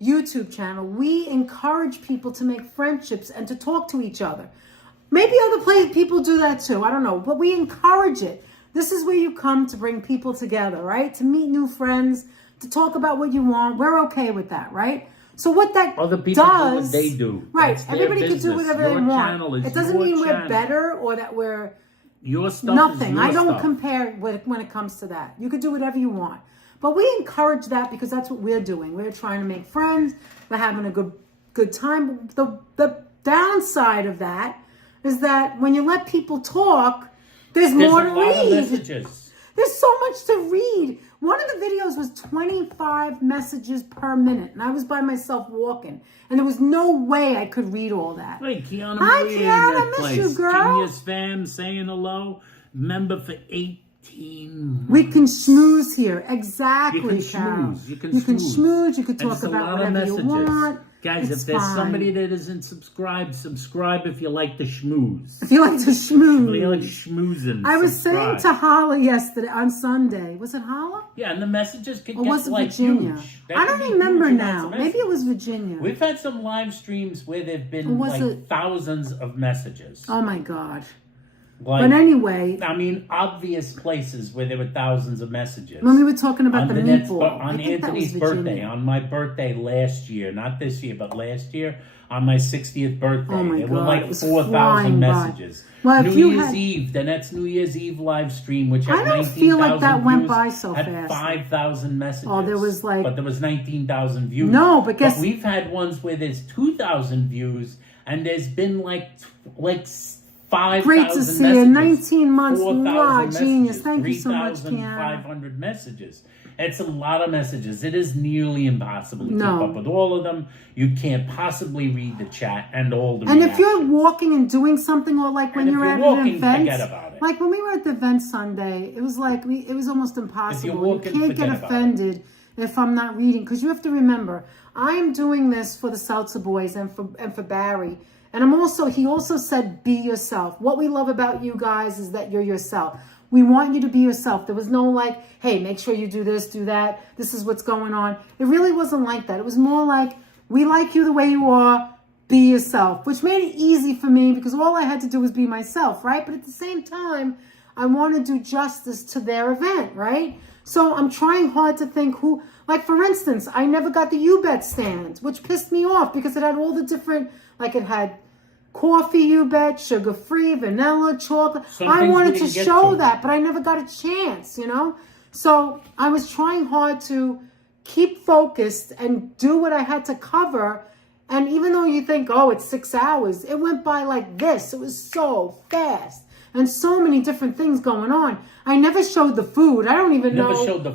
YouTube channel, we encourage people to make friendships and to talk to each other. Maybe other people do that too. I don't know. But we encourage it. This is where you come to bring people together, right? To meet new friends, to talk about what you want. We're okay with that, right? So what that Other people does, do what they do. Right? That's their Everybody can do business. whatever Your they channel want. is It doesn't your mean we're channel. better or that we're Your stuff nothing. is your I don't stuff. compare when it comes to that. You could do whatever you want. But we encourage that because that's what we're doing. We're trying to make friends. We're having a good time. The downside of that is that when you let people talk, there's more to a lot of read. messages. There's so much to read. One of the videos was 25 messages per minute, and I was by myself walking, and there was no way I could read all that. Hey, Kiana Hi, Maria Kiana, in that miss place. you, girl. Genius fam saying hello. Member for 18 months. We can schmooze here. Exactly, You can Carol. schmooze. You can schmooze. You can And talk it's a about lot of whatever you messages. want. Guys, It's if there's fine. somebody that isn't subscribed, subscribe if you like the schmooze. If you like to If you like schmooze. schmoozing, I was subscribe. saying to Hala yesterday, on Sunday. Was it Hala? Yeah, and the messages could Or get was it like Virginia? huge. That I could don't be remember huge amounts now. of Maybe it messages. was Virginia. We've had some live streams where there've been Or was like it- thousands of messages. Oh my God. Like, But anyway, I mean, obvious places where there were thousands of messages. when we were talking about the Danette's meatball, on I think that Anthony's was birthday, Virginia. on my birthday last year, not this year, but last year, on my 60th birthday, Oh my there were God, it like was 4,000 flying by. messages. Well, if New you Year's had- Eve, Danette's New Year's Eve live stream, which had I don't 19,000 feel like that went views, by so had fast. 5,000 messages. Oh, there was like- But there was 19,000 views. No, but guess- we've had ones where there's 2,000 views, and there's been like 5,000 Great to see messages. you. 19 months. 4,000 Wow, genius. messages, Thank you so much, Kiana. 3,500 messages. It's a lot of messages. It is nearly impossible to No. keep up with all of them. You can't possibly read the chat and all the And if you're reactions. walking and doing something, or like when And if you're you're at walking, an event, forget about it. like when we were at the event Sunday, it was like it was almost impossible. walking, You can't get forget about offended if I'm not reading, because you have to remember, I am doing this for the Seltzer Boys and for Barry, And he also said, be yourself. What we love about you guys is that you're yourself. We want you to be yourself. There was no like, hey, make sure you do this, do that. This is what's going on. It really wasn't like that. It was more like, we like you the way you are. Be yourself, which made it easy for me because all I had to do was be myself, right? But at the same time, I want to do justice to their event, right? So I'm trying hard to think who, like for instance, I never got the U-Bet stand, which pissed me off because it had all the different, like it had coffee U-Bet, sugar-free, vanilla, chocolate. I wanted to show that, but I never got a chance, you know? So I was trying hard to keep focused and do what I had to cover. And even though you think, oh, it's 6 hours, it went by like this. It was so fast. And so many different things going on. I never showed the food. I don't even know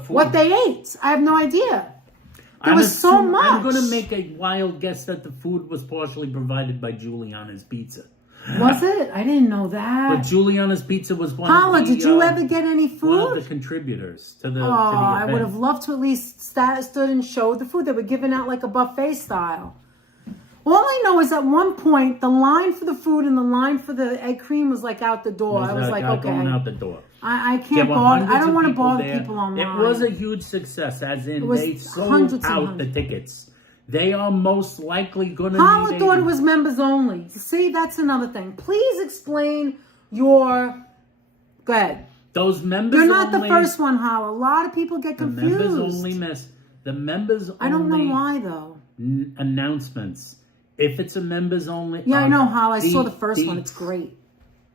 what they ate. I have no idea. There was so much. I'm going to make a wild guess that the food was partially provided by Juliana's Pizza. Was it? I didn't know that. But Juliana's Pizza was one Paula, of the... did you ever get any food? One of the contributors to the event. I would have loved to at least stood and showed the food. They were giving out like a buffet style. All I know is at one point, the line for the food and the line for the egg cream was like out the door. I was like, okay. Going out the door. I can't bother. I don't want to bother people online. It was a huge success, as in they sold out the tickets. They are most likely going to Paula thought it was members only. See, that's another thing. Please explain your... Go ahead. Those members You're not the first one, Howard. A lot of people get confused. The members only The members only... I don't know why, though. Announcements. If it's a members only... Yeah, I know how. I saw the first one. It's great.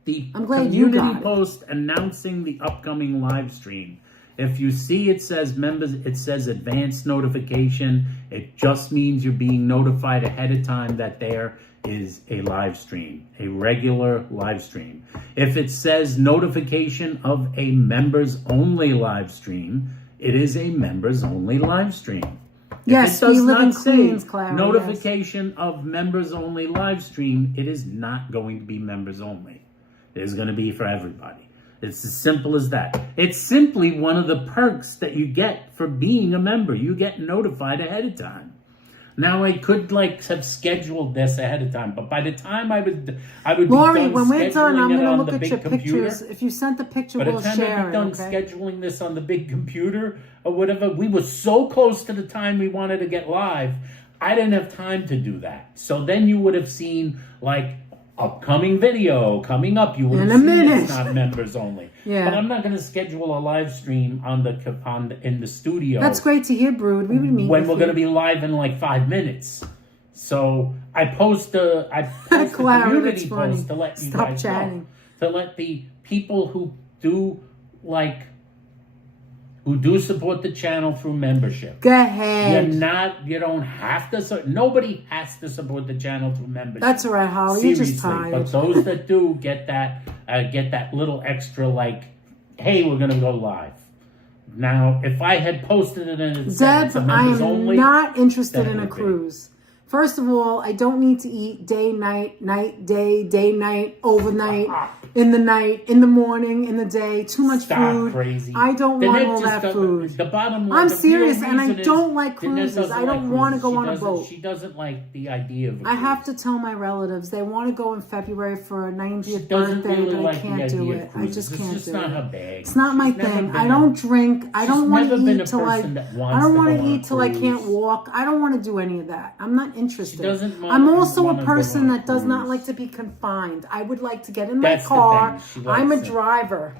I'm glad you got it. Community post announcing the upcoming live stream. If you see it says members, it says advanced notification. It just means you're being notified ahead of time that there is a live stream, a regular live stream. If it says notification of a members only live stream, it is a members only live stream. Yes, we live in Queens, Clara. Notification of members only live stream, it is not going to be members only. It is going to be for everybody. It's as simple as that. It's simply one of the perks that you get for being a member. You get notified ahead of time. Now I could have scheduled this ahead of time, but by the time I would Lori, be done when we're done, I'm going to look at your computer, pictures. If you sent the picture, by the we'll time share I'd be done it. Okay? scheduling this on the big computer or whatever, we were so close to the time we wanted to get live, I didn't have time to do that. So then you would have seen upcoming video coming up. You would have seen it's not members only. Yeah. But I'm not going to schedule a live stream in the studio. That's great to hear, Brood. We would meet when we're going to be live in 5 minutes. So I post a community post to let you guys know, to let the people who do support the channel through membership. Go ahead. You don't have to. Nobody has to support the channel through membership. That's all right, Holly. You're just tired. But those that do get that little extra, hey, we're going to go live. Now, if I had posted it and it said it's a members only, not interested in a cruise. First of all, I don't need to eat day, night, day, night, overnight, in the night, in the morning, in the day. Too much food. Crazy. I don't want all that food. The bottom line, I'm serious, and I don't like cruises. I don't want to go on a boat. She doesn't like the idea of a cruise. I have to tell my relatives. They want to go in February for a 90th birthday, but I can't do it. I just can't do it. It's not her bag. It's not my thing. I don't drink. I don't want to eat till I can't walk. I don't want to do any of that. I'm not interested. I'm also a person that does not like to be confined. I would like to get in my car. I'm a driver.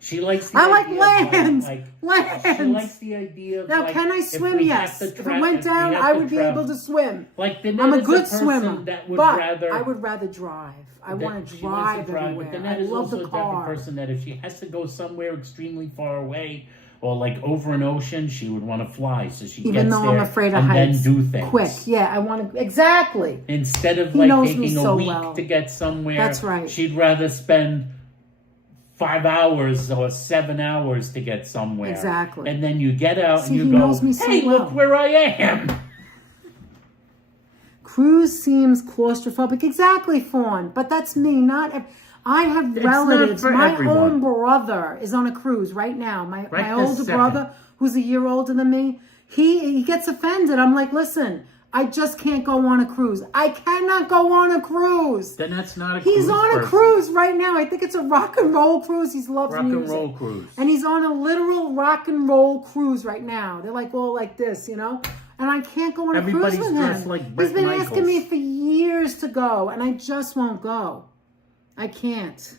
She likes the I like lands. Lands. She likes the idea of now, can I swim? Yes. If it went down, I would be able to swim. I'm a good swimmer, but I would rather drive. I want to drive everywhere. I love the car. But Danette is also the type of person that if she has to go somewhere extremely far away, or over an ocean, she would want to fly, so she even gets though there I'm afraid of heights, then do things quick. Yeah, I want to exactly. Instead of taking a week to get somewhere, that's right. She'd rather spend 5 hours or 7 hours to get somewhere. Exactly. And then you get out and you go, "Hey, look where I am." Cruise seems claustrophobic. Exactly, Fawn. But that's me. I have relatives. My own brother is on a cruise right now. My older brother, who's a year older than me, he gets offended. I'm like, listen, I just can't go on a cruise. I cannot go on a cruise. Then that's not a cruise. He's on a cruise right now. I think it's a rock and roll cruise. He loves rock music. and roll cruise. And he's on a literal rock and roll cruise right now. They're like all like this, you know? And I can't go on a cruise with dressed him. like Bret He's been Michaels. asking me for years to go, and I just won't go. I can't.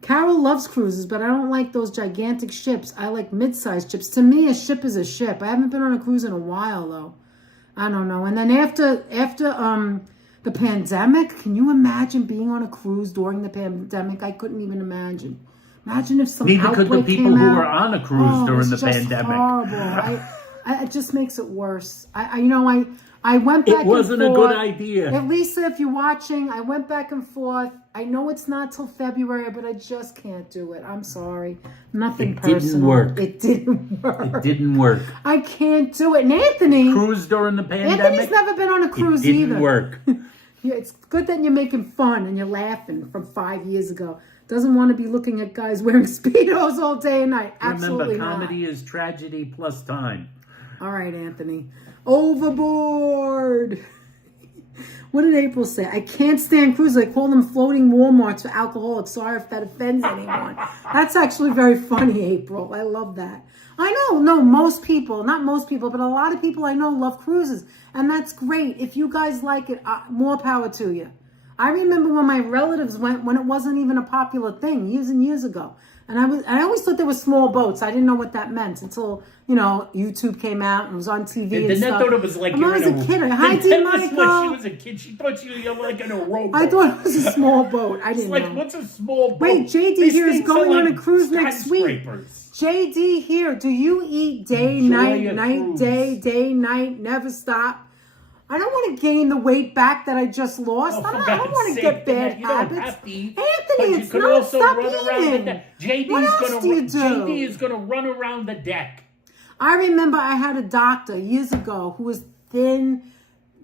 Carol loves cruises, but I don't like those gigantic ships. I like mid-sized ships. To me, a ship is a ship. I haven't been on a cruise in a while, though. I don't know. And then after the pandemic, can you imagine being on a cruise during the pandemic? I couldn't even imagine. Imagine if some Neither outbreak could the people came who out. were on a cruise during the it's just pandemic. Horrible. It just makes it worse. I went back and forth. It wasn't a good idea. And Lisa, if you're watching, I went back and forth. I know it's not till February, but I just can't do it. I'm sorry. Nothing personal. Didn't work. It didn't work. It didn't work. I can't do it. And Anthony... Cruise during the pandemic? Anthony's never been on a cruise It either. didn't work. Yeah, it's good that you're making fun and you're laughing from 5 years ago. Doesn't want to be looking at guys wearing Speedos all day and night. Absolutely Remember, not. comedy is tragedy plus time. All right, Anthony. Overboard. What did April say? I can't stand cruises. I call them floating Walmarts for alcoholics. Sorry if that offends anyone. That's actually very funny, April. I love that. I know, no, most people, not most people, but a lot of people I know love cruises. And that's great. If you guys like it, more power to you. I remember when my relatives went when it wasn't even a popular thing, years and years ago. And I always thought there were small boats. I didn't know what that meant until, you know, YouTube came out and was on TV and stuff. Thought it was like when I was a kid. Hi, When Monica. she was a kid, she thought you were like in a rowboat. I thought it was a small boat. I didn't It's know. like, what's a small boat? Wait, JD These here is things are going on like a cruise next week. skyscrapers. JD here, do you eat day, Enjoy night, your night, cruise. day, night, never stop? I don't want to gain the weight back that I just lost. Oh, I don't want to get bad you don't habits. have to eat, Anthony, but you it's could not also stop run around eating. the deck. What else do you do? JD is going to run around the deck. I remember I had a doctor years ago who was thin,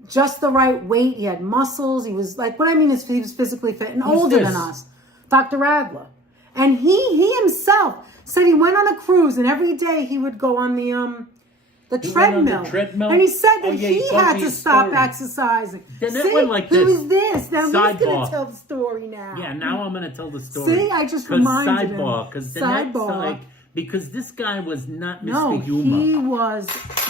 just the right weight. He had muscles. He was like, what I mean is he was physically fit and Who's older this? than us. Dr. Adler. And he himself said he went on a cruise and every day he would go on the He went on the treadmill. treadmill? And he said that Yeah, he told had me to his stop story. exercising. Then that See, went like this. Who's this? Now he's going Sidebar. to tell the story now. Yeah, now I'm going to tell the story. See, I just reminded him. Sidebar, because Danette's Sidebar. like, because this guy was not Mr. No, Humor. he was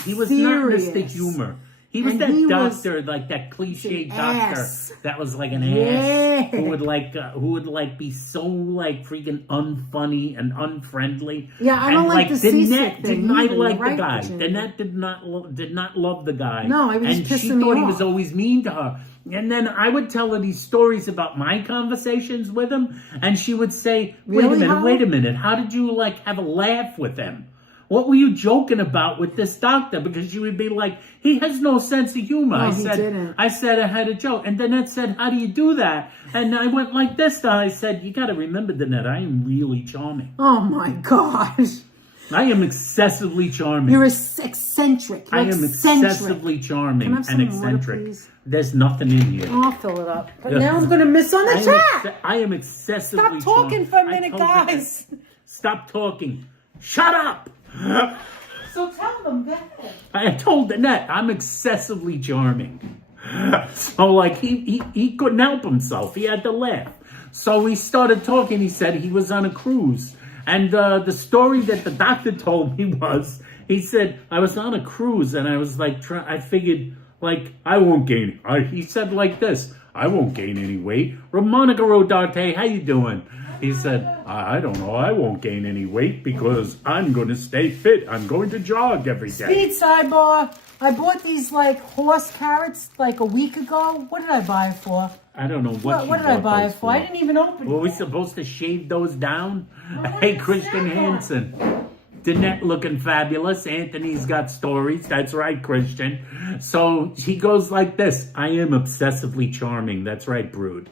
not serious. Mr. Humor. He was And that he was doctor, like that cliche an doctor ass. that was like an Yeah. ass who would be so like freaking unfunny and unfriendly. Yeah, I don't like the seasick Danette thing did not either. like You're right, the guy. Virginia. Danette did not love the guy. No, he was and just she pissing me thought he off. was always mean to her. And then I would tell her these stories about my conversations with him, and she would say, Really, wait a minute, how did you like have a laugh with him? What were you joking about with this doctor? Because she would be like, he has no sense of humor. No, he didn't. I said I had a joke. And Danette said, how do you do that? And I went like this. And I said, you got to remember, Danette, I am really charming. Oh my gosh. I am excessively charming. You're eccentric. You're I am eccentric. excessively charming Can I have and some water, eccentric. please? There's nothing in here. I'll fill it up. But now I'm going to miss on the chat. I am excessively Stop talking charming. for a I minute, told Danette, guys. Stop talking. Shut up. So tell them that. I told Danette I'm excessively charming. So like he couldn't help himself. He had to laugh. So we started talking. He said he was on a cruise. And the story that the doctor told me was, he said, I was on a cruise and I was like, I figured like I won't gain. He said like this, I won't gain any weight. Monica Rodarte, how you doing? He said, I don't know. I won't gain any weight because I'm going to stay fit. I'm going to jog every day. Speed sidebar. I bought these like horse carrots like a week ago. What did I buy it for? I don't know what What did I buy it for? I didn't even open it. Were we supposed to shave those down? Hey, Christian Hansen. Danette looking fabulous. Anthony's got stories. That's right, Christian. So he goes like this. I am obsessively charming. That's right, Brood.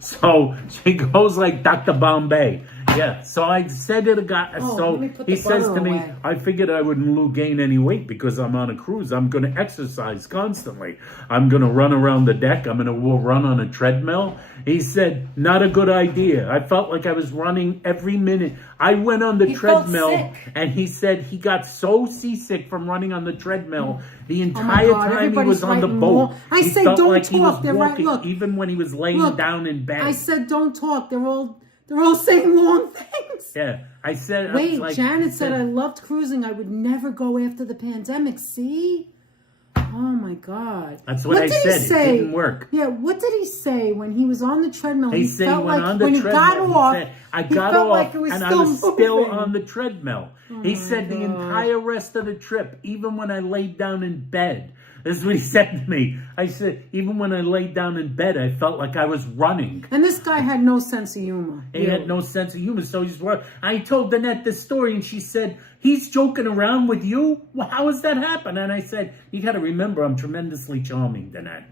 So she goes like Dr. Bombay. Yeah, so I said to the guy, Oh, so let me put he the says butter to me, away. I figured I wouldn't gain any weight because I'm on a cruise. I'm going to exercise constantly. I'm going to run around the deck. I'm going to run on a treadmill. He said, not a good idea. I felt like I was running every minute. I went on the He felt treadmill, sick. and he said he got so seasick from running on the treadmill the Oh my entire God, time he everybody's was on the writing boat. more. I He say felt don't like he was talk. They're right. walking, Look. even when he was laying Look, down in bed. I said don't talk. They're all saying long things. Yeah, I said. I Wait, was like, Janet said I loved cruising. I would never go after the pandemic. See? Oh my God. That's what I did said. He say? It didn't work. Yeah, what did he say when he was on the treadmill? He said felt when like on the when he treadmill, got off, he said, I he got felt off like it was and I still was still moving. on the treadmill. He said the God. entire rest of the trip, even when I laid down in bed. This is what he said to me. I said, even when I laid down in bed, I felt like I was running. And this guy had no sense of humor. He had no sense of humor, so he's running. I told Danette this story, and she said, he's joking around with you? Well, how does that happen? And I said, you got to remember, I'm tremendously charming, Danette.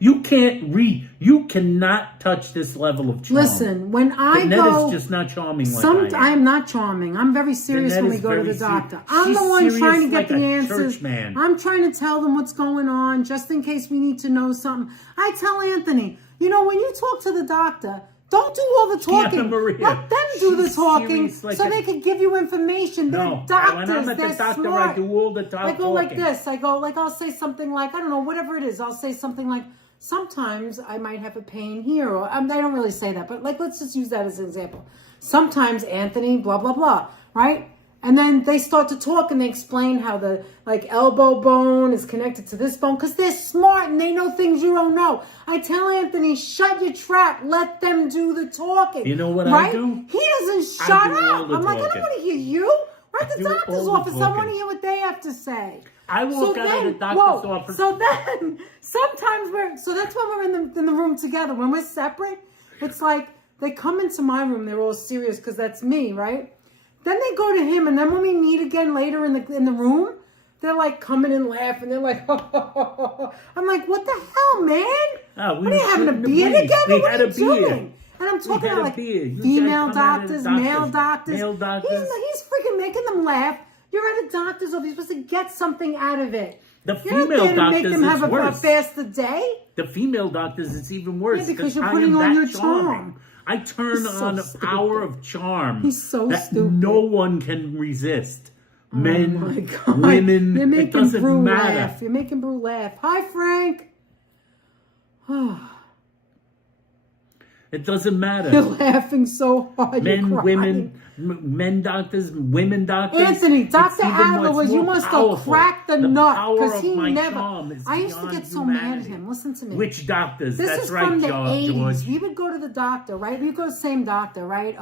You cannot touch this level of charm. Listen, when I Danette go, is just not charming like I am. I am not charming. I'm very serious Danette when we is go to very the serious. doctor. I'm She's the one serious trying to get like the a answers. church man. I'm trying to tell them what's going on, just in case we need to know something. I tell Anthony, when you talk to the doctor, don't do all the talking. Anna Maria, Let them do the she's talking serious like so a- they can give you information. They're No, doctors. when I'm at They're the doctor, smart. I do all the talking. I go like this. I go like, I'll say something like, I don't know, whatever it is. I'll say something like, sometimes I might have a pain here, or I don't really say that, but like, let's just use that as an example. Sometimes Anthony, blah, blah, blah, right? And then they start to talk and they explain how the elbow bone is connected to this bone because they're smart and they know things you don't know. I tell Anthony, shut your trap. Let them do the talking. You know what right? I do? He doesn't I shut do all up. the I'm like, I don't talking. want to hear you. We're at the do doctor's all the office. I want talking. to hear what they have to say. I walk out of the doctor's office. So then, sometimes that's when we're in the room together. When we're separate, it's like they come into my room. They're all serious because that's me, right? Then they go to him, and then when we meet again later in the room, they're like coming and laughing. They're like, I'm like, what the hell, man? What are you having a beer together? What are you doing? And I'm talking about like female doctors, male doctors. He's freaking making them laugh. You're at a doctor's office. You're supposed to get something out of it. The You're not female there to make doctors them have is a worse. faster day. The female doctors, it's even worse. Yeah, because you're I putting am on that your charming. charm. I turn He's so on the stupid. power of charm. He's so that stupid. no one can resist. Men, Oh my God. women, You're it making doesn't Brew matter. laugh. You're making Brew laugh. Hi, Frank. It doesn't matter. You're laughing so hard. Men, you're women, men doctors, women doctors. Anthony, It's Dr. even Adler more- was, it's you more must powerful. have cracked the nut power because of he my never. charm is I used to beyond get so mad at humanity. him. Listen to me. Which doctors? This That's is right, from the George. 80s. We would go to the doctor, right? We go to the same doctor, right?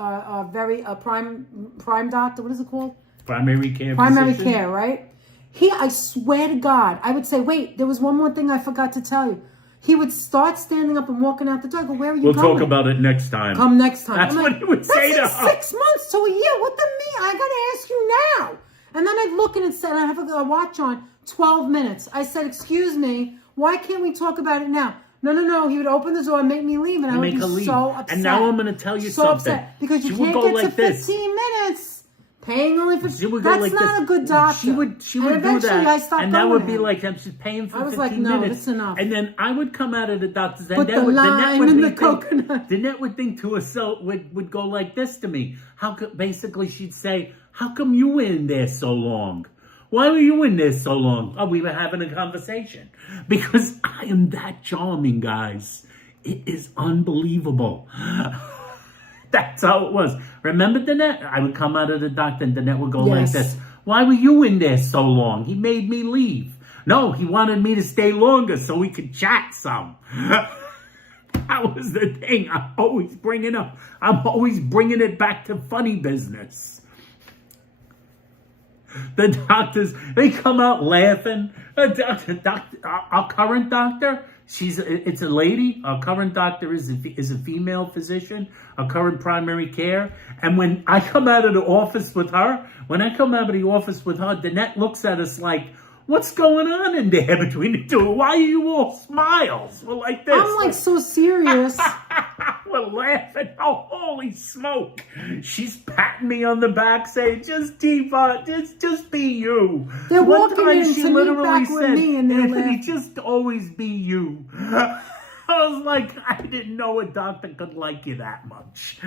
Prime doctor. What is it called? Primary care Primary physician? care, right? I swear to God, I would say, wait, there was one more thing I forgot to tell you. He would start standing up and walking out the door. I go, where are you We'll going? talk about it next time. Come next time. That's I'm what like, he would say to that's in her. 6 months to a year. What the mean? I got to ask you now. And then I'd look and it said, I have a watch on, 12 minutes. I said, excuse me, why can't we talk about it now? No. He would open the door and make me leave, and I would Make her be leave. so upset. And now I'm going to tell you so something. upset because you She would can't go get like to this. 15 minutes. Paying only for She would go that's like not this. a good doctor. She would And do eventually that, I stopped and that going would to be him. like she's paying for I was 15 like, no, minutes. that's enough. And then I would come out of the doctor's and Put the lime in the coconut. Danette would think to herself, would go like this to me. Basically she'd say, how come you were in there so long? Why were you in there so long? Oh, we were having a conversation. Because I am that charming, guys. It is unbelievable. That's how it was. Remember Danette? I would come out of the doctor and Danette would go like Yes. this. Why were you in there so long? He made me leave. No, he wanted me to stay longer so we could chat some. That was the thing I'm always bringing up. I'm always bringing it back to funny business. The doctors, they come out laughing. Our current doctor, it's a lady. Our current doctor is a female physician. Our current primary care. And when I come out of the office with her, Danette looks at us like, What's going on in there between the two? Why are you all smiles? We're like this. I'm like so serious. We're laughing. Oh, holy smoke. She's patting me on the back saying, just Diva, just be you. They're One walking time in she to meet literally back with said, me and they're Anthony, laughing. just always be you. I was like, I didn't know a doctor could like you that much.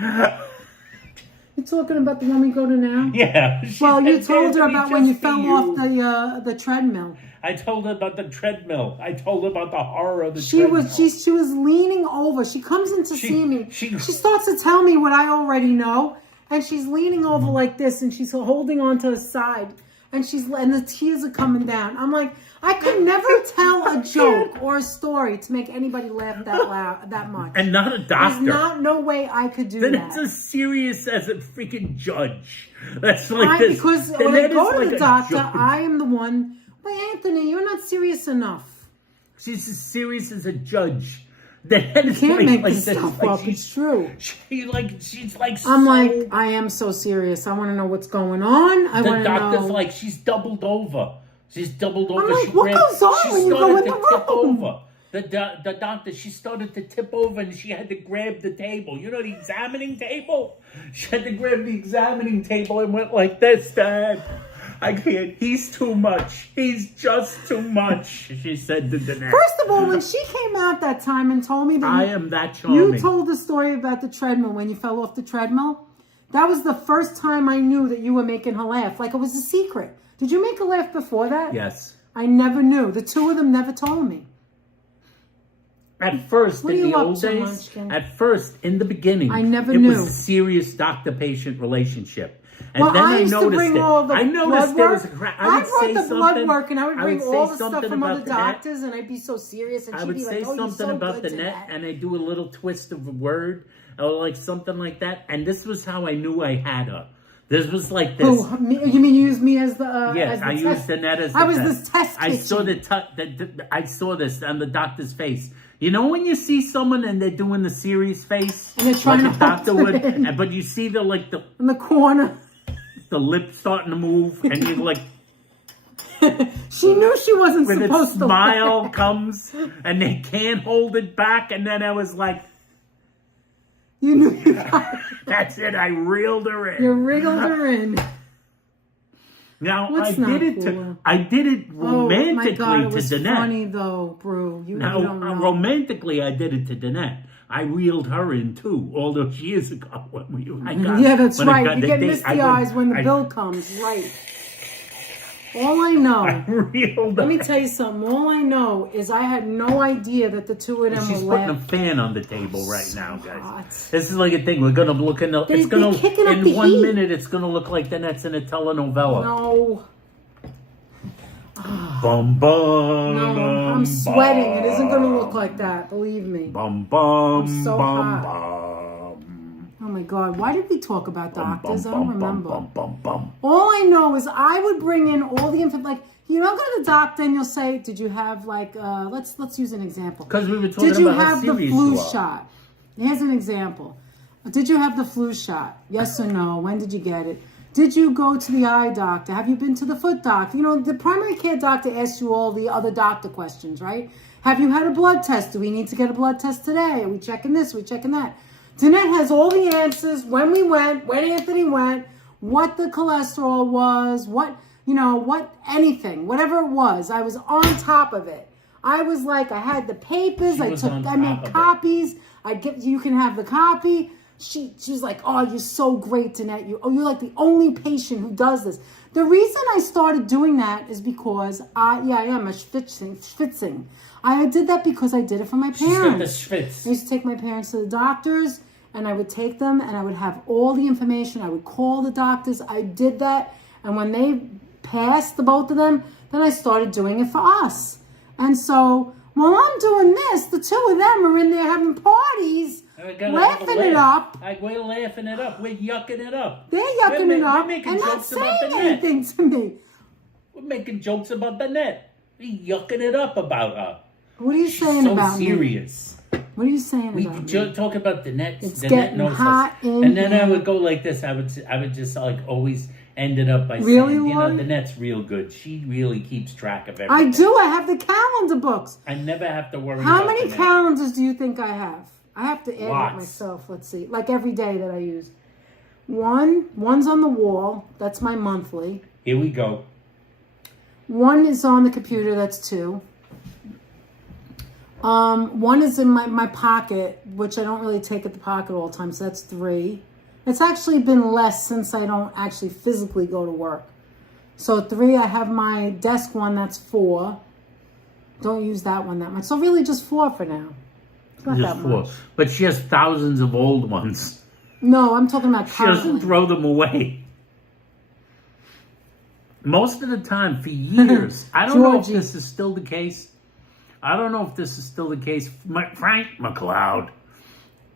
You're talking about the one we go to now? Yeah. Well, you said, told her "Anthony, about when you just be fell you." off the treadmill. I told her about the treadmill. I told her about the horror of the She treadmill. was leaning over. She comes in to see me. she- She starts to tell me what I already know, and she's leaning over like this, and she's holding on to the side, and the tears are coming down. I'm like, I could never tell a joke or a story to make anybody laugh that much. And not a doctor. There's no way I could do Then that. it's as serious as a freaking judge. That's like this. Because Then when I that go is to like the a doctor, judge. I am the one. But Anthony, you're not serious enough. She's as serious as a judge. Then You can't make this this. stuff Like, up. It's true. she's like I'm so, like, I am so serious. I want to know what's going on. I the want to doctor's know. like, she's doubled over. She's doubled over. I'm like, she what goes on she when you go started in to the tip room? over. The doctor, she started to tip over and she had to grab the table. You know the examining table? She had to grab the examining table and went like this, Dad. I can't. He's too much. He's just too much, she said to Danette. First of all, when she came out that time and told me that I am that charming. you told the story about the treadmill when you fell off the treadmill, that was the first time I knew that you were making her laugh. Like it was a secret. Did you make her laugh before that? Yes. I never knew. The two of them never told me. At first, What are in you the up old to, days, Munchkin? at first, in the beginning, I never it knew. was a serious doctor-patient relationship. And Well, then I I used to noticed bring it. all the I noticed blood there work. was a crack. I would brought say the blood something- work, and I would bring say all the stuff something from other about Danette. doctors, and I'd be so serious, and I she'd would be say like, "Oh, you're something so about good the to net, that." and I do a little twist of a word, or like something like that. And this was how I knew I had her. This was like this. Who? You mean you used me as the? Yeah, as the I test? used the net as the I was test. this test I saw I saw this on the doctor's face. You know when you see someone and they're doing the serious face, And they're trying like to a doctor hold would, it in. but you see the in the corner. the lips starting to move, and you're like, She knew she wasn't when the supposed to. smile laugh. comes, and they can't hold it back, and then I was like, You knew you got it. that's it. I reeled her in. You wriggled her in. Now What's I not did it cool? I did it Oh my romantically God, it to was Danette. funny though, Brew. You Now, don't know. romantically, I did it to Danette. I reeled her in too, all those years ago when I got. Yeah, that's when I right. got You the get date, misty eyes when the bill comes. Right. All I know. I reeled Let me her. tell you something. All I know is I had no idea that the two of them She's were putting a laughing. fan on the table right now, guys. hot. This is like a thing. We're gonna look in the. They're kicking up in the 1 heat. minute. It's gonna look like Danette's in a telenovela. No. Bum bum. No, I'm sweating. It isn't going to look like that. Believe me. Bum bum. I'm so bum hot. bum. Oh my God. Why did we talk about Bum, doctors? bum, I don't bum, remember. Bum, bum, bum, All I know is I would bring in all the info. Like, you don't go to the doctor and you'll say, did you have like, let's use an example. Because we were talking Did you about how have the serious flu you are. shot? Here's an example. Did you have the flu shot? Yes or no? When did you get it? Did you go to the eye doctor? Have you been to the foot doctor? You know, the primary care doctor asks you all the other doctor questions, right? Have you had a blood test? Do we need to get a blood test today? Are we checking this? Are we checking that? Danette has all the answers. When we went, when Anthony went, what the cholesterol was, what, you know, what, anything, whatever it was. I was on top of it. I was like, I had the papers. I made copies. You can have the copy. She was like, oh, you're so great, Danette. You're like the only patient who does this. The reason I started doing that is because I am a schwitzing. I did that because I did it for my parents. She's got the schwitz. I used to take my parents to the doctors, and I would take them, and I would have all the information. I would call the doctors. I did that, and when they passed, the both of them, then I started doing it for us. And so while I'm doing this, the two of them are in there having parties. Laughing it up. We're laughing it up. We're yucking it up. They're yucking it up We're making and not jokes about saying the net. anything to me. We're making jokes about the net. We're yucking it up about her. What are you saying so about me? serious. What are you saying We about me? talk about Danette. It's Danette getting knows hot us. in And then I here. would go like this. I would just like always ended up by Really, saying, Lori? Danette's real good. She really keeps track of everything. I do. I have the calendar books. I never have to worry How about many Danette. calendars do you think I have? I have to add Lots. it myself. Let's see. Like every day that I use. One's on the wall. That's my monthly. Here we go. One is on the computer. That's 2. One is in my pocket, which I don't really take at the pocket all the time. So that's 3. It's actually been less since I don't actually physically go to work. So 3, I have my desk one, that's 4. Don't use that one that much. So really just 4 for now. It's not Just that 4. much. But she has thousands of old ones. No, I'm talking about She doesn't currently. throw them away. Most of the time, for years, I don't know if Georgie. this is still the case. I don't know if this is still the case. Frank McLeod.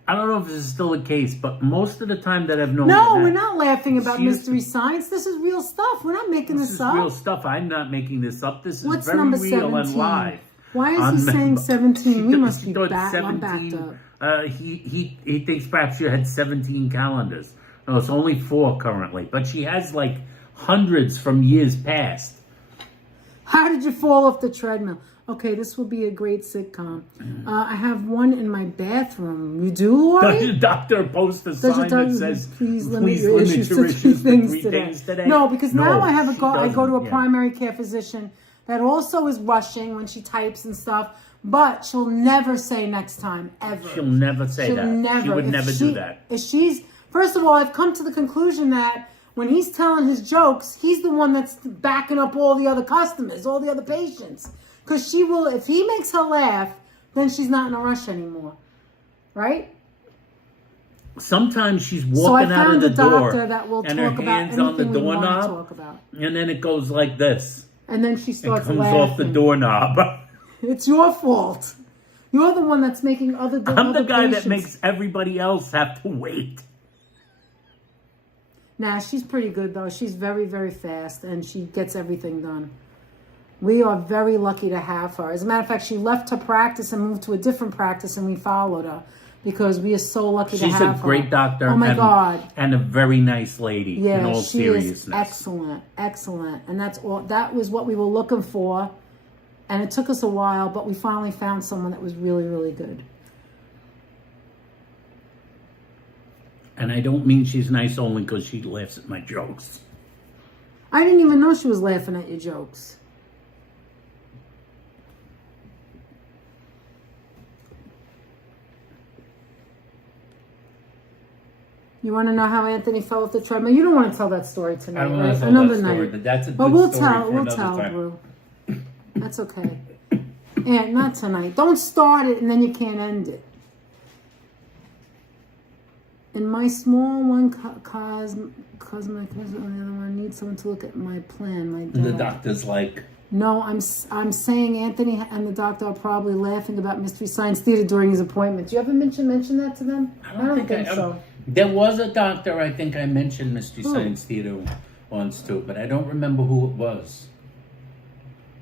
I don't know if this is still the case, but most of the time that I've known No, Danette, we're not laughing about she used Mystery Science. This is real stuff. We're not making This this is up. real stuff. I'm not making this up. This is What's very number real 17? and live. Why is he On saying the- 17? We must be thought back. I'm backed up. He thinks perhaps you had 17 calendars. No, it's only 4 currently, but she has like hundreds from years past. How did you fall off the treadmill? Okay, this will be a great sitcom. I have one in my bathroom. You do, Lori? The doctor posts a sign that says, please limit your issues to 3 things today. No, because now I have she I go to a doesn't, yeah. primary care physician that also is rushing when she types and stuff, but she'll never say next time, ever. She'll never say She'll that. Never. She would If never do that. If she's, first of all, I've come to the conclusion that when he's telling his jokes, he's the one that's backing up all the other customers, all the other patients. Because she will, if he makes her laugh, then she's not in a rush anymore. Right? Sometimes she's So I walking out of found the a doctor door that will and her talk about hands on the anything we want to doorknob, talk about. and then it goes like this. And then she It starts comes laughing. off the doorknob. It's your fault. You're the one that's making other I'm the guy patients. that makes everybody else have to wait. Nah, she's pretty good though. She's very, very fast and she gets everything done. We are very lucky to have her. As a matter of fact, she left her practice and moved to a different practice and we followed her because we are so lucky to She's have her. a great doctor. Oh my and, God. And a very nice lady. Yeah, in all she seriousness. is excellent, excellent. And that's all. That was what we were looking for. And it took us a while, but we finally found someone that was really, really good. And I don't mean she's nice only because she laughs at my jokes. I didn't even know she was laughing at your jokes. You want to know how Anthony fell off the treadmill? You don't want to tell that story tonight, I don't right? want to tell Another that story, night. but that's a But good we'll story tell. for We'll another tell, time. Brew. That's okay. And not tonight. Don't start it and then you can't end it. In my small one, cause my cousin on the other one needs someone to look at my plan. My And the dad. doctor's like, No, I'm saying Anthony and the doctor are probably laughing about Mystery Science Theater during his appointment. Do you ever mention that to them? I don't think so. There was a doctor, I think I mentioned Mystery Who? Science Theater once too, but I don't remember who it was.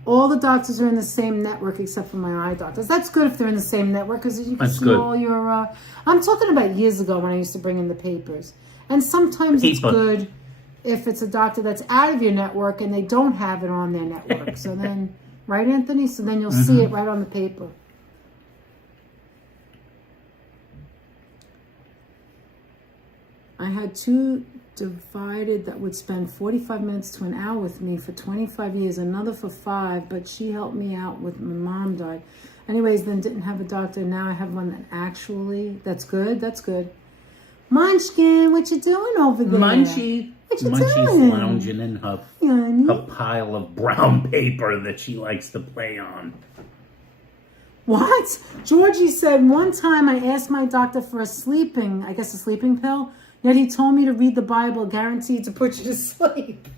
All the doctors are in the same network except for my eye doctors. That's good if they're in the same network because you can That's see good. all your... I'm talking about years ago when I used to bring in the papers. And sometimes it's Paper. good if it's a doctor that's out of your network and they don't have it on their network. So then, right, Anthony? So then you'll see it right on the paper. I had 2 divided that would spend 45 minutes to an hour with me for 25 years, another for 5, but she helped me out with my mom died. Anyways, then didn't have a doctor. Now I have one that actually, that's good. Munchkin, what you doing over there? Munchie. What you Munchie's doing? lounging in her Honey. pile of brown paper that she likes to play on. What? Georgie said one time I asked my doctor for a sleeping pill, yet he told me to read the Bible, guaranteed to put you to sleep.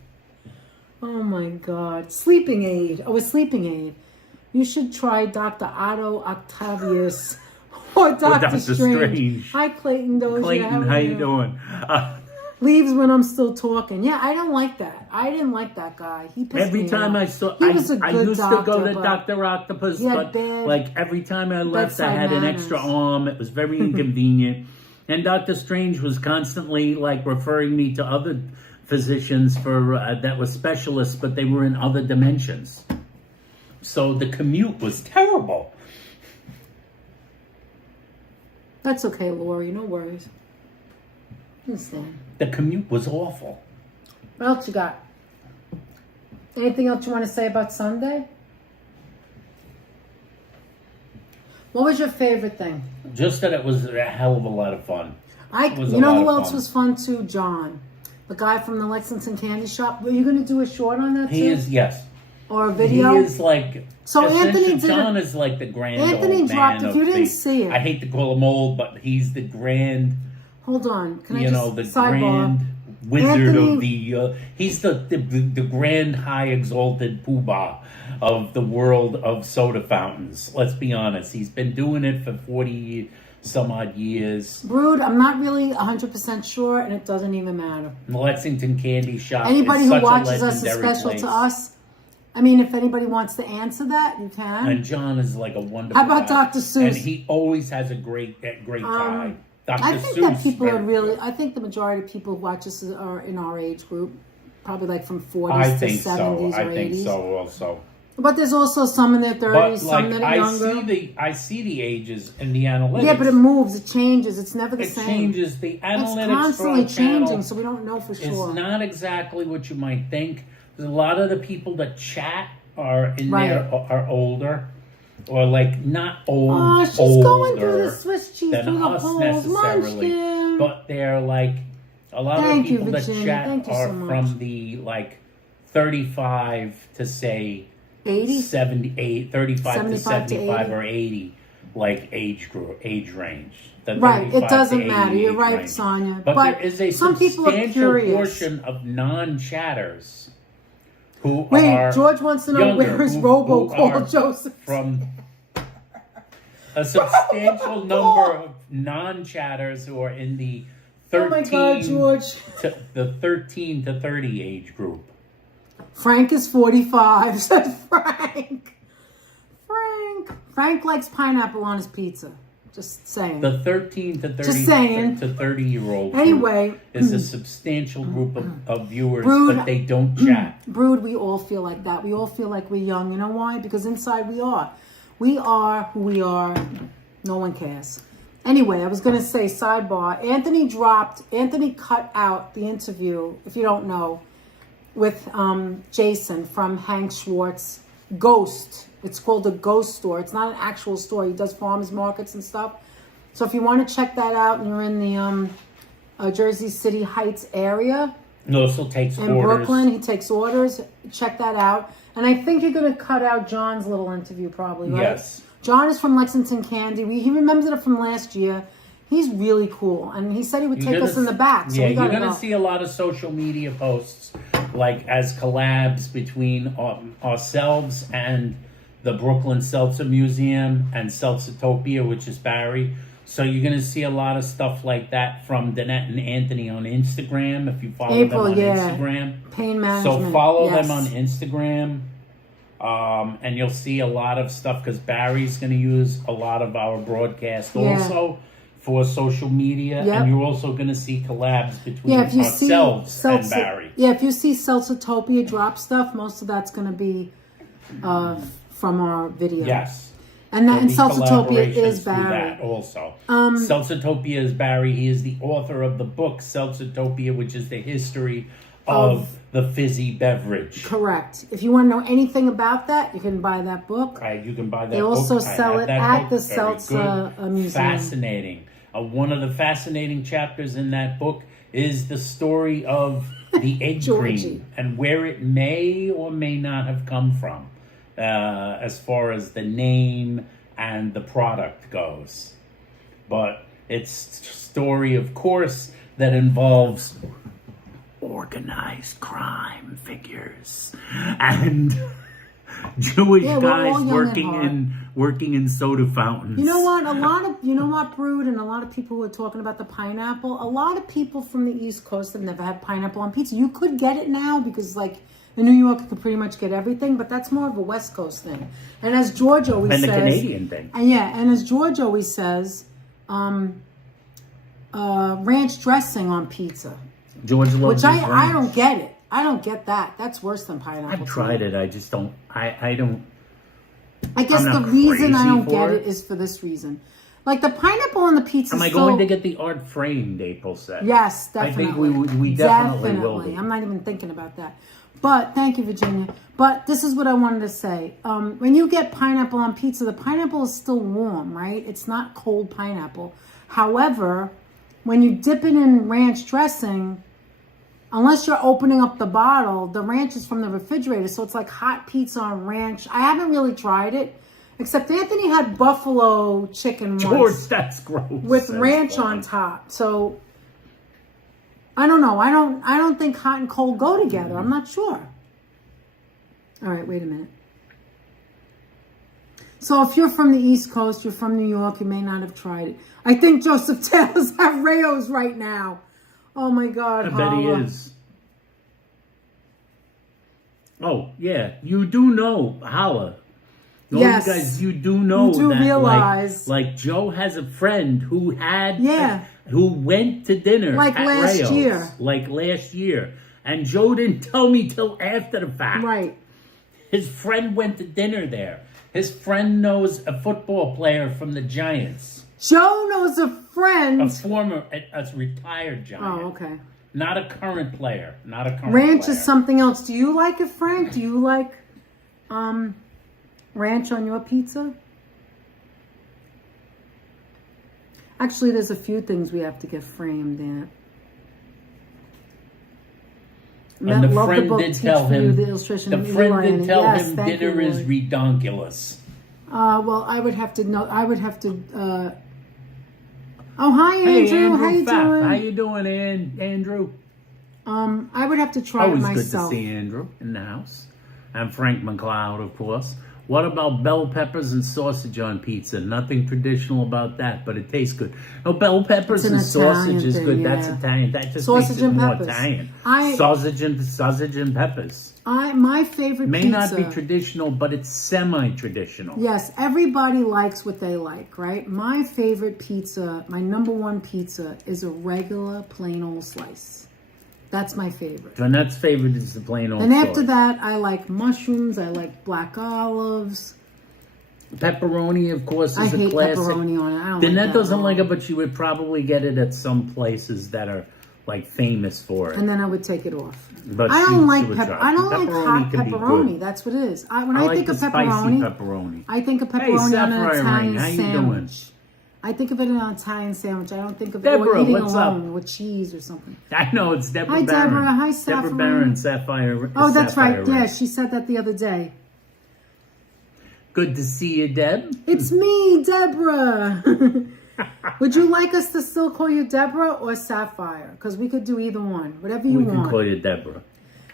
Oh my God. Sleeping aid. Oh, a sleeping aid. You should try Dr. Otto Octavius or Dr. Strange. Hi, Clayton Dozier. Clayton, how you doing? Leaves when I'm still talking. Yeah, I don't like that. I didn't like that guy. He pissed Every me time off. I saw, He was a I good used doctor, to go to but Dr. Octopus, he had but bad like every time I left, I bedside had an manners. extra arm. It was very inconvenient. And Dr. Strange was constantly like referring me to other physicians for that were specialists, but they were in other dimensions. So the commute was terrible. That's okay, Lori. No worries. Understand. The commute was awful. What else you got? Anything else you want to say about Sunday? What was your favorite thing? Just that it was a hell of a lot of fun. You know who else was fun too? John, the guy from the Lexington Candy Shop. Were you going to do a short on that too? He is, yes. Or a video? He is like... So Anthony did John is like the grand Anthony old dropped, man if you of didn't the, see it. I hate to call him old, but he's the grand... Hold on. Can I you just know, the sidebar? grand wizard Anthony, of the... he's the grand high exalted poobah of the world of soda fountains. Let's be honest. He's been doing it for 40 some odd years. Brood, I'm not really 100% sure, and it doesn't even matter. The Lexington Candy Shop Anybody is who such watches a us is legendary special place. to us. I mean, if anybody wants to answer that, you can. And John is like a wonderful How about guy. Dr. Seuss? And he always has a great tie. Dr. I think Seuss, that people are very really, good. I think the majority of people who watch us are in our age group. Probably like from 40s I to think 70s so. or 80s. I think so also. But there's also some in their 30s, But some like that are younger. I see the ages in the analytics. Yeah, but it moves, it changes. It's never the It same. changes. The It's analytics constantly for our channel changing, so we don't know for sure. It's not exactly what you might think. There's a lot of the people that chat are in there are older, or like not old. Oh, she's older going through the Swiss cheese than through the us holes. necessarily, Munchkin. but they're like a lot Thank of you, the people that Virginia. chat Thank you are so much. from the like 35 to say 80? 78, 35 to 75 to 75 80. or 80, like age range. The Right, 35 it doesn't to 80 matter. You're age right, range. Sonia. But there is a some people are substantial curious. portion of non-chatters who Wait, are George wants to know younger, where is who robocall are Joseph? from a substantial number of non-chatters who are in the 13 Oh my God, George. to the 13 to 30 age group. Frank is 45, said Frank. Frank likes pineapple on his pizza. Just saying. The 13 to 30 Just saying. to 30-year-old Anyway. is a substantial group of viewers, Brood. but they don't chat. Brood, we all feel like that. We all feel like we're young. You know why? Because inside we are. We are who we are. No one cares. Anyway, I was going to say, sidebar. Anthony cut out the interview, if you don't know, with Jason from Hank Schwartz Ghost. It's called a ghost store. It's not an actual store. He does farmers markets and stuff. So if you want to check that out and you're in the Jersey City Heights area, He also takes in orders. Brooklyn, he takes orders. Check that out. And I think you're going to cut out John's little interview probably, right? Yes. John is from Lexington Candy. He remembers it from last year. He's really cool. And he said he would take us in the back. So yeah, we you're gotta going to go. see a lot of social media posts like as collabs between ourselves and the Brooklyn Seltzer Museum and Seltzertopia, which is Barry. So you're going to see a lot of stuff like that from Danette and Anthony on Instagram, if you follow them on Instagram. Pain management. So follow yes. them on Instagram, and you'll see a lot of stuff, because Barry's going to use a lot of our broadcast also for social media, Yep. and you're also going to see collabs between Yeah, if you ourselves see and Barry. Yeah, if you see Seltzertopia drop stuff, most of that's going to be from our video. Yes. And There'll be Seltzertopia collaborations is through Barry. that also. Seltzertopia is Barry. He is the author of the book Seltzertopia, which is the history of the fizzy beverage. Correct. If you want to know anything about that, you can buy that book. You can buy that They book. also I sell have it that at book. the Very Seltzer good. Museum. Fascinating. One of the fascinating chapters in that book is the story of the egg Georgie. cream and where it may or may not have come from, as far as the name and the product goes. But it's a story, of course, that involves organized crime figures and Jewish Yeah, we're all guys young at working heart. in working in soda fountains. You know what, Brood, and a lot of people who are talking about the pineapple, a lot of people from the East Coast have never had pineapple on pizza. You could get it now because, like, in New York, you could pretty much get everything, but that's more of a West Coast thing. And as George always says... And the Canadian thing. And as George always says, ranch dressing on pizza. George loves Which I don't get it. I don't get that. That's worse than pineapple. I've tried it. I just don't. I don't. I guess the reason I don't get it is for this reason. Like the pineapple on the pizza. Am I going to get the art framed? April said. Yes, definitely. I think we definitely will be. I'm not even thinking about that. But thank you, Virginia. But this is what I wanted to say. When you get pineapple on pizza, the pineapple is still warm, right? It's not cold pineapple. However, when you dip it in ranch dressing, unless you're opening up the bottle, the ranch is from the refrigerator. So it's like hot pizza on ranch. I haven't really tried it. Except Anthony had buffalo chicken once. George, that's gross. With ranch on top. So I don't know. I don't think hot and cold go together. I'm not sure. All right, wait a minute. So if you're from the East Coast, you're from New York, you may not have tried it. I think Joseph Taylor's have Rayos right now. Oh my God. I bet he is. Oh, yeah. You do know, Holla. Yes. You guys, you do know you do that, realize. Like Joe has a friend who had, who went to dinner like at last Rayo's, year. like last year. And Joe didn't tell me till after the fact. Right. His friend went to dinner there. His friend knows a football player from the Giants. Joe knows a friend. A retired Giant. Oh, okay. Not a current player. Ranch is something else. Do you like it, Frank? Do you like ranch on your pizza? Actually, there's a few things we have to get framed in it. And the friend did tell him. Dinner is redonkulous. Well, I would have to know. I would have to. Oh, hi, Andrew. Hey, Andrew. How you doing? How you doing, Andrew? I would have to try it myself. Always good to see Andrew in the house. And Frank McLeod, of course. What about bell peppers and sausage on pizza? Nothing traditional about that, but it tastes good. No, bell peppers and sausage is good. That's Italian. That just makes it more Italian. Sausage and peppers. My favorite may pizza. not be traditional, but it's semi-traditional. Yes, everybody likes what they like, right? My favorite pizza, my number one pizza, is a regular plain old slice. That's my favorite. Danette's favorite is the plain old And after slice. that, I like mushrooms. I like black olives. Pepperoni, of course, is a classic. I hate pepperoni on it. I don't Danette like doesn't like it, but she would probably get it at some places that are like famous for it. And then I would take it off. But I don't like hot pepperoni. When I think of pepperoni, I think of pepperoni on an Italian how you sandwich. doing? I think of it in an Italian sandwich. I don't think of Deborah, it eating what's alone up? with cheese or something. I know, it's Deborah Hi, Barron. Deborah. Hi, Sapphire. Deborah Barron, Sapphire. Oh, that's Sapphire right. Yeah, she said that the other day. Good to see you, Deb. It's me, Deborah. Would you like us to still call you Deborah or Sapphire? Because we could do either one. Whatever you want. We can call you Deborah.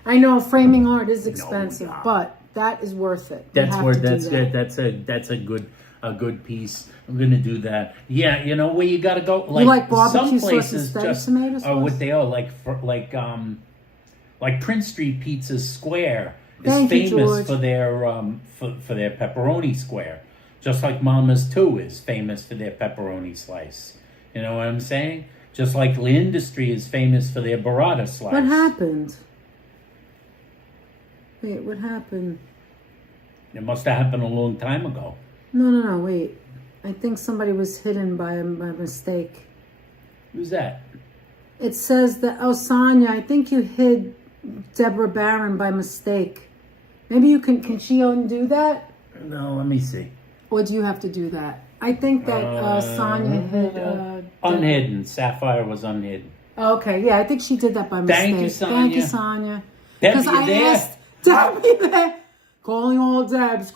I know framing art is expensive, but that is worth it. That's a good piece. I'm gonna do that. Yeah, you know where you gotta go. Like barbecue some places sauce just tomato sauce? are what they are. Like Prince Street Pizza Square is famous for their pepperoni square, just like Mama's too is famous for their pepperoni slice. You know what I'm saying? Just like the industry is famous for their burrata slice. What happened? Wait, what happened? It must have happened a long time ago. No, wait. I think somebody was hidden by mistake. Who's that? It says that, Sonia, I think you hid Deborah Barron by mistake. Maybe you can she undo that? No, let me see. Or do you have to do that? I think that Sonia hid... unhidden. Sapphire was unhidden. Okay, yeah, I think she did that by mistake. Thank you, Sonia. Thank you, Sonia. Because I asked Debbie there. Calling all Debs.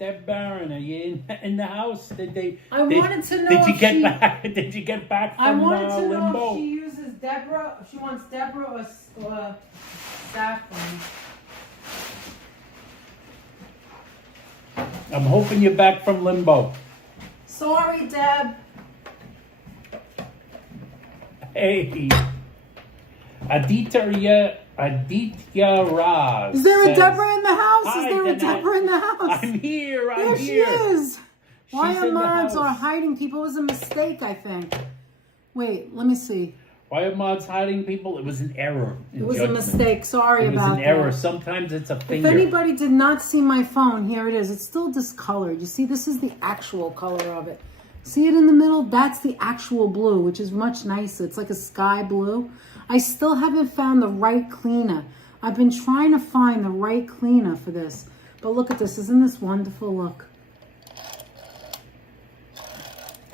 Deb Barron, are you in the house? I wanted to know Did you get back? Did you get back from I wanted to limbo? know if she uses Deborah. If she wants Deborah or Saffron. I'm hoping you're back from limbo. Sorry, Deb. Hey. Aditya Raz. Is there a says, Deborah in the house? "Hi, Is there a Danette. Deborah in the house? I'm here. There she is. Why She's are in the mods house. are hiding people? It was a mistake, I think. Wait, let me see. Why are mods hiding people? It was an error. It was a mistake. Sorry It was about an that. error. Sometimes it's a If finger. anybody did not see my phone, here it is. It's still discolored. You see, this is the actual color of it. See it in the middle? That's the actual blue, which is much nicer. It's like a sky blue. I still haven't found the right cleaner. I've been trying to find the right cleaner for this. But look at this. Isn't this wonderful? Look.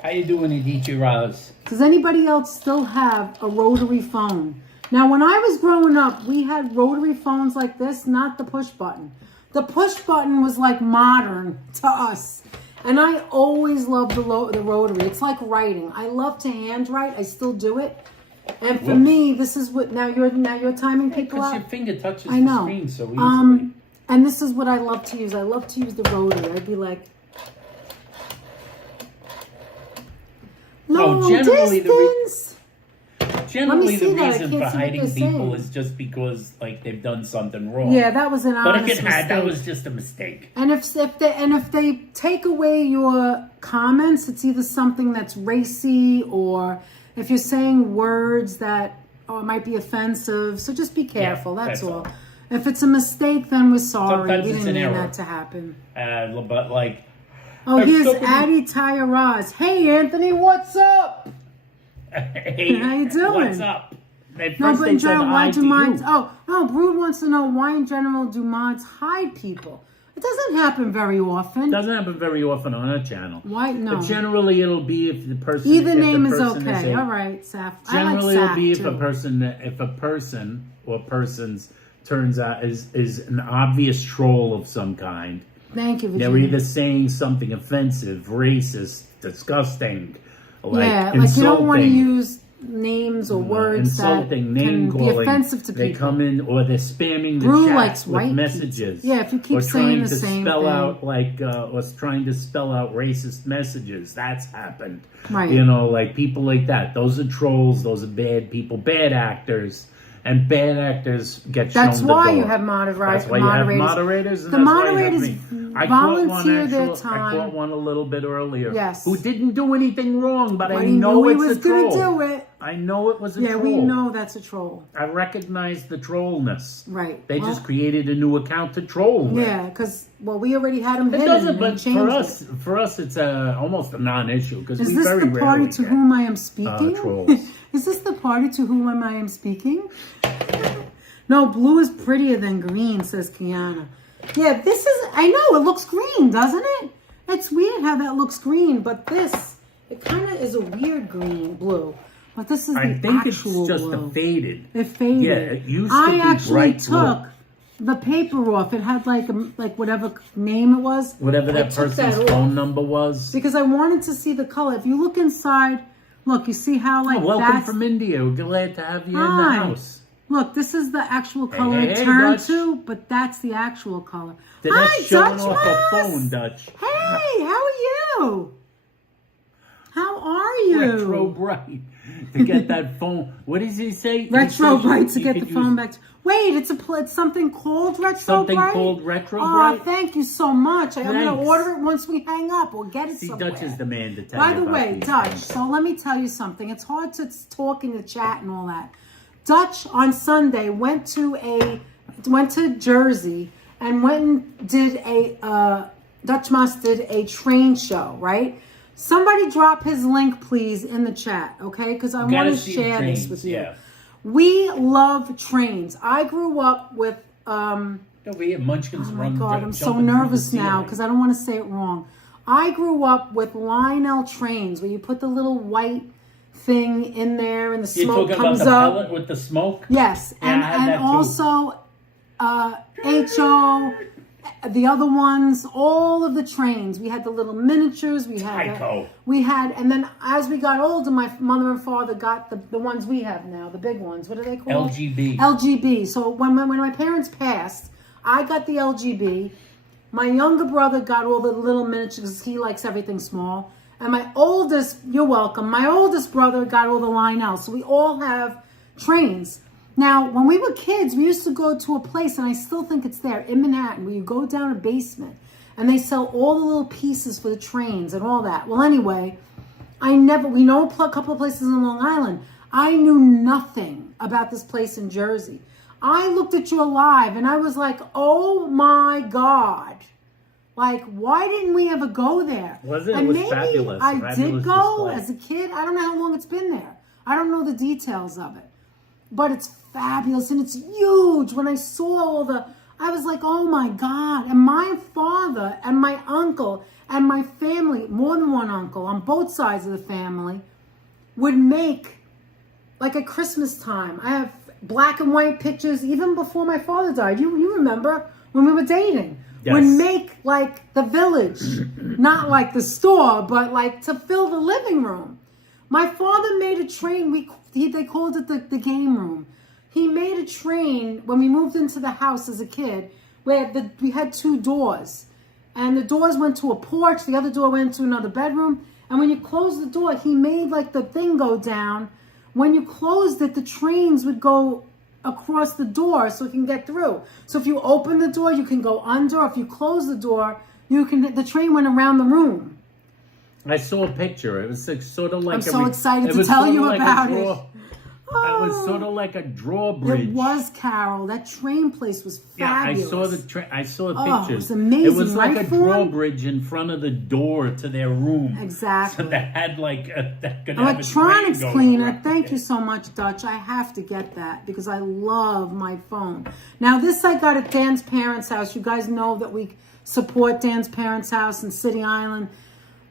How you doing, Aditya Raz? Does anybody else still have a rotary phone? Now, when I was growing up, we had rotary phones like this, not the push button. The push button was like modern to us. And I always loved the rotary. It's like writing. I love to handwrite. I still do it. And for me, this is what now you're timing people Because out. your finger touches I know. the screen so easily. And this is what I love to use. I love to use the rotary. I'd be like, no generally distance. Generally, the see that. I reason can't for see what hiding they're people saying. is just because like they've done something wrong. Yeah, that was an But honest if it mistake. had, that was just a mistake. And if they take away your comments, it's either something that's racy or if you're saying words that might be offensive. So just be careful. Yeah, that's that's all. all. If it's a mistake, then we're sorry. Sometimes We it's didn't an mean error. that to happen. But like, Oh, There's here's so many- Addie Tyraz. Hey, Anthony, what's up? hey, How you doing? What's up? No, but in general, why do mods? you. Oh, no, Brood wants to know why in general do mods hide people? It doesn't happen very often. Doesn't happen very often on our channel. Why? No. But generally, it'll be if the person. Either if the name is person okay. a- All right, Saf. Generally, I like it'll be Saf, if a too. person or persons turns out is an obvious troll of some kind. Thank you, They're Virginia. either saying something offensive, racist, disgusting, like Yeah, insulting. like you don't want to use names or words insulting, that name can calling. be offensive to They people. come in or they're spamming the Brew chat likes with white messages. pizza. Yeah, if you keep or saying trying the to same spell thing. out or trying to spell out racist messages. That's happened. Right. You know, like people like that. Those are trolls. Those are bad people, bad actors. And bad actors get That's shown the why door. you have moderators. That's why you have moderators. And The that's moderators why you have me. I volunteer their I time. caught one a little bit earlier. Yes. Who didn't do anything wrong, but But I he know knew he it's was a troll. going to do it. I know it was a Yeah, troll. we know that's a troll. I recognize the trollness. Right. They Well, just created a new account to troll with. Yeah, because, well, we already had him It hidden. doesn't, and but changed for us, it's almost a non-issue because Is we this very the party rarely to get, whom I am speaking? trolls. Is this the party to whom I am speaking? No, blue is prettier than green, says Kiana. Yeah, this is, I know, it looks green, doesn't it? It's weird how that looks green, but this, it kind of is a weird green, blue. But this is I the think it's actual just blue. a faded. It faded. Yeah, it used to I be actually bright took blue. the paper off. It had like whatever name it was. Whatever I that took person's that off phone number was. because I wanted to see the color. If you look inside, look, you see how like Welcome that's... from India. We're glad to have you in the Hi. house. Look, this is the actual color Hey, it turned Dutch. to, but that's the actual color. That's Hi, showing Dutch off a Mouse! phone, Dutch. Hey, how are you? How are you? Retro bright to get that phone. What does he say? He Retro says Bright to you get the could phone use back. Wait, it's something called Retro Something Bright? called Retro Oh, Bright. thank you so much. I'm going to Thanks. order it once we hang up. We'll get it See, somewhere. Dutch is the man to tell By you the about way, these Dutch, things. so let me tell you something. It's hard to talk in the chat and all that. Dutch on Sunday went to Jersey and went and did Dutch Moss did a train show, right? Somebody drop his link, please, in the chat, okay? Because I want Gotta to see share trains, this with you. yeah. We love trains. I grew up with, Over here, Munchkins oh my run. God, I'm so jumping through the nervous now ceiling. because I don't want to say it wrong. I grew up with Lionel trains where you put the little white thing in there and the You're smoke talking about comes the up. pellet with the smoke? Yes, Yeah, I had that too. also HO, the other ones, all of the trains. We had the little miniatures. We had, Tyco. and then as we got older, my mother and father got the ones we have now, the big ones. What are they called? LGB. LGB. So when my parents passed, I got the LGB. My younger brother got all the little miniatures because he likes everything small. And my oldest, you're welcome, my oldest brother got all the Lionel. So we all have trains. Now, when we were kids, we used to go to a place, and I still think it's there, in Manhattan, where you go down a basement, and they sell all the little pieces for the trains and all that. Well, anyway, we know a couple of places in Long Island. I knew nothing about this place in Jersey. I looked at you alive, and I was like, oh my God. Like, why didn't we ever go there? It was fabulous. I Fabulous did go display. as a kid. I don't know how long it's been there. I don't know the details of it. But it's fabulous, and it's huge. When I saw I was like, oh my God. And my father and my uncle and my family, more than one uncle on both sides of the family, would make, like at Christmas time, I have black and white pictures even before my father died. You remember when we were dating? Yes. Would make like the village, not like the store, but like to fill the living room. My father made a train. They called it the game room. He made a train when we moved into the house as a kid, where we had two doors, and the doors went to a porch. The other door went to another bedroom. And when you closed the door, he made like the thing go down. When you closed it, the trains would go across the door so it can get through. So if you open the door, you can go under. If you close the door, the train went around the room. I saw a picture. It was sort of like I'm so excited to tell you about it. It was sort of like a drawbridge. It was, Carol. That train place was fabulous. Yeah, I saw the Oh, pictures. it was amazing, It was like right, a Fawn? drawbridge in front of the door to their room. Exactly. So that had like that could Electronics have a train cleaner. going around Thank it. you so much, Dutch. I have to get that because I love my phone. Now, this I got at Dan's parents' house. You guys know that we support Dan's parents' house in City Island.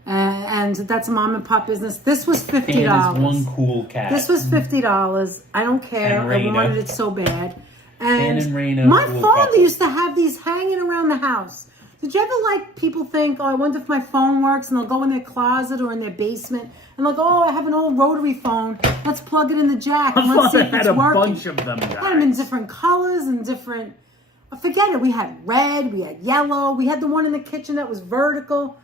And that's a mom and pop business. This was $50. Dan is one cool cat. This was $50. I don't care. And I Raina. wanted it so bad. Dan and Raina, my cool father couple. used to have these hanging around the house. Did you ever people think, oh, I wonder if my phone works, and they'll go in their closet or in their basement and like, oh, I have an old rotary phone. Let's plug it in the jack and let's see if it's had a working. bunch of them, I had them in guys. different colors and different. Forget it. We had red. We had yellow. We had the one in the kitchen that was vertical.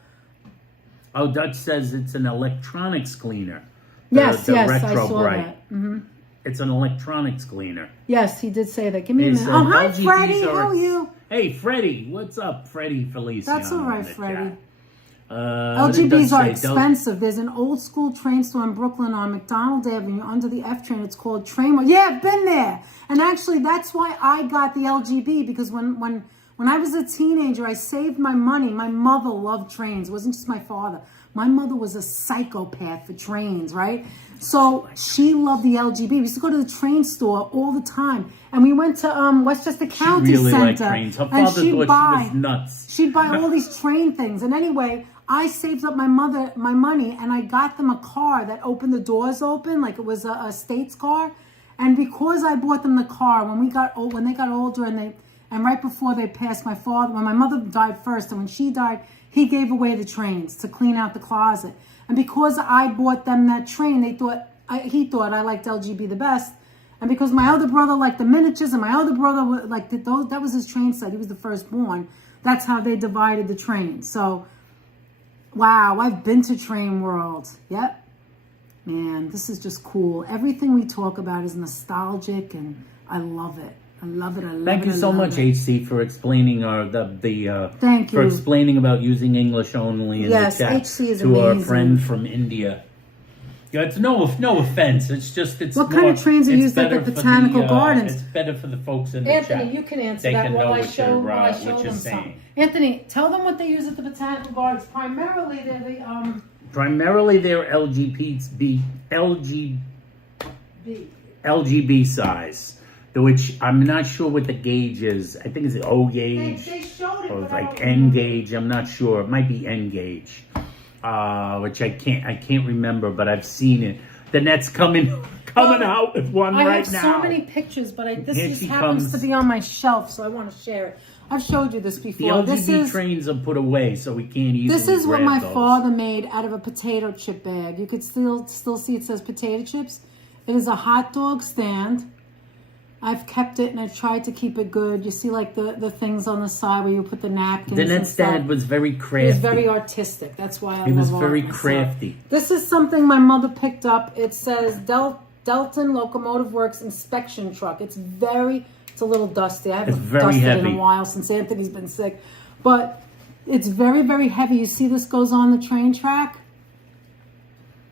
Oh, Dutch says it's an electronics cleaner. Yes, the I Retro saw Bright. that. Mm-hmm. It's an electronics cleaner. Yes, he did say that. Give me a minute. These, Oh, hi, LGBs Freddie. How are you? Hey, Freddie. What's up, Freddie Feliciano? That's all right, in the Freddie. chat. What did LGBs Dutch are say? expensive. There's an old school train store in Brooklyn on McDonald Avenue under the F train. It's called Train. Yeah, I've been there. And actually, that's why I got the LGB, because when I was a teenager, I saved my money. My mother loved trains. It wasn't just my father. My mother was a psychopath for trains, right? So she loved the LGB. We used to go to the train store all the time. And we went to Westchester County She really Center. liked trains. Her and father thought she was nuts. She'd buy all these train things. And anyway, I saved up my money, and I got them a car that opened the doors open, like it was a States car. And because I bought them the car, when they got older, and right before they passed, when my mother died first, and when she died, he gave away the trains to clean out the closet. And because I bought them that train, he thought I liked LGB the best. And because my other brother liked the miniatures, and my other brother liked those, that was his train set. He was the firstborn. That's how they divided the train. So, wow, I've been to Train World. Yep. Man, this is just cool. Everything we talk about is nostalgic, and I love it. I love it. I love it. Thank you so much, HC, for explaining Thank for you. explaining about using English only in Yes, the chat HC is to our amazing. friend from India. Yeah, it's no offense. It's What kind of trains are used at the Botanical Gardens? It's better for the folks in the chat. Anthony, you can answer They that can while know I what show you're them saying. something. Anthony, tell them what they use at the Botanical Gardens. Primarily, they're the Primarily, they're LGB size, which I'm not sure what the gauge is. I think it's the O gauge They showed it, or but I like don't N remember. gauge. I'm not sure. It might be N gauge, which I can't remember, but I've seen it. The net's coming out with one I right have now. so many pictures, but this Here just she happens comes. to be on my shelf, so I want to share it. I've showed you this The before. LGB trains are put away, so we can't easily This is what grab my those. father made out of a potato chip bag. You could still see it says potato chips. It is a hot dog stand. I've kept it and I've tried to keep it good. You see like the things on the side where you put the napkins and Danette's stuff. dad was very crafty. He was very artistic. That's why I He was love very art myself. crafty. This is something my mother picked up. It says Delton Locomotive Works inspection truck. It's a little dusty. I haven't dusted it in a while since Anthony's been sick. But it's very, very heavy. You see this goes on the train track?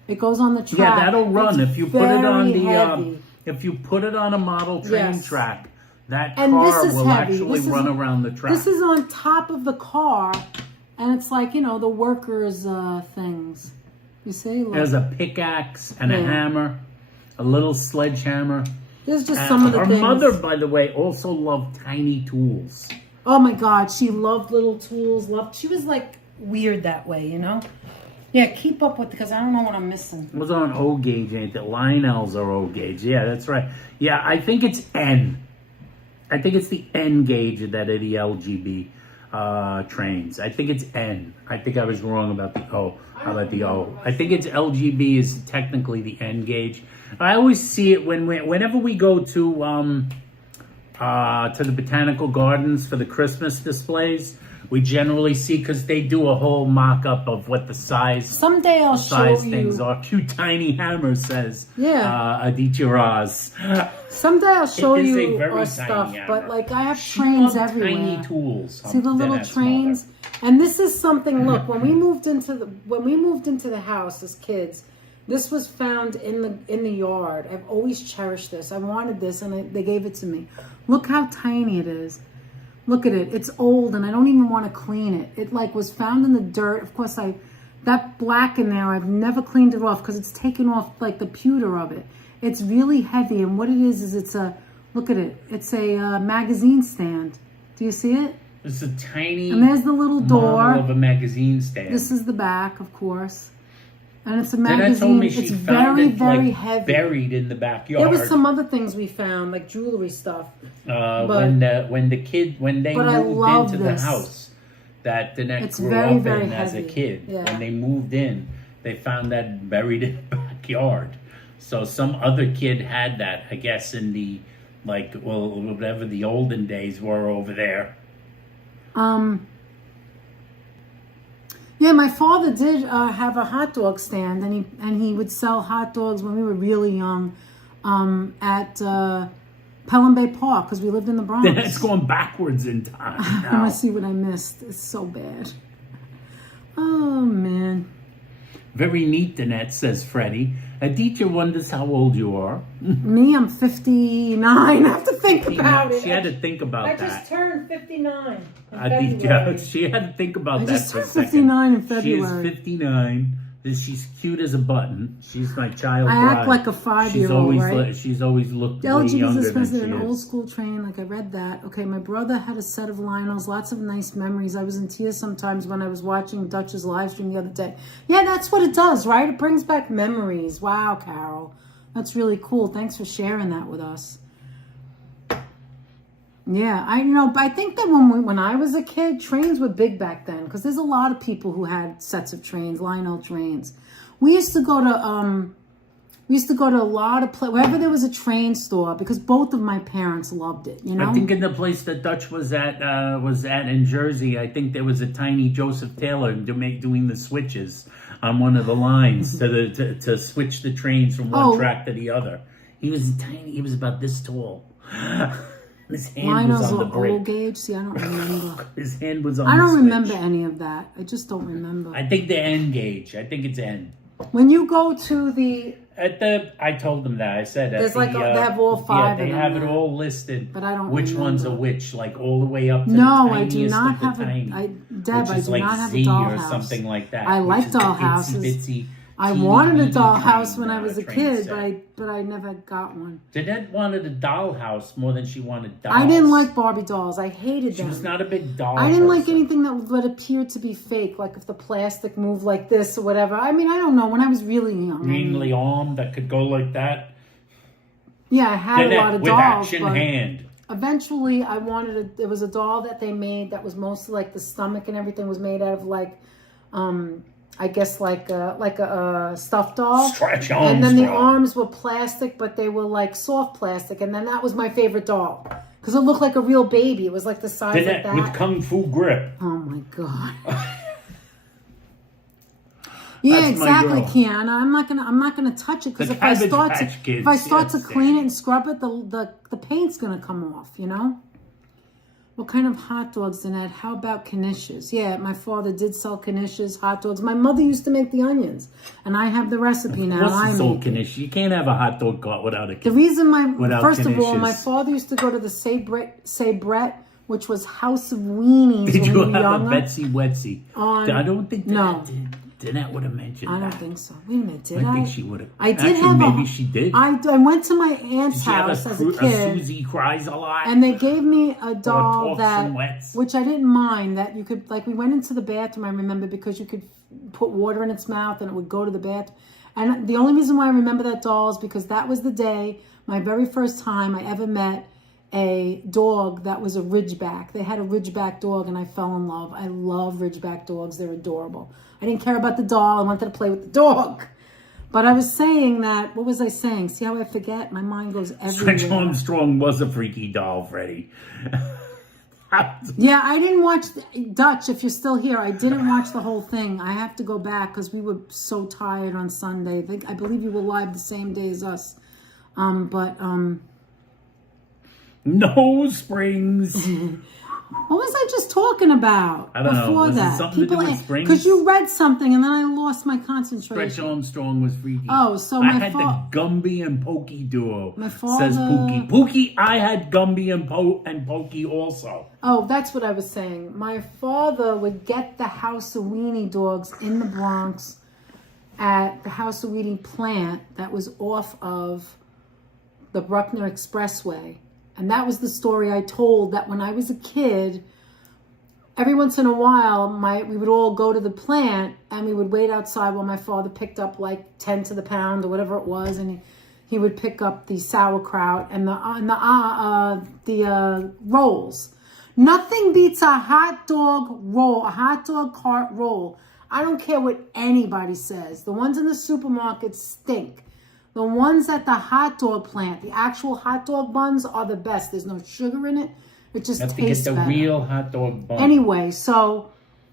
It goes on the track. Yeah, that'll run if you put it on the heavy. if you put it on a model train Yes. track. That And car this is will heavy. actually run around the track. This is on top of the car, and it's like, you know, the workers' things. You see? Look. There's a pickaxe and a hammer, a little sledgehammer. There's just some of the things. Her mother, by the way, also loved tiny tools. Oh my God, she loved little tools. She was like weird that way, you know? Yeah, keep up with, because I don't know what I'm missing. It was on O gauge, ain't it? Lionels are O gauge. Yeah, that's right. Yeah, I think it's N. I think it's the N gauge that are the LGB trains. I think it's N. I think I was wrong about the O. How about the O? I think it's LGB is technically the N gauge. I always see it whenever we go to the botanical gardens for the Christmas displays. We generally see, because they do a whole mock-up of what the size. Someday I'll show you. Things are. Cute tiny hammer says. Yeah. Aditya Raz. Someday I'll show It is a you very our tiny stuff, hammer. but like I have She trains loved everywhere. Tiny tools. See the little trains, and this is something. Look, when we moved into the house as kids, this was found in the yard. I've always cherished this. I wanted this, and they gave it to me. Look how tiny it is. Look at it. It's old, and I don't even want to clean it. It like was found in the dirt. Of course, that black in there, I've never cleaned it off because it's taken off like the pewter of it. It's really heavy, and what it is it's a, look at it. It's a magazine stand. Do you see it? It's a tiny. And there's the little door model of a magazine stand. This is the back, of course. And it's a Danette magazine. told me she it's found very, it, very like, heavy. buried in the backyard. There was some other things we found, like jewelry stuff. When they moved into the house that Danette grew up in as a kid. Yeah. When they moved in, they found that buried in the backyard. So some other kid had that, I guess, in the whatever the olden days were over there. Yeah, my father did have a hot dog stand, and he would sell hot dogs when we were really young at Pelham Bay Park, because we lived in the Bronx. It's going backwards in time now. I want to see what I missed. It's so bad. Oh, man. Very neat, Danette, says Freddie. Aditya wonders how old you are. Me, I'm 59. I have to think about it. She had to think about that. I just turned 59 in Aditya, February. she had to think about I that just for a turned second. 59 in February. She is 59. She's cute as a button. She's my child I bride. act like a 5-year-old, right? She's always looked way LG younger was than expensive, she an is. old school train, like I read that. Okay, my brother had a set of Lionels, lots of nice memories. I was in tears sometimes when I was watching Dutch's live stream the other day. Yeah, that's what it does, right? It brings back memories. Wow, Carol. That's really cool. Thanks for sharing that with us. Yeah, I think that when I was a kid, trains were big back then, because there's a lot of people who had sets of trains, Lionel trains. We used to go to a lot of wherever there was a train store, because both of my parents loved it. You know, I think in the place that Dutch was at in Jersey, I think there was a tiny Joseph Taylor doing the switches on one of the lines to switch the trains from one track to the other. He was tiny. He was about this tall. His hand was on the brake. Old gauge. See, I don't remember. His hand was on the I don't switch. remember any of that. I just don't remember. I think the N gauge. I think it's N. When you go to the... I told them that. I said there's they have all 5 of them. Yeah, they have it all listed. But I don't which remember. ones are which, like all the way up to no, the tiniest I do not of the have tiny, Deb, which I is do like not have Z a dollhouse. or something like that. I like dollhouses. I wanted a dollhouse when I was a kid, but I never got one. Danette wanted a dollhouse more than she wanted dolls. I didn't like Barbie dolls. I hated them. She was not a big doll I didn't person. like anything that appeared to be fake, like if the plastic moved like this or whatever. I mean, I don't know. When I was really young. Mainly arm that could go like that. Yeah, I had Danette, a lot of with dolls. action but hand. Eventually, I wanted there was a doll that they made that was mostly like the stomach and everything was made out of like, I guess like a stuffed doll. Stretch and then the Armstrong. arms were plastic, but they were like soft plastic. And then that was my favorite doll because it looked like a real baby. It was like the size of that. With Kung Fu grip. Oh my god. Yeah, That's my exactly, girl. Kiana. I'm not gonna touch it because The if I Cabbage start Patch Kids, to yes, clean it and scrub it, the paint's gonna come off. You know. What kind of hot dogs, Danette? How about knishes? Yeah, my father did sell knishes, hot dogs. My mother used to make the onions, and I have the recipe now. What's the knish? You can't have a hot dog caught without a knish. The reason first of all, knishes. my father used to go to the Say Brett, which was House of Weenies. Did when you we were have younger. a Betsy Wetsy? I don't think No. Danette would have mentioned I that. don't think so. Wait a minute, did I? I think she would have. I did Actually, have maybe she did. I went to my aunt's Did you have house as a kid. Susie Cries a Lot? And they gave me a doll Talks and Wets? which I didn't mind, that you could, like, we went into the bathroom, I remember, because you could put water in its mouth and it would go to the bathroom. And the only reason why I remember that doll is because that was the day, my very first time I ever met a dog that was a Ridgeback. They had a Ridgeback dog and I fell in love. I love Ridgeback dogs. They're adorable. I didn't care about the doll. I wanted to play with the dog. But I was saying that, what was I saying? See how I forget? My mind goes everywhere. Stretch Armstrong was a freaky doll, Freddie. Yeah, I didn't watch Dutch. If you're still here, I didn't watch the whole thing. I have to go back because we were so tired on Sunday. I believe you were live the same day as us. No springs. What was I just talking about I don't know. before Was it that? something to do with springs? Because you read something and then I lost my concentration. Stretch Armstrong was freaky. Oh, so I had the Gumby and Pokey duo. My father... Says Pookie. Pookie, I had Gumby and Pokey also. Oh, that's what I was saying. My father would get the House of Weenie dogs in the Bronx at the House of Weenie plant that was off of the Bruckner Expressway. And that was the story I told, that when I was a kid, every once in a while, we would all go to the plant and we would wait outside while my father picked up like 10 to the pound or whatever it was. And he would pick up the sauerkraut and the rolls. Nothing beats a hot dog roll, a hot dog cart roll. I don't care what anybody says. The ones in the supermarket stink. The ones at the hot dog plant, the actual hot dog buns are the best. There's no sugar in it. It just tastes better. You have to get the real hot dog bun. Anyway, so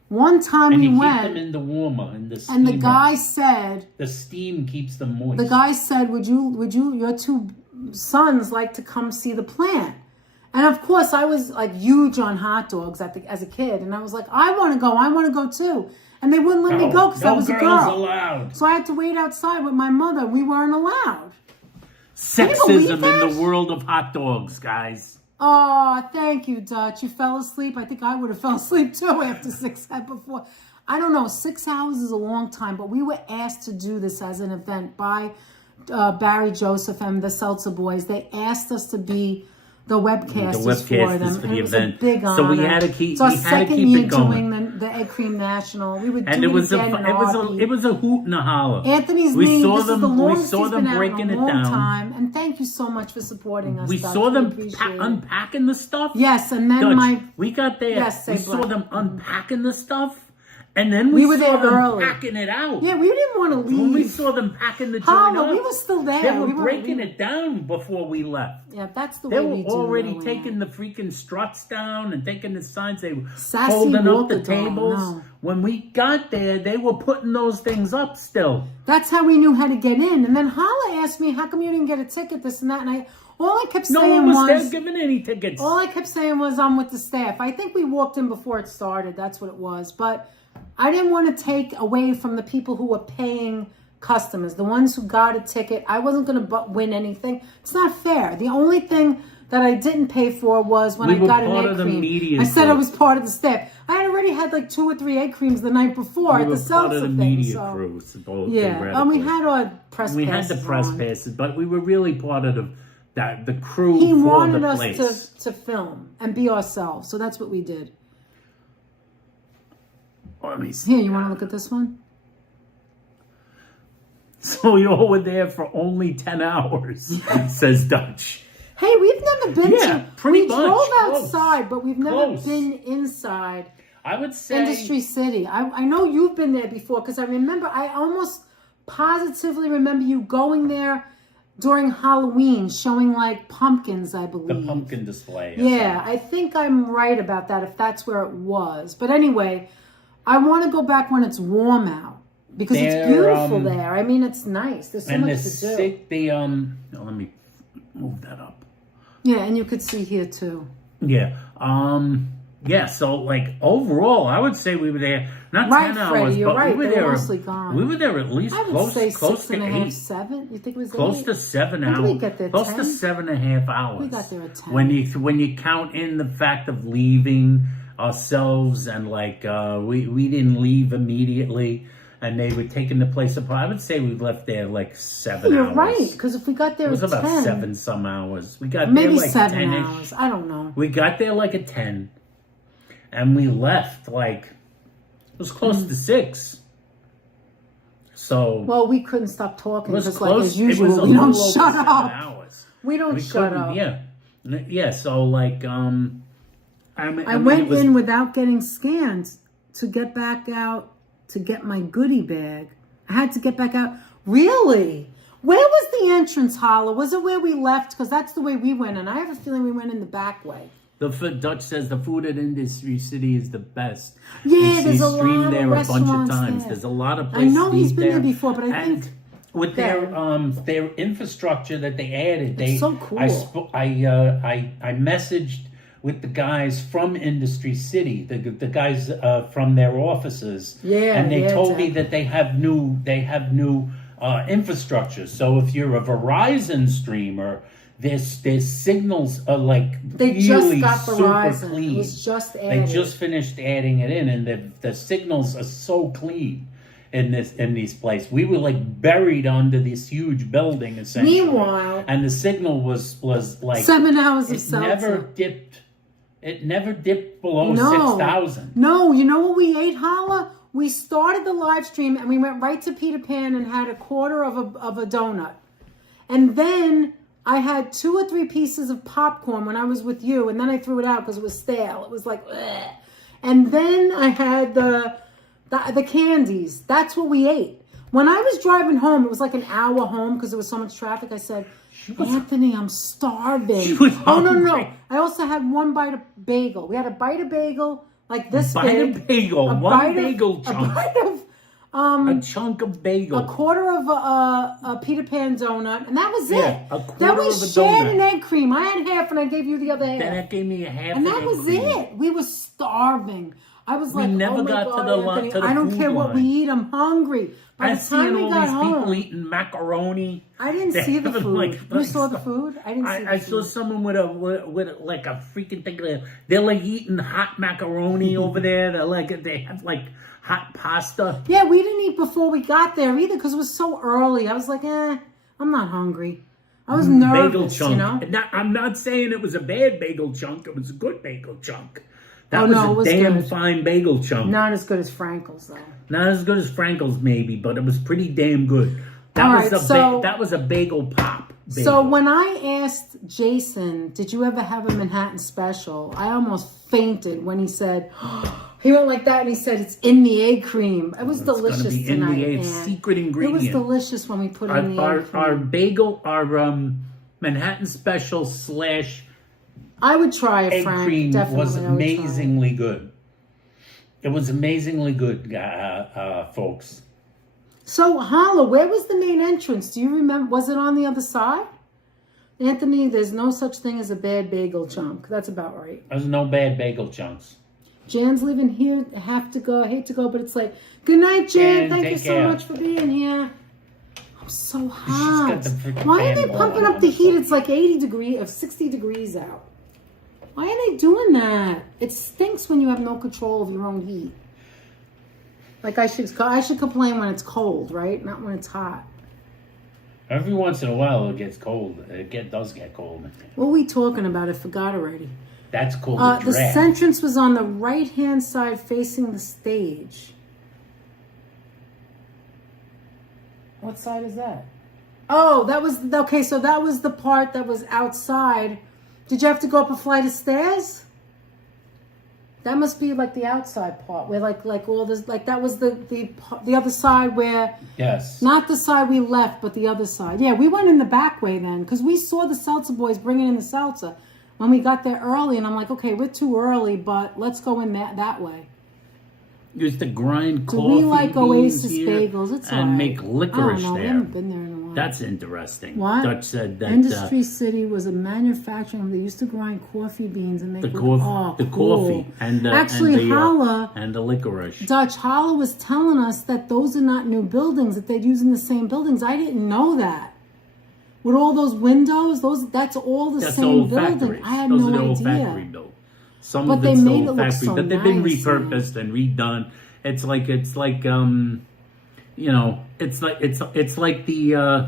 one time we went. And you keep them in the warmer, in the steamer. And the guy said. The steam keeps them moist. The guy said, would you, your two sons like to come see the plant? And of course, I was like huge on hot dogs as a kid. And I was like, I want to go too. And they wouldn't let me go because I was a girl. No girls allowed. So I had to wait outside with my mother. We weren't allowed. Sexism in the world of hot dogs, guys. Oh, thank you, Dutch. You fell asleep. I think I would have fell asleep too after 6 hours before. I don't know. 6 hours is a long time, but we were asked to do this as an event by Barry Joseph and the Seltzer Boys. They asked us to be the webcasters for them. For the event. It was a big honor. So we had to keep. It's our second year it going. doing the Egg Cream National. We would do and it was again it was a hoot and a holler. Anthony's we name. Saw this them, is the longest we saw he's them been breaking out in a it long down. time. And thank you so much for supporting us. We Dutch. saw them unpacking the stuff. Yes, and then Dutch, we got there. Yes, we saw them unpacking the stuff. And then we were saw there them early. packing it out. Yeah, we didn't want to leave. When we saw them packing the joint up, we were still there. They were breaking it down before we left. Yeah, that's the way we do. They were already taking the freaking struts down and taking the signs. They were Sassy holding up the tables. No. When we got there, they were putting those things up still. That's how we knew how to get in. And then Hala asked me, how come you didn't get a ticket, this and that? And all I kept saying no one was there giving any tickets. All I kept saying was, I'm with the staff. I think we walked in before it started. That's what it was. But I didn't want to take away from the people who were paying customers, the ones who got a ticket. I wasn't going to win anything. It's not fair. The only thing that I didn't pay for was when I got an egg cream. I said I was part of the staff. I had already had like 2 or 3 egg creams the night before at the Seltzer thing. Media crew, yeah, and we had our press passes. We had the press passes, but we were really part of the crew. He wanted the place. us to film and be ourselves, so that's what we did. Let me see. Here, you want to look at this one? So you all were there for only 10 hours, says Dutch. Hey, we've never been to... We much. drove outside, but we've never been inside. I would say Industry City. I know you've been there before because I remember, I almost positively remember you going there during Halloween, showing like pumpkins, I believe. the pumpkin display. Yeah, I think I'm right about that, if that's where it was. But anyway, I want to go back when it's warm out because it's beautiful there. I mean, it's nice. There's so much to do. Let me move that up. Yeah, and you could see here too. Yeah. So like overall, I would say we were there not 10 hours, Freddie, you're but right. we were They were there. mostly gone. We were there at least I would close say to 6.5, 8. 7. You think it was Close 8? to 7 When hours. did we get there? Close 10? to 7.5 hours. We got there at 10. When you count in the fact of leaving ourselves and like we didn't leave immediately. And they were taking the place apart. I would say we left there like 7 hours. You're right, because if we got there at 10... It was about 7 some hours. We got maybe there like 7 10-ish. hours. I don't know. We got there like at 10. And we left like... It was close to 6. So... Well, we couldn't stop talking. It was just close. like as usual. It was a We don't little over shut 7 up. hours. We don't shut up. Yeah. Yeah, so like... I went in without getting scanned to get back out to get my goodie bag. I had to get back out. Really? Where was the entrance, Holla? Was it where we left? Because that's the way we went, and I have a feeling we went in the back way. The Dutch says the food at Industry City is the best. Yeah, there's a lot of there a bunch of restaurants times. there. There's a lot of I places know to he's eat been there before, but I think with their infrastructure that they added, it's so cool. I messaged with the guys from Industry City, the guys from their offices, and they told me that they have new infrastructure. So if you're a Verizon streamer, their signals are like they really just got super Verizon. clean. It was just added. They just finished adding it in, and the signals are so clean in these places. We were like buried under this huge building essentially. Meanwhile, and the signal was like 7 hours of it seltzer. never dipped below 6,000. No, you know what we ate, Holla? We started the live stream and we went right to Peter Pan and had a quarter of a donut. And then I had 2 or 3 pieces of popcorn when I was with you, and then I threw it out because it was stale. It was like, ugh. And then I had the candies. That's what we ate. When I was driving home, it was like an hour home because there was so much traffic. I said, Anthony, I'm starving. Oh, no. I also had 1 bite of bagel. We had a bite of bagel, like this big. One bagel chunk. A bite of... a chunk of bagel. A quarter of a Peter Pan donut, and that was it. A quarter then we of a shared donut. an egg cream. I had half, and I gave you the other half. Then it gave me a half. And that was it. We were starving. I was like, never oh my got God, to the Anthony, to the I don't food care what we line. eat. I'm hungry. By the time we all got these home, people eating macaroni. I didn't see the food. You saw the food? I didn't see the food. I saw someone with like a freaking thing. They're like eating hot macaroni over there. They have like hot pasta. Yeah, we didn't eat before we got there either because it was so early. I was like, I'm not hungry. I was nervous, bagel chunk. you know? I'm not saying it was a bad bagel chunk. It was a good bagel chunk. That it was was a damn good. fine bagel chunk. Not as good as Frankel's, though. Not as good as Frankel's, maybe, but it was pretty damn good. That was a bagel pop. Bagel. So when I asked Jason, did you ever have a Manhattan special? I almost fainted when he said, he went like that and he said, it's in the egg cream. It was delicious be tonight. In the secret ingredient. It was delicious when we put it in the egg cream. Our bagel, our Manhattan special / I would try it, egg Frank. cream Definitely, was amazingly good. It was amazingly good, folks. So, Holla, where was the main entrance? Do you remember? Was it on the other side? Anthony, there's no such thing as a bad bagel chunk. That's about right. There's no bad bagel chunks. Jan's leaving here. Have to go. I hate to go, but it's like, good night, Jan. Thank you so much for being here. I'm so hot. Why are they pumping up the heat? It's like 80 degrees, or 60 degrees out. Why are they doing that? It stinks when you have no control of your own heat. Like I should complain when it's cold, right? Not when it's hot. Every once in a while it gets cold. It does get cold. What are we talking about? I forgot already. That's called the entrance was on the right-hand side facing the stage. What side is that? Oh, that was, okay, so that was the part that was outside. Did you have to go up a flight of stairs? That must be like the outside part where like all this, like that was the other side where, Yes. not the side we left, but the other side. Yeah, we went in the back way then because we saw the seltzer boys bringing in the seltzer when we got there early, and I'm like, okay, we're too early, but let's go in that way. Used to grind Do coffee we like beans Oasis here bagels? It's and all right. make licorice I don't know. We there. haven't been there in a while. That's interesting. What? Dutch said that Industry City was a manufacturing. They used to grind coffee beans and make the cool. coffee and the, Actually, Holla and the licorice. Dutch Holla was telling us that those are not new buildings, that they'd use in the same buildings. I didn't know that. With all those windows, that's all the same old building. factories. I had those no are the old idea. factory built. Some But of they it's made the it old look factory, so but they've been nice, repurposed and redone. It's like you know, it's like the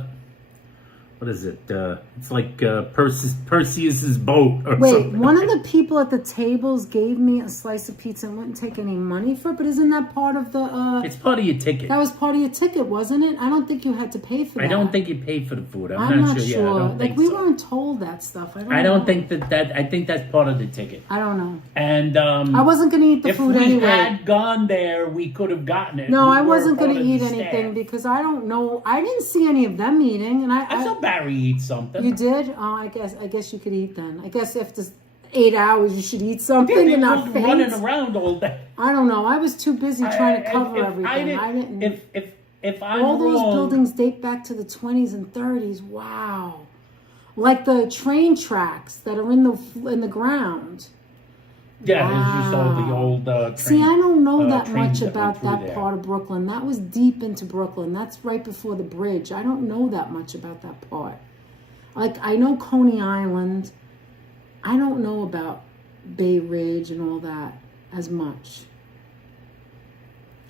what is it? It's like Perseus's boat or Wait, something. one of the people at the tables gave me a slice of pizza and wouldn't take any money for it, but isn't that part of the... It's part of your ticket. That was part of your ticket, wasn't it? I don't think you had to pay for that. I don't think you paid for the food. I'm not sure. sure. Yeah, I don't like, think we so. weren't told that stuff. I don't think that. I think that's part of the ticket. I don't know. And I wasn't going to eat the food if we anyway. had gone there, we could have gotten it. No, We I were wasn't going part to of eat the anything staff. because I don't know. I didn't see any of them eating, and I saw Barry eat something. You did? Oh, I guess you could eat then. I guess after 8 hours, you should eat something Yeah, and not they faint. were running around all day. I don't know. I was too busy trying to cover everything. I didn't. If I'm All those wrong, buildings date back to the 20s and 30s. Wow. Like the train tracks that are in the ground. yeah, there's just all the old train. See, I don't know that trains much that went about through that there. part of Brooklyn. That was deep into Brooklyn. That's right before the bridge. I don't know that much about that part. Like, I know Coney Island. I don't know about Bay Ridge and all that as much.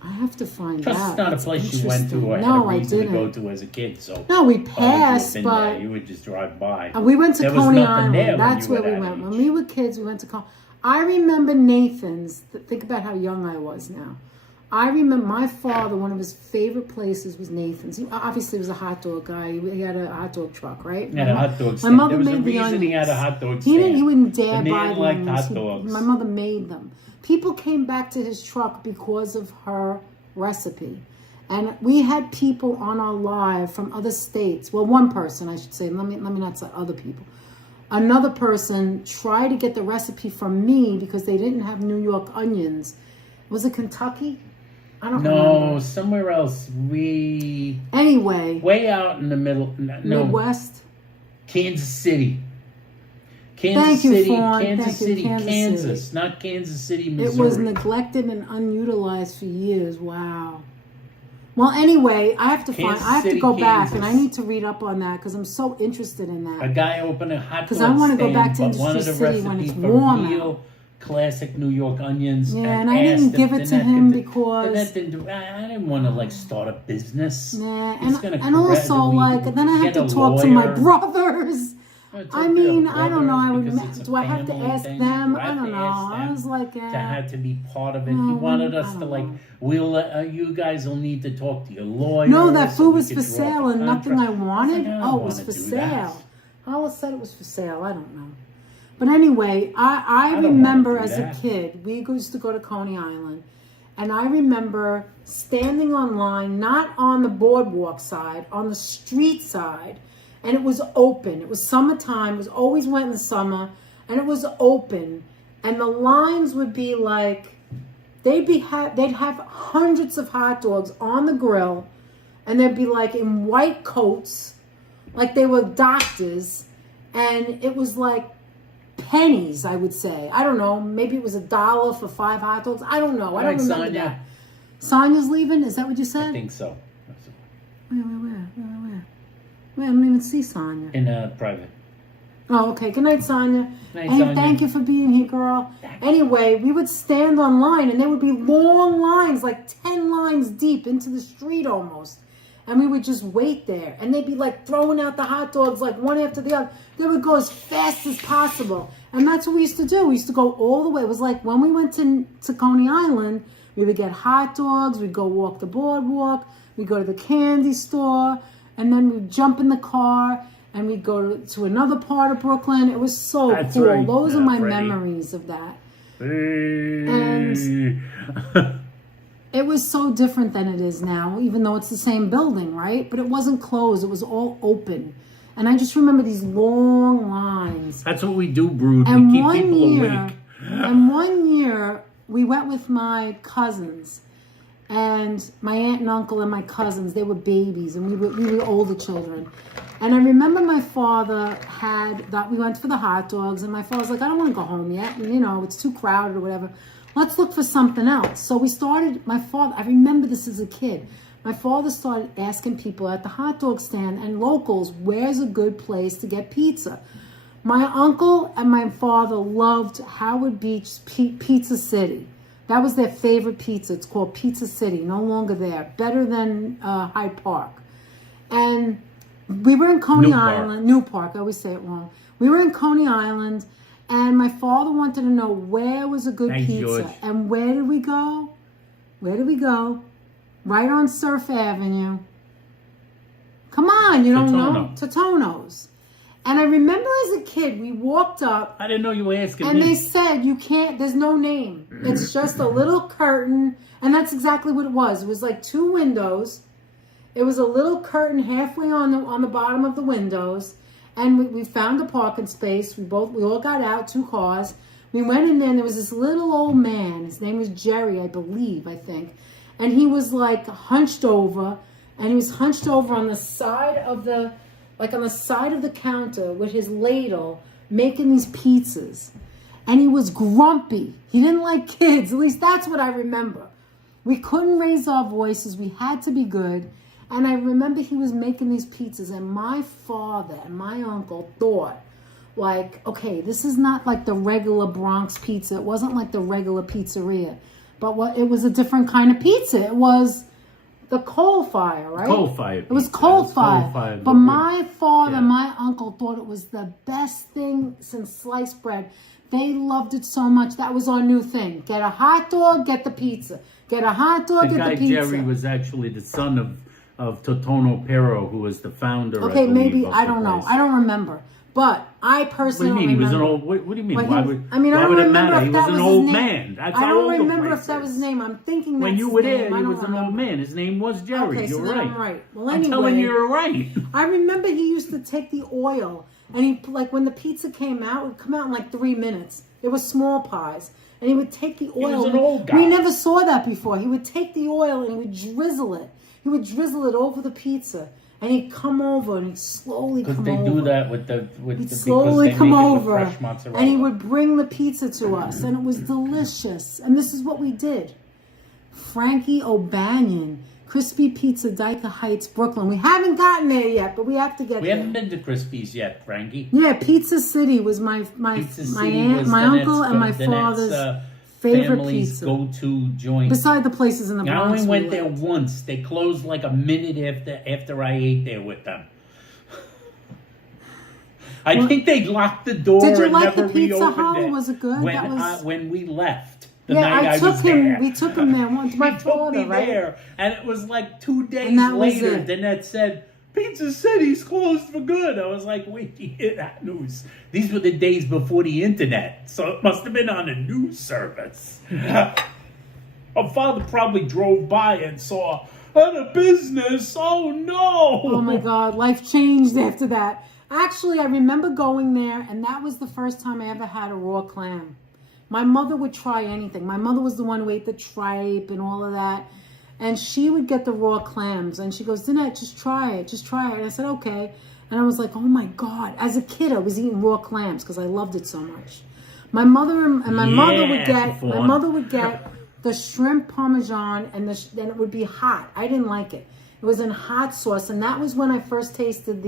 I have to find Plus, out. it's not a It's place you went to or had No, a I reason to didn't. go to as a kid. So No, we why would you have passed, been but there? You would just drive by. we went to There was Coney nothing there Island. when That's you were where we that went. age. When we were kids, we went to Coney. I remember Nathan's. Think about how young I was now. I remember my father, one of his favorite places was Nathan's. He obviously was a hot dog guy. He had a hot dog truck, right? He had a hot dog My stand. mother There was a made the reason he had a onions. hot dog He stand. wouldn't dare The buy man the liked onions. hot dogs. My mother made them. People came back to his truck because of her recipe. And we had people on our live from other states. Well, one person, I should say. Let me not say other people. Another person tried to get the recipe from me because they didn't have New York onions. Was it Kentucky? I don't remember. No, somewhere else. Anyway. Way out in the middle. No, Midwest? Kansas City. Thank you, Fawn. Kansas Thank you, City, Kansas City. not Kansas City, Missouri. It was neglected and unutilized for years. Wow. Well, anyway, I have to go back, and I need to read up on that because I'm so interested in that. A guy opened a hot dog Because I want to go back to stand, but Industry wanted a City when it's recipe for warm real out. classic New York onions. Yeah, and I didn't give it to him because I didn't want to like start a business. Nah, It's gonna and also like then I have to talk to my brothers. I mean, I don't know. I would. Do I have to ask them? I don't know. I was like, to have to be part of it. No, He wanted us I to don't like. know. You guys will need to talk to your lawyer. No, that so food we was could for draw up sale a and nothing I contract. wanted. I don't Oh, it was wanna for do that. sale. Hala said it was for sale. I don't know. But anyway, I don't remember wanna do as that. a kid, we used to go to Coney Island. And I remember standing on line, not on the boardwalk side, on the street side. And it was open. It was summertime. It was always wet in the summer. And it was open. And the lines would be like, they'd have hundreds of hot dogs on the grill. And they'd be like in white coats, like they were doctors. And it was like pennies, I would say. I don't know. Maybe it was $1 for 5 hot dogs. I don't know. I don't remember Sonia. that. Sonia's leaving? Is that what you said? I think so. Where? Wait, I don't even see Sonia. In private. Oh, okay. Good night, Sonia. Night, And Sonia. thank you for being here, girl. Anyway, we would stand on line, and there would be long lines, like 10 lines deep into the street almost. And we would just wait there. And they'd be like throwing out the hot dogs like one after the other. They would go as fast as possible. And that's what we used to do. We used to go all the way. It was like when we went to Coney Island, we would get hot dogs. We'd go walk the boardwalk. We'd go to the candy store. And then we'd jump in the car. And we'd go to another part of Brooklyn. It was so That's cool. right. Those are my Freddie. memories of that. And it was so different than it is now, even though it's the same building, right? But it wasn't closed. It was all open. And I just remember these long lines. That's what we do, Brood. And We keep people awake. And one year, we went with my cousins. And my aunt and uncle and my cousins, they were babies. And we were older children. And I remember my father we went for the hot dogs. And my father was like, I don't want to go home yet. And, you know, it's too crowded or whatever. Let's look for something else. So we started, I remember this as a kid. My father started asking people at the hot dog stand and locals, where's a good place to get pizza? My uncle and my father loved Howard Beach Pizza City. That was their favorite pizza. It's called Pizza City, no longer there. Better than Hyde Park. And we were in Coney Island. New Park, I always say it wrong. We were in Coney Island. And my father wanted to know where was a good pizza. George. And where did we go? Where did we go? Right on Surf Avenue. Come on, you don't know? Totono's. And I remember as a kid, we walked up. I didn't know you were asking and me. They said, you can't, there's no name. It's just a little curtain. And that's exactly what it was. It was like 2 windows. It was a little curtain halfway on the bottom of the windows. And we found a parking space. We all got out, 2 cars. We went in there, and there was this little old man. His name was Jerry, I think. And he was like hunched over, and he was hunched over on the side of the counter with his ladle, making these pizzas. And he was grumpy. He didn't like kids. At least that's what I remember. We couldn't raise our voices. We had to be good. And I remember he was making these pizzas, and my father and my uncle thought, like, okay, this is not like the regular Bronx pizza. It wasn't like the regular pizzeria. But it was a different kind of pizza. It was the coal fire, right? Coal fire. It was coal fire. But my father and my uncle thought it was the best thing since sliced bread. They loved it so much. That was our new thing. Get a hot dog, get the pizza. Get a hot dog, get the pizza. Jerry was actually the son of Totono Pero, who was the founder. Okay, maybe, I don't know. I don't remember. But I personally What do you mean? He was an old... What do you mean? Why would it matter? He was an old man. That's I how don't old the remember place if that was is. his name. I'm thinking that's When you his were name. there, he was an old man. His name was Jerry. Okay, You're so right. then I'm right. Well, I'm anyway, telling you, you're right. I remember he used to take the oil, and he, like, when the pizza came out, it would come out in like 3 minutes. It was small pies. And he would take the oil. He was an old guy. We never saw that before. He would take the oil and he would drizzle it. He would drizzle it over the pizza. And he'd come over and he'd slowly come over. Because they do that with he'd slowly come over. Fresh mozzarella. And he would bring the pizza to us. And it was delicious. And this is what we did. Frankie O'Banion, Crispy Pizza, Dyker Heights, Brooklyn. We haven't gotten there yet, but we have to get there. We haven't been to Crispy's yet, Frankie. Yeah, Pizza City was my aunt, my uncle, and my father's favorite pizza. Go-to joint. Beside the places in the Bronx. I only went there once. They closed like a minute after I ate there with them. I think they locked the door and never reopened it. Did you like the pizza, Holly? Was it good? When we left. We took him there once. My He took father, me right? there, and it was like 2 days that was later. it. Danette said, Pizza City's closed for good. I was like, wait to hear that news. These were the days before the internet, so it must have been on a news service. My father probably drove by and saw, out of business, oh no! Oh my God, life changed after that. Actually, I remember going there, and that was the first time I ever had a raw clam. My mother would try anything. My mother was the one who ate the tripe and all of that. And she would get the raw clams. And she goes, Danette, just try it. Just try it. And I said, okay. And I was like, oh my God. As a kid, I was eating raw clams because I loved it so much. My mother would get the shrimp parmesan, and then it would be hot. I didn't like it. It was in hot sauce. And that was when I first tasted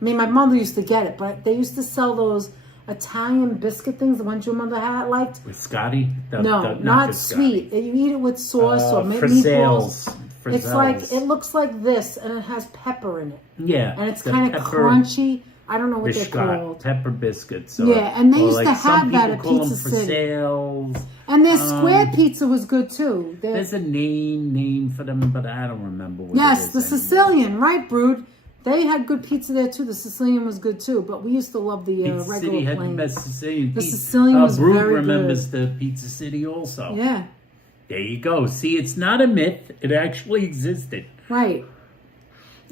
my mother used to get it, but they used to sell those Italian biscuit things, the ones your mother liked. Biscotti? No, not sweet. You eat it with sauce or meatballs. It's like, it looks like this, and it has pepper in it. Yeah. And it's kind of crunchy. I don't know what they're called. Pepper biscuits. And they used to have that at Pizza City. And their square pizza was good too. There's a name for them, but I don't remember what it is. Yes, the Sicilian, right, Brood? They had good pizza there too. The Sicilian was good too, but we used to love the Pizza regular City had plain. the best Sicilian The pizza. Sicilian was Brute very remembers good. the Pizza City also. Yeah, There you go. See, it's not a myth. It actually existed. right.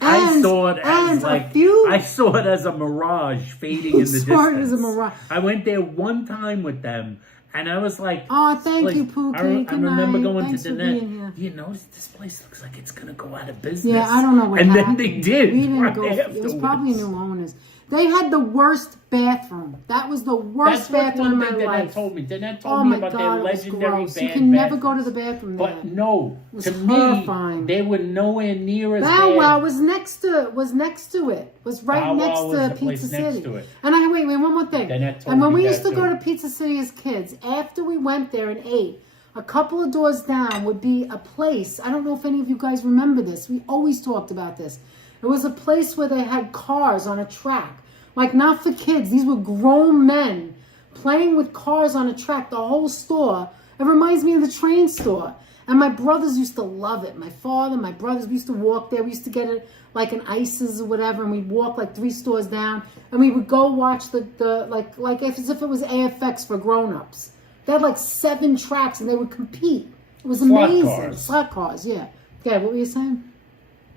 I saw it as I saw it as a mirage fading in the distance. Saw it as a mirage. I went there one time with them, and I was like, Oh, thank you, Pookie. I Good remember night. going Thanks to for Danette. being here. You notice this place looks like it's gonna go out of business. Yeah, I don't know what and happened. then they did. We didn't right go. It was afterwards. probably new owners. They had the worst bathroom. That was the worst bathroom in my life. Danette told me. Danette Oh told me my about God, their it was legendary gross. You bad can never go bathrooms. to the bathroom there. But no, was to horrifying. me, they were nowhere near as Bow bad. Wow was next to it. Was right Bow Wow next was to the place Pizza next City. to it. And wait, one more thing. Danette told And when me we that used to go too. to Pizza City as kids, after we went there and ate, a couple of doors down would be a place. I don't know if any of you guys remember this. We always talked about this. It was a place where they had cars on a track. Like, not for kids. These were grown men playing with cars on a track. The whole store. It reminds me of the train store. And my brothers used to love it. My father, my brothers, we used to walk there. We used to get it like an Ices or whatever. And we'd walk like 3 stores down. And we would go watch like as if it was AFX for grown-ups. They had like 7 tracks and they would compete. It was amazing. Slot cars, yeah. Okay, what were you saying?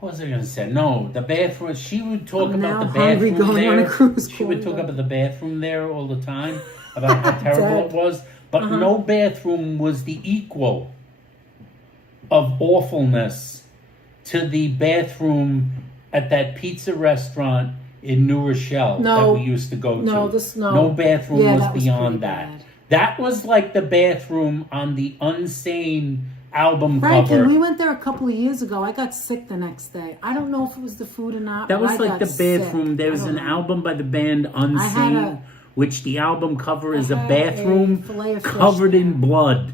What was I going to say? No, the bathroom. She would talk I'm about now the hungry bathroom going on there. a cruise She would talk corridor. about the bathroom there all the time, about how terrible it was. But no bathroom was the equal of awfulness to the bathroom at that pizza restaurant in New Rochelle that we used to go to. No bathroom Yeah, was that was beyond pretty that. bad. That was like the bathroom on the Unsane album Frankie, cover. we went there a couple of years ago. I got sick the next day. I don't know if it was the food or not. That but was I like got the bathroom. sick. There was I don't an know. album by the band Unsane, which the album cover is a had bathroom a filet of fish covered there. in blood.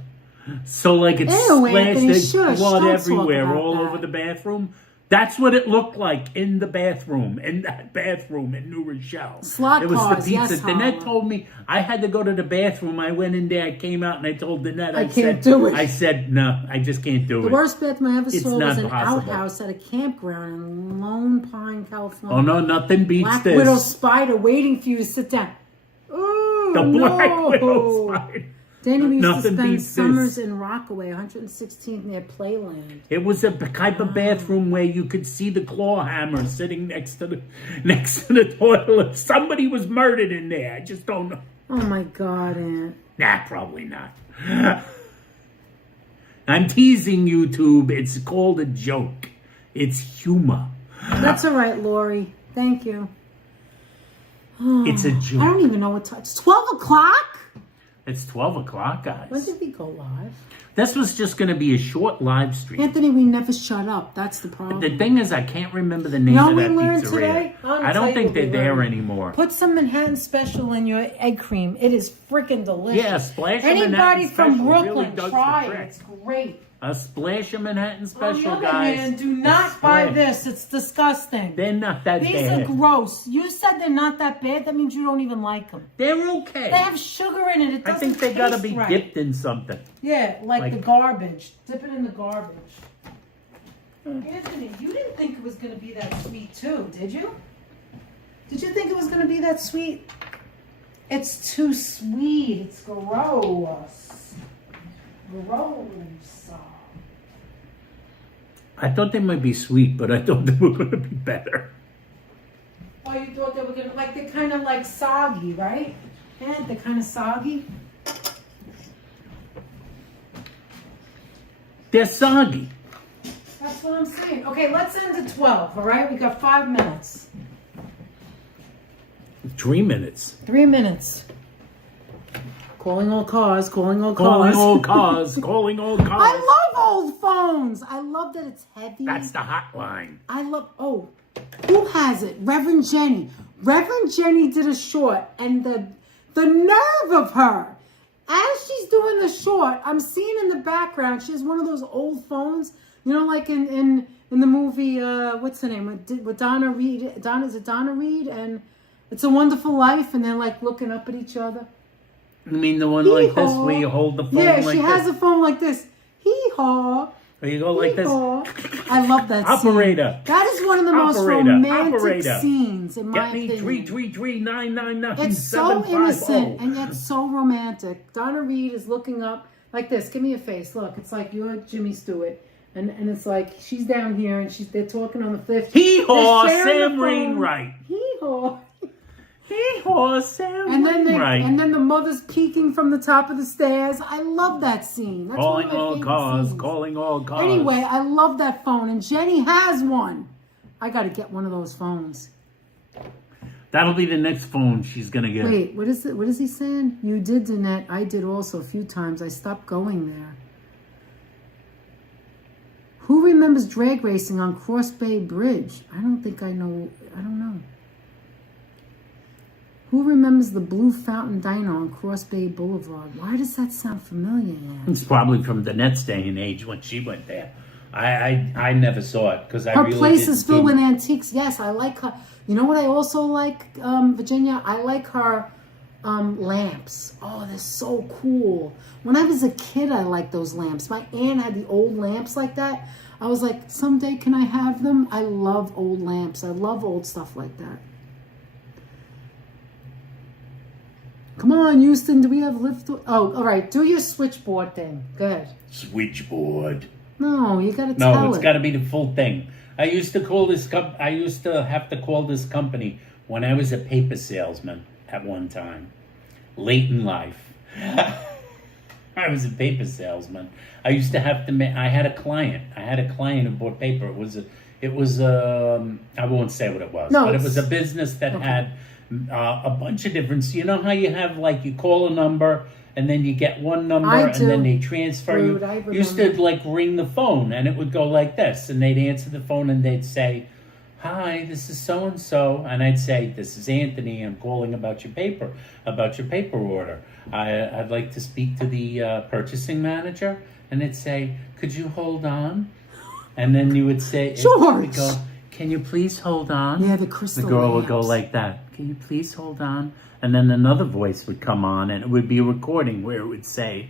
So like it's Ew, Anthony, splashed, there's shush, blood don't talk everywhere, about all that. over the bathroom. That's what it looked like in the bathroom, in that bathroom in New Rochelle. Slot it was cars, the pizza. yes, Danette Howard. told me I had to go to the bathroom. I went in there, I came out, and I told Danette, I can't said, do it. I said, no, I just can't do The it. worst bathroom I ever It's saw not was an possible. outhouse at a campground in Lone Pine, California. Oh no, nothing beats Black this. Widow spider waiting for you to sit down. Ooh, The Black no. Widow spider. Danny, we used to Nothing spend beats summers this. in Rockaway, 116th near Playland. It was a type of bathroom where you could see the claw hammer sitting next to the toilet. Somebody was murdered in there. I just don't know. Oh my God, Aunt. Nah, probably not. I'm teasing YouTube. It's called a joke. It's humor. That's all right, Lori. Thank you. It's a I joke. don't even know what time. It's 12 o'clock? It's 12 o'clock, When guys. did we go live? This was just going to be a short live stream. Anthony, we never shut up. That's the problem. The thing is, I can't remember the name You know of what that we learned pizzeria. today? I'm gonna I tell don't you think what we they're there learned. anymore. Put some Manhattan Special in your egg cream. It is freaking delicious. Yeah, splash of Manhattan Anybody from Special Brooklyn, really does the try it. trick. It's great. A splash of Manhattan On the Special, other guys. hand, do not A buy splash. this. It's disgusting. They're not that These bad. are gross. You said they're not that bad. That means you don't even like them. They're okay. They have sugar in it. It I doesn't think they gotta taste be right. dipped in something. Yeah, like the Like- garbage. Dip it in the garbage. Anthony, you didn't think it was going to be that sweet too, did you? Did you think it was going to be that sweet? It's too sweet. It's gross. Gross. I thought they might be sweet, but I thought they were going to be better. Oh, you thought they were going to, like, they're kind of like soggy, right? Yeah, they're kind of soggy. They're soggy. That's what I'm saying. Okay, let's end at 12, all right? We got 5 minutes. 3 minutes. 3 minutes. Calling all cars, calling all Calling cars. all cars. Calling all cars. I love old phones. I love that it's heavy. That's the hotline. I love, who has it? Reverend Jenny. Reverend Jenny did a short, and the nerve of her. As she's doing the short, I'm seeing in the background, she has one of those old phones, you know, like in the movie, what's her name? With Donna Reed. Is it Donna Reed? And It's a Wonderful Life, and they're like looking up at each other. You mean the one like this where you hold the phone Yeah, like she this? has a phone like this. Hee-haw. Where you go like this? Hee-haw. I love that scene. Operator. That is one of the most romantic scenes, in my opinion. Get me 333-999-750. It's so innocent and yet so romantic. Donna Reed is looking up like this. Give me a face. Look, it's like you're Jimmy Stewart. And it's like she's down here and they're talking on the fifth. Hee-haw, Sam Wainwright. Hee-haw. Hee-haw, Sam Wainwright. And then the mother's peeking from the top of the stairs. I love that scene. That's calling one of my all favorite cars, scenes. calling all cars. Anyway, I love that phone. And Jenny has one. I got to get one of those phones. That'll be the next phone she's going to get. Wait, what is it? What is he saying? You did, Danette. I did also a few times. I stopped going there. Who remembers drag racing on Cross Bay Bridge? I don't think I know. I don't know. Who remembers the Blue Fountain Diner on Cross Bay Boulevard? Why does that sound familiar? It's probably from Danette's day and age when she went there. I never saw it because Her place is filled with antiques. Yes, I like her. You know what I also like, Virginia? I like her lamps. Oh, they're so cool. When I was a kid, I liked those lamps. My aunt had the old lamps like that. I was like, someday can I have them? I love old lamps. I love old stuff like that. Come on, Houston. Do we have lift? Oh, all right. Do your switchboard thing. Good. Switchboard. No, you got to tell it. No, it's got to be the full thing. I used to have to call this company when I was a paper salesman at one time, late in life. I was a paper salesman. I used to have to I had a client who bought paper. It was I won't say what it was, but it was a business that had a bunch of different. You know how you have like you call a number and then you get one number and then they transfer you. You used to like ring the phone and it would go like this, and they'd answer the phone and they'd say, "Hi, this is so and so," and I'd say, "This is Anthony. I'm calling about your paper order. I'd like to speak to the purchasing manager." And it'd say, "Could you hold on?" And then you would say, "George, go, can you please hold on?" Yeah, the crystal. The girl lamps would go like that. "Can you please hold on?" And then another voice would come on, and it would be a recording where it would say,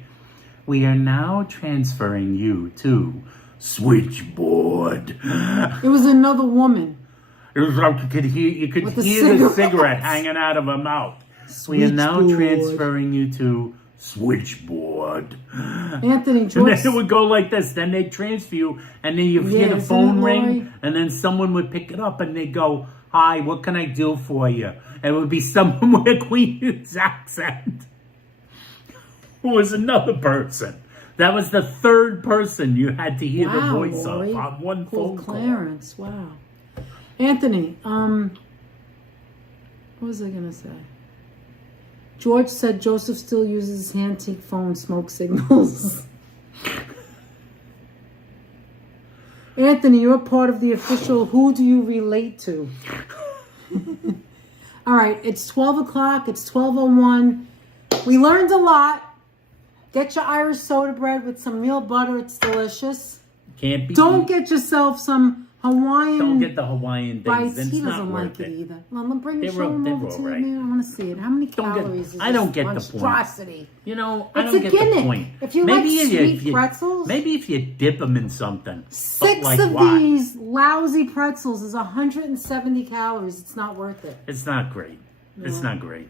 "We are now transferring you to switchboard." It was another woman. It was like you could hear the cigarette hanging out of her mouth. "We are now transferring you to switchboard." Anthony, George. And then it would go like this. Then they'd transfer you, and then you'd hear the phone ring, and then someone would pick it up, and they'd go, "Hi, what can I do for you?" And it would be someone with a Queen's accent. Who was another person. That was the third person you had to hear the voice of on one phone call. Clarence, wow. Anthony, what was I going to say? George said Joseph still uses his antique phone smoke signals. Anthony, you're part of the official Who Do You Relate To? All right, it's 12 o'clock. It's 12:01. We learned a lot. Get your Irish soda bread with some real butter. It's delicious. Can't be. Don't get yourself some Hawaiian. Don't get the Hawaiian things. Bites. He doesn't like it either. Well, bring the show over to me. I want to see it. How many calories is this? I don't get the point. Monstrosity. You know, I It's don't a get the gimmick. point. If you like sweet pretzels, maybe if you dip them in something. 6 like of what? these lousy pretzels is 170 calories. It's not worth it. It's not great. Yeah. It's not great.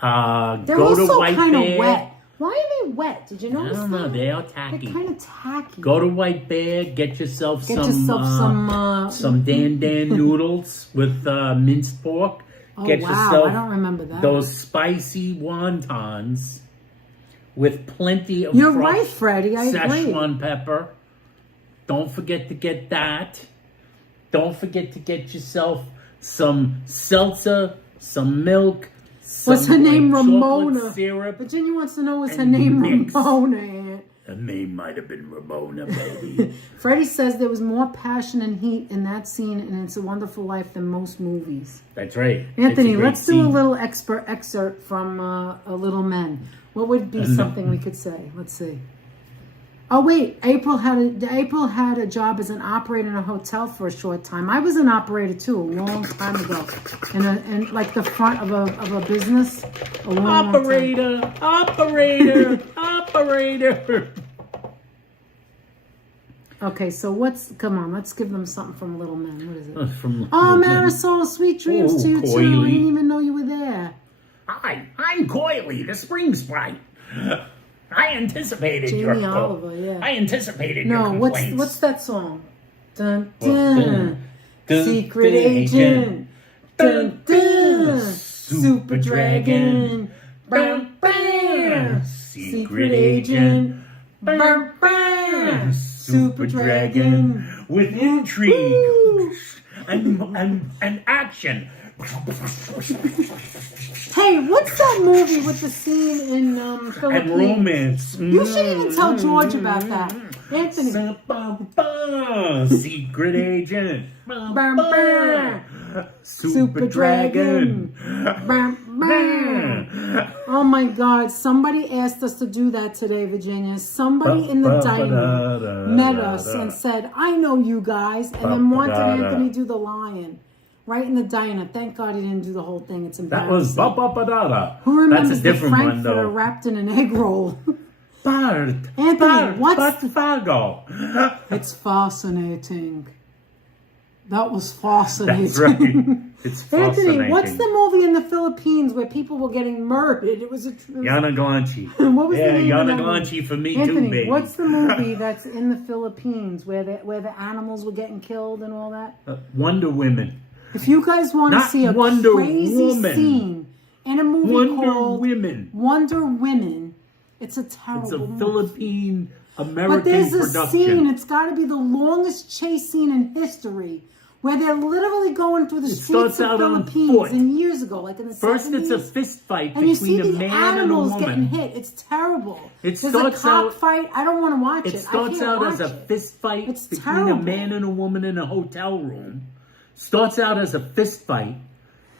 They're go to also White kind of Bear. wet. Why are they wet? Did you notice that? I don't know. They are tacky. They're kind of tacky. Go to White Bear. Get yourself some Dan noodles with minced pork. Get yourself I don't remember that. Those spicy wontons with plenty of You're right, Freddie. I agree. Szechuan pepper. Don't forget to get that. Don't forget to get yourself some seltzer, some milk. What's her name? Ramona. Syrup. Virginia wants to know what's her name. Ramona. Her name might have been Ramona, baby. Freddie says there was more passion and heat in that scene in It's a Wonderful Life than most movies. That's right. Anthony, let's do a little excerpt from A Little Men. What would be something we could say? Let's see. Oh wait, April had a job as an operator in a hotel for a short time. I was an operator too, a long time ago, in like the front of a business. Operator. Okay, so come on, let's give them something from Little Men. What is it? From Oh, Little Men. Marisol, sweet dreams Oh, to you too. Coily. I didn't even know you were there. Hi, I'm Coily, the spring sprite. I anticipated your Jamie Oliver, yeah. I anticipated your No, complaints. what's that song? Dun Well, dun. dun, Secret dun, agent. Dun dun. Super Super dragon. dragon. Bam bam. Secret agent. Bam bam. Super dragon. With intrigue Woo. and action. Hey, what's that movie with the scene in And Philippines? romance. You should even tell George about that. Anthony. Secret agent. Bam, bam. Super dragon. Bam, bam. Oh my God. Somebody asked us to do that today, Virginia. Somebody in the diner met us and said, I know you guys, and then wanted Anthony do the lion. Right in the diner. Thank God he didn't do the whole thing. It's That was embarrassing. ba-ba-ba-da-da. Who remembers That's a the different one, Frankfurter though. wrapped in an egg roll? Bart. Anthony, what's the... Fargo? It's fascinating. That was fascinating. That's right. It's fascinating. Anthony, what's the movie in the Philippines where people were getting murdered? It was a... Yana Glanchi. What was the name of Yana that movie? Glanchi for me Anthony, too, baby. what's the movie that's in the Philippines where the animals were getting killed and all that? Wonder Women. If you guys want to Not see a Wonder crazy Woman. scene in a movie Wonder called Women. Wonder Women, it's a terrible It's a movie. Philippine But American there's a production. scene, it's got to be the longest chase scene in history, where they're literally going through the streets starts of out on Philippines foot. and years ago, like in the First, 70s. it's a fist fight And you see between a the man and a animals getting woman. hit. It's terrible. It There's a starts out- cockfight. I don't want to watch it. It starts out as a fist fight It's between terrible. a man and a woman in a hotel room. Starts out as a fist fight.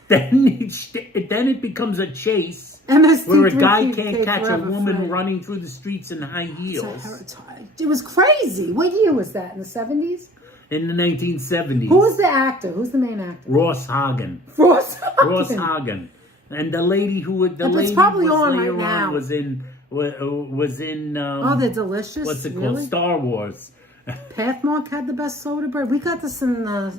Then it becomes a chase where a guy can't catch a woman running through the streets in high heels. It was crazy. What year was that? In the 70s? In the 1970s. Who was the actor? Who's the main actor? Ross Hagen. Ross Ross Hagen. And the lady who would It's probably on later right now. was in Oh, they're delicious. what's it called? Really? Star Wars. Pathmark had the best soda bread. We got this in the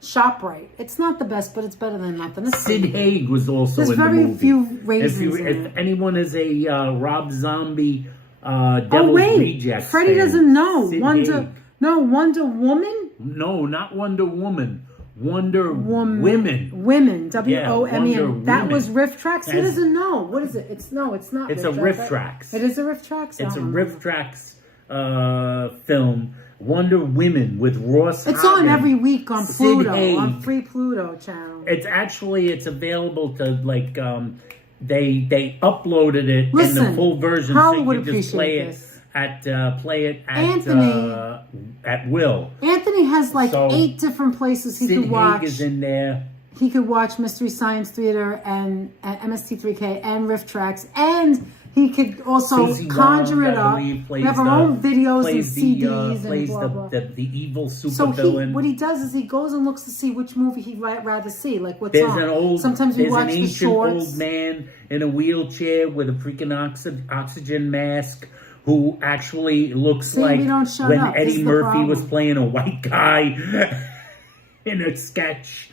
ShopRite. It's not the best, but it's better than nothing. It's Sid good. Haig was also There's in the very movie. few raisins in If it. anyone is a Rob Zombie Devil's wait, Rejects Freddie fan, doesn't know. Sid Wonder Haig. Woman? No, not Wonder Woman. Wonder Woman. Women. Women. W-O-M-E-N. Wonder That Women. was Riff Tracks? He That's- doesn't know. What is it? It's not It's a Riff Tracks. It is a Riff Tracks? It's a Oh. Riff Tracks film. Wonder Women with Ross It's Hagen. on every week on Sid Pluto, Haig. on Free Pluto channel. It's available to like they uploaded it in Listen, the full version, Howard so you would can just appreciate play it at Anthony. at will. Anthony has like So, 8 different places he Sid could Haig watch. is in there. He could watch Mystery Science Theater and MST3K and Riff Tracks, and he could also Susie conjure Bond, it I up. believe, We have our own videos and CDs and plays blah, blah. the evil So supervillain. what he does is he goes and looks to see which movie he'd rather see, like what's There's on. Sometimes we there's watch an the ancient shorts. old man in a wheelchair with a freaking oxygen mask who actually looks See, like we don't shut when up. This Eddie is the Murphy was problem. playing a white guy in a sketch.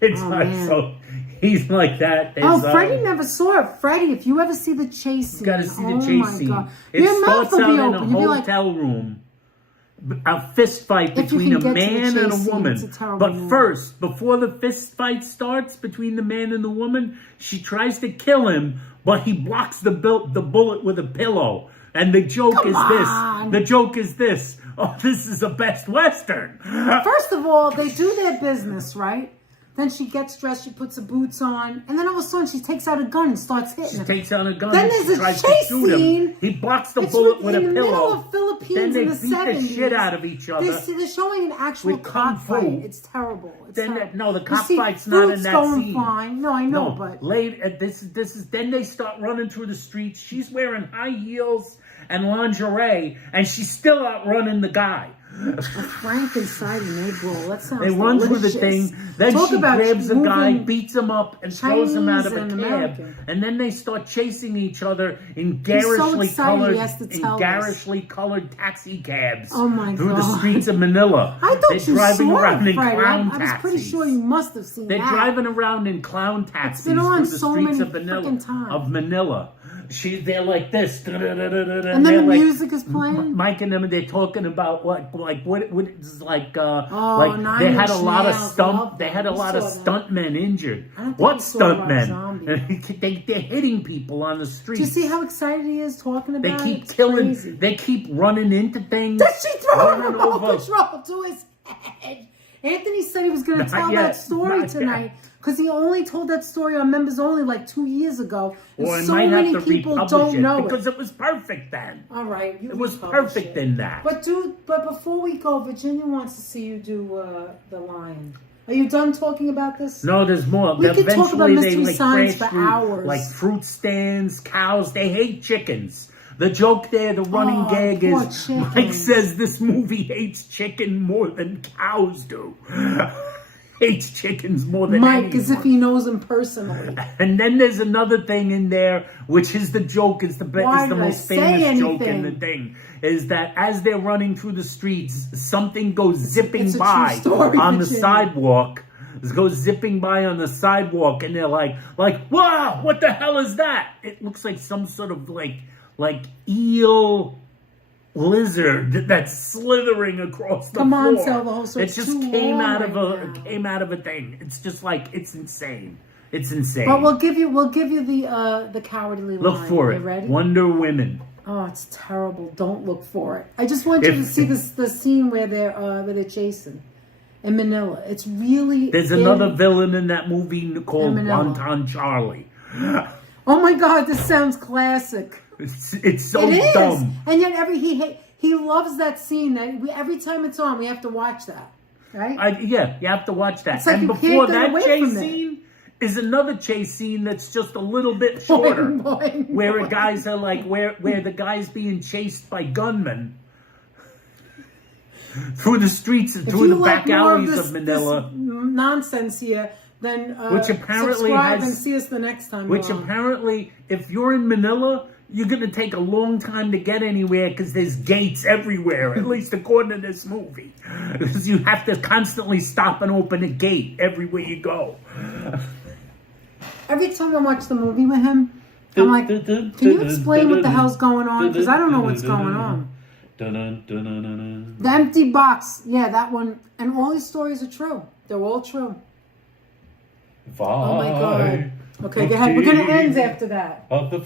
It's Oh, like man. so he's like that. Oh, There's, Freddie never saw it. Freddie, if you ever see the chase scene, You gotta see the oh chase my scene. God. It Your mouth starts will out be in open. a You'll be like, hotel room. A fist fight If you between a can get to the man and chase a scene, woman. it's a terrible But movie. first, before the fist fight starts between the man and the woman, she tries to kill him, but he blocks the bullet with a pillow. And the joke Come is on. this. The joke is this. Oh, this is a best Western. first of all, they do their business, right? Then she gets dressed, she puts her boots on, and then all of a sudden she takes out a gun and starts hitting She him. takes out a gun. Then and there's she a tries chase to shoot scene. him. He blocks the It's bullet with a in the middle pillow. of Philippines Then they in the beat 70s. the shit out of each other. They're showing an actual With kung fu. cockfight. It's terrible. It's Then terrible. no, the You see, cockfight's not in food's that going scene. fine. No, I know, but late. This is. Then they start running through the streets. She's wearing high heels and lingerie, and she's still outrunning the guy. A Frankenstein egg roll. That sounds They run through the delicious. thing, then Talk she about grabs a guy, moving beats him up, and throws him out of a Chinese and cab. American. And then they start chasing each other in He's so garishly excited he has to tell us. colored taxi cabs Oh my through the God. streets of Manila. I thought They're you driving saw around it, in Freddie. clown I was pretty taxis. sure you must have seen They're that. driving around in clown taxis been on through the so streets many of Manila. frickin' times. They're like this. And then they're the like, music is playing. Mike and them, they're talking about what it's like. Oh, Like Nine they had a Inch lot of Nails, love They them. had a You lot of saw that. stuntmen injured. I don't think What you saw about stuntmen? Zombie. They're hitting people on the street. Do you see how excited he is talking about They keep it? It's killing. crazy. They keep running into things. Did she throw a running remote over- control to his head? Anthony said he was going to Not tell yet. that story Not tonight because he only told that story on Members Only like 2 years ago. And Or I so might many have to people republish don't it know because it. it was perfect then. All right, you It was republish perfect it. in that. But before we go, Virginia wants to see you do the lion. Are you done talking about this? No, there's more. We could talk about Eventually, mystery signs crash for through, hours. Like fruit stands, cows. They hate chickens. The joke there, the running Oh, gag poor is chicken. Mike says this movie hates chicken more than cows do. Hates chickens more than Mike, anyone. as if he knows him personally. And then there's another thing in there, which is the joke, is the Why did I most say famous joke in anything? the thing, is that as they're running through the streets, something goes zipping it's a true by story, on the Virginia. sidewalk. It goes zipping by on the sidewalk, and they're like, wow, what the hell is that? It looks like some sort of like eel lizard that's slithering across the Come on, floor. tell the whole story. It It's just too came long out of right now. came out of a thing. It's just like it's insane. It's insane. But we'll give you the cowardly Look line. for You it. ready? Wonder Women. Oh, it's terrible. Don't look for it. I just want you to If- see the scene where they're chasing in Manila. It's really There's another villain in that movie called Manila. Wonton Charlie. Oh my God, this sounds classic. It's so It is, dumb. and yet he loves that scene. Every time it's on, we have to watch that. Right? Yeah, you have to watch that. It's like and you before can't get that away chase from it. scene is another chase scene that's just a little bit shorter. Boing, boing, Where boing. guys are like where the guy's being chased by gunmen through the streets and If through you the like back more alleys of of Manila. this nonsense here, then Which apparently subscribe has- and see us the next time. Which we're on. apparently, if you're in Manila, you're going to take a long time to get anywhere because there's gates everywhere, at least according to this movie. Because you have to constantly stop and open a gate everywhere you go. Every time I watch the movie with him, I'm like, can you explain what the hell's going on? Because I don't know what's going on. The empty box. Yeah, that one. And all these stories are true. They're all true. Oh my God. Okay, go ahead. We're going to end after that. Of the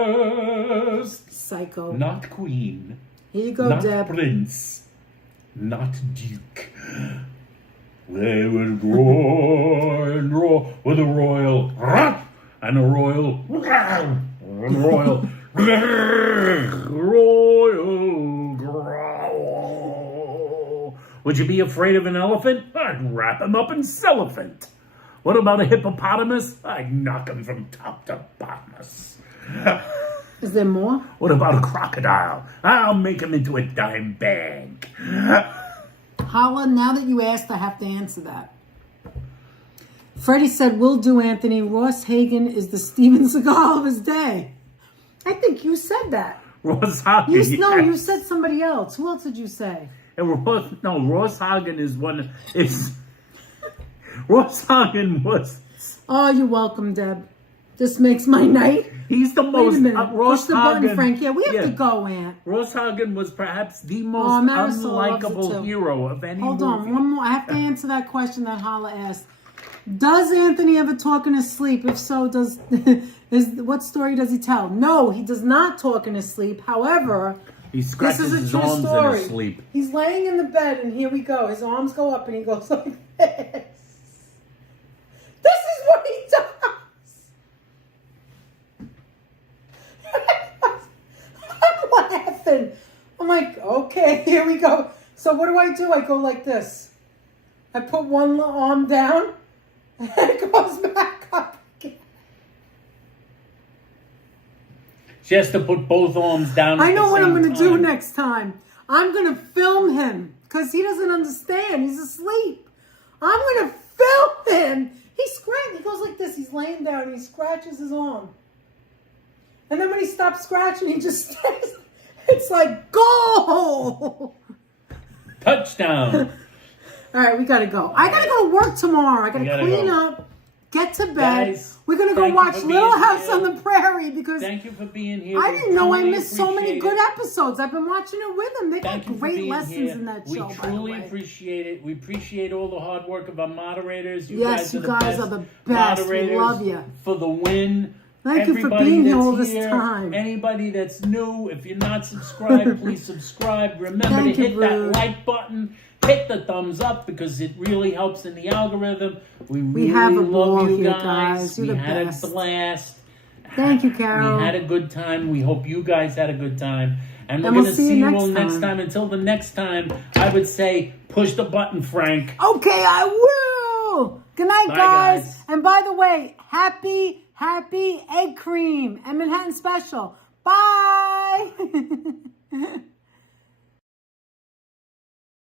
forest. Psycho. Not queen. Here you go, Not Deb. prince. Not duke. They would roar and roar with a royal and a royal and a royal royal growl. Would you be afraid of an elephant? I'd wrap him up in cellophane. What about a hippopotamus? I'd knock him from top to bottomless. Is there more? What about a crocodile? I'll make him into a dime bag. Hala, now that you asked, I have to answer that. Freddie said, will do, Anthony. Ross Hagen is the Steven Seagal of his day. I think you said that. Ross Hagen. No, yes. you said somebody else. Who else did you say? And Ross Hagen is one. Ross Hagen was. Oh, you're welcome, Deb. This makes my night. He's the Wait most. a minute. Ross Push the button, Hagen, Frank. Yeah, we have yeah. to go, Aunt. Ross Hagen was perhaps the Oh, most Marisol loves it unlikable too. hero of any Hold movie. on, one more. I have to answer that question that Hala asked. Does Anthony ever talk in his sleep? If so, what story does he tell? No, he does not talk in his sleep. However, He this scratches is a his true arms story. in his sleep. He's laying in the bed, and here we go. His arms go up, and he goes like this. This is what he does. I'm laughing. I'm like, okay, here we go. So what do? I go like this. I put one arm down, and it goes back up again. She has to put both arms down. I at know the what I'm same going to do time. next time. I'm going to film him because he doesn't understand. He's asleep. I'm going to film him. He goes like this. He's laying down and he scratches his arm. And then when he stops scratching, he just stays. It's like, goal. Touchdown. All right, we got to go. I got to go to work tomorrow. I got to clean up, get to bed. Guys, we're going to go watch Little House on the Prairie because thank you for being here. I didn't know I missed so many good episodes. I've been watching it with them. They got great lessons in that show, by the way. We truly appreciate it. We appreciate all the hard work of our moderators. Yes, you guys are the best. We love you. For the win. Thank you for being here all this time. Anybody that's new, if you're not subscribed, please subscribe. Remember to hit that like button. Hit the thumbs up because it really helps in the algorithm. We really have a ball love you here, guys. You're We the had best. a blast. Thank you, Carol. We had a good time. We hope you guys had a good time. And we're we'll going to see see you you all next next time. Until the next time, I would say push the button, Frank. Okay, I will. Good night, Bye, guys. guys. And by the way, happy egg cream and Manhattan Special. Bye.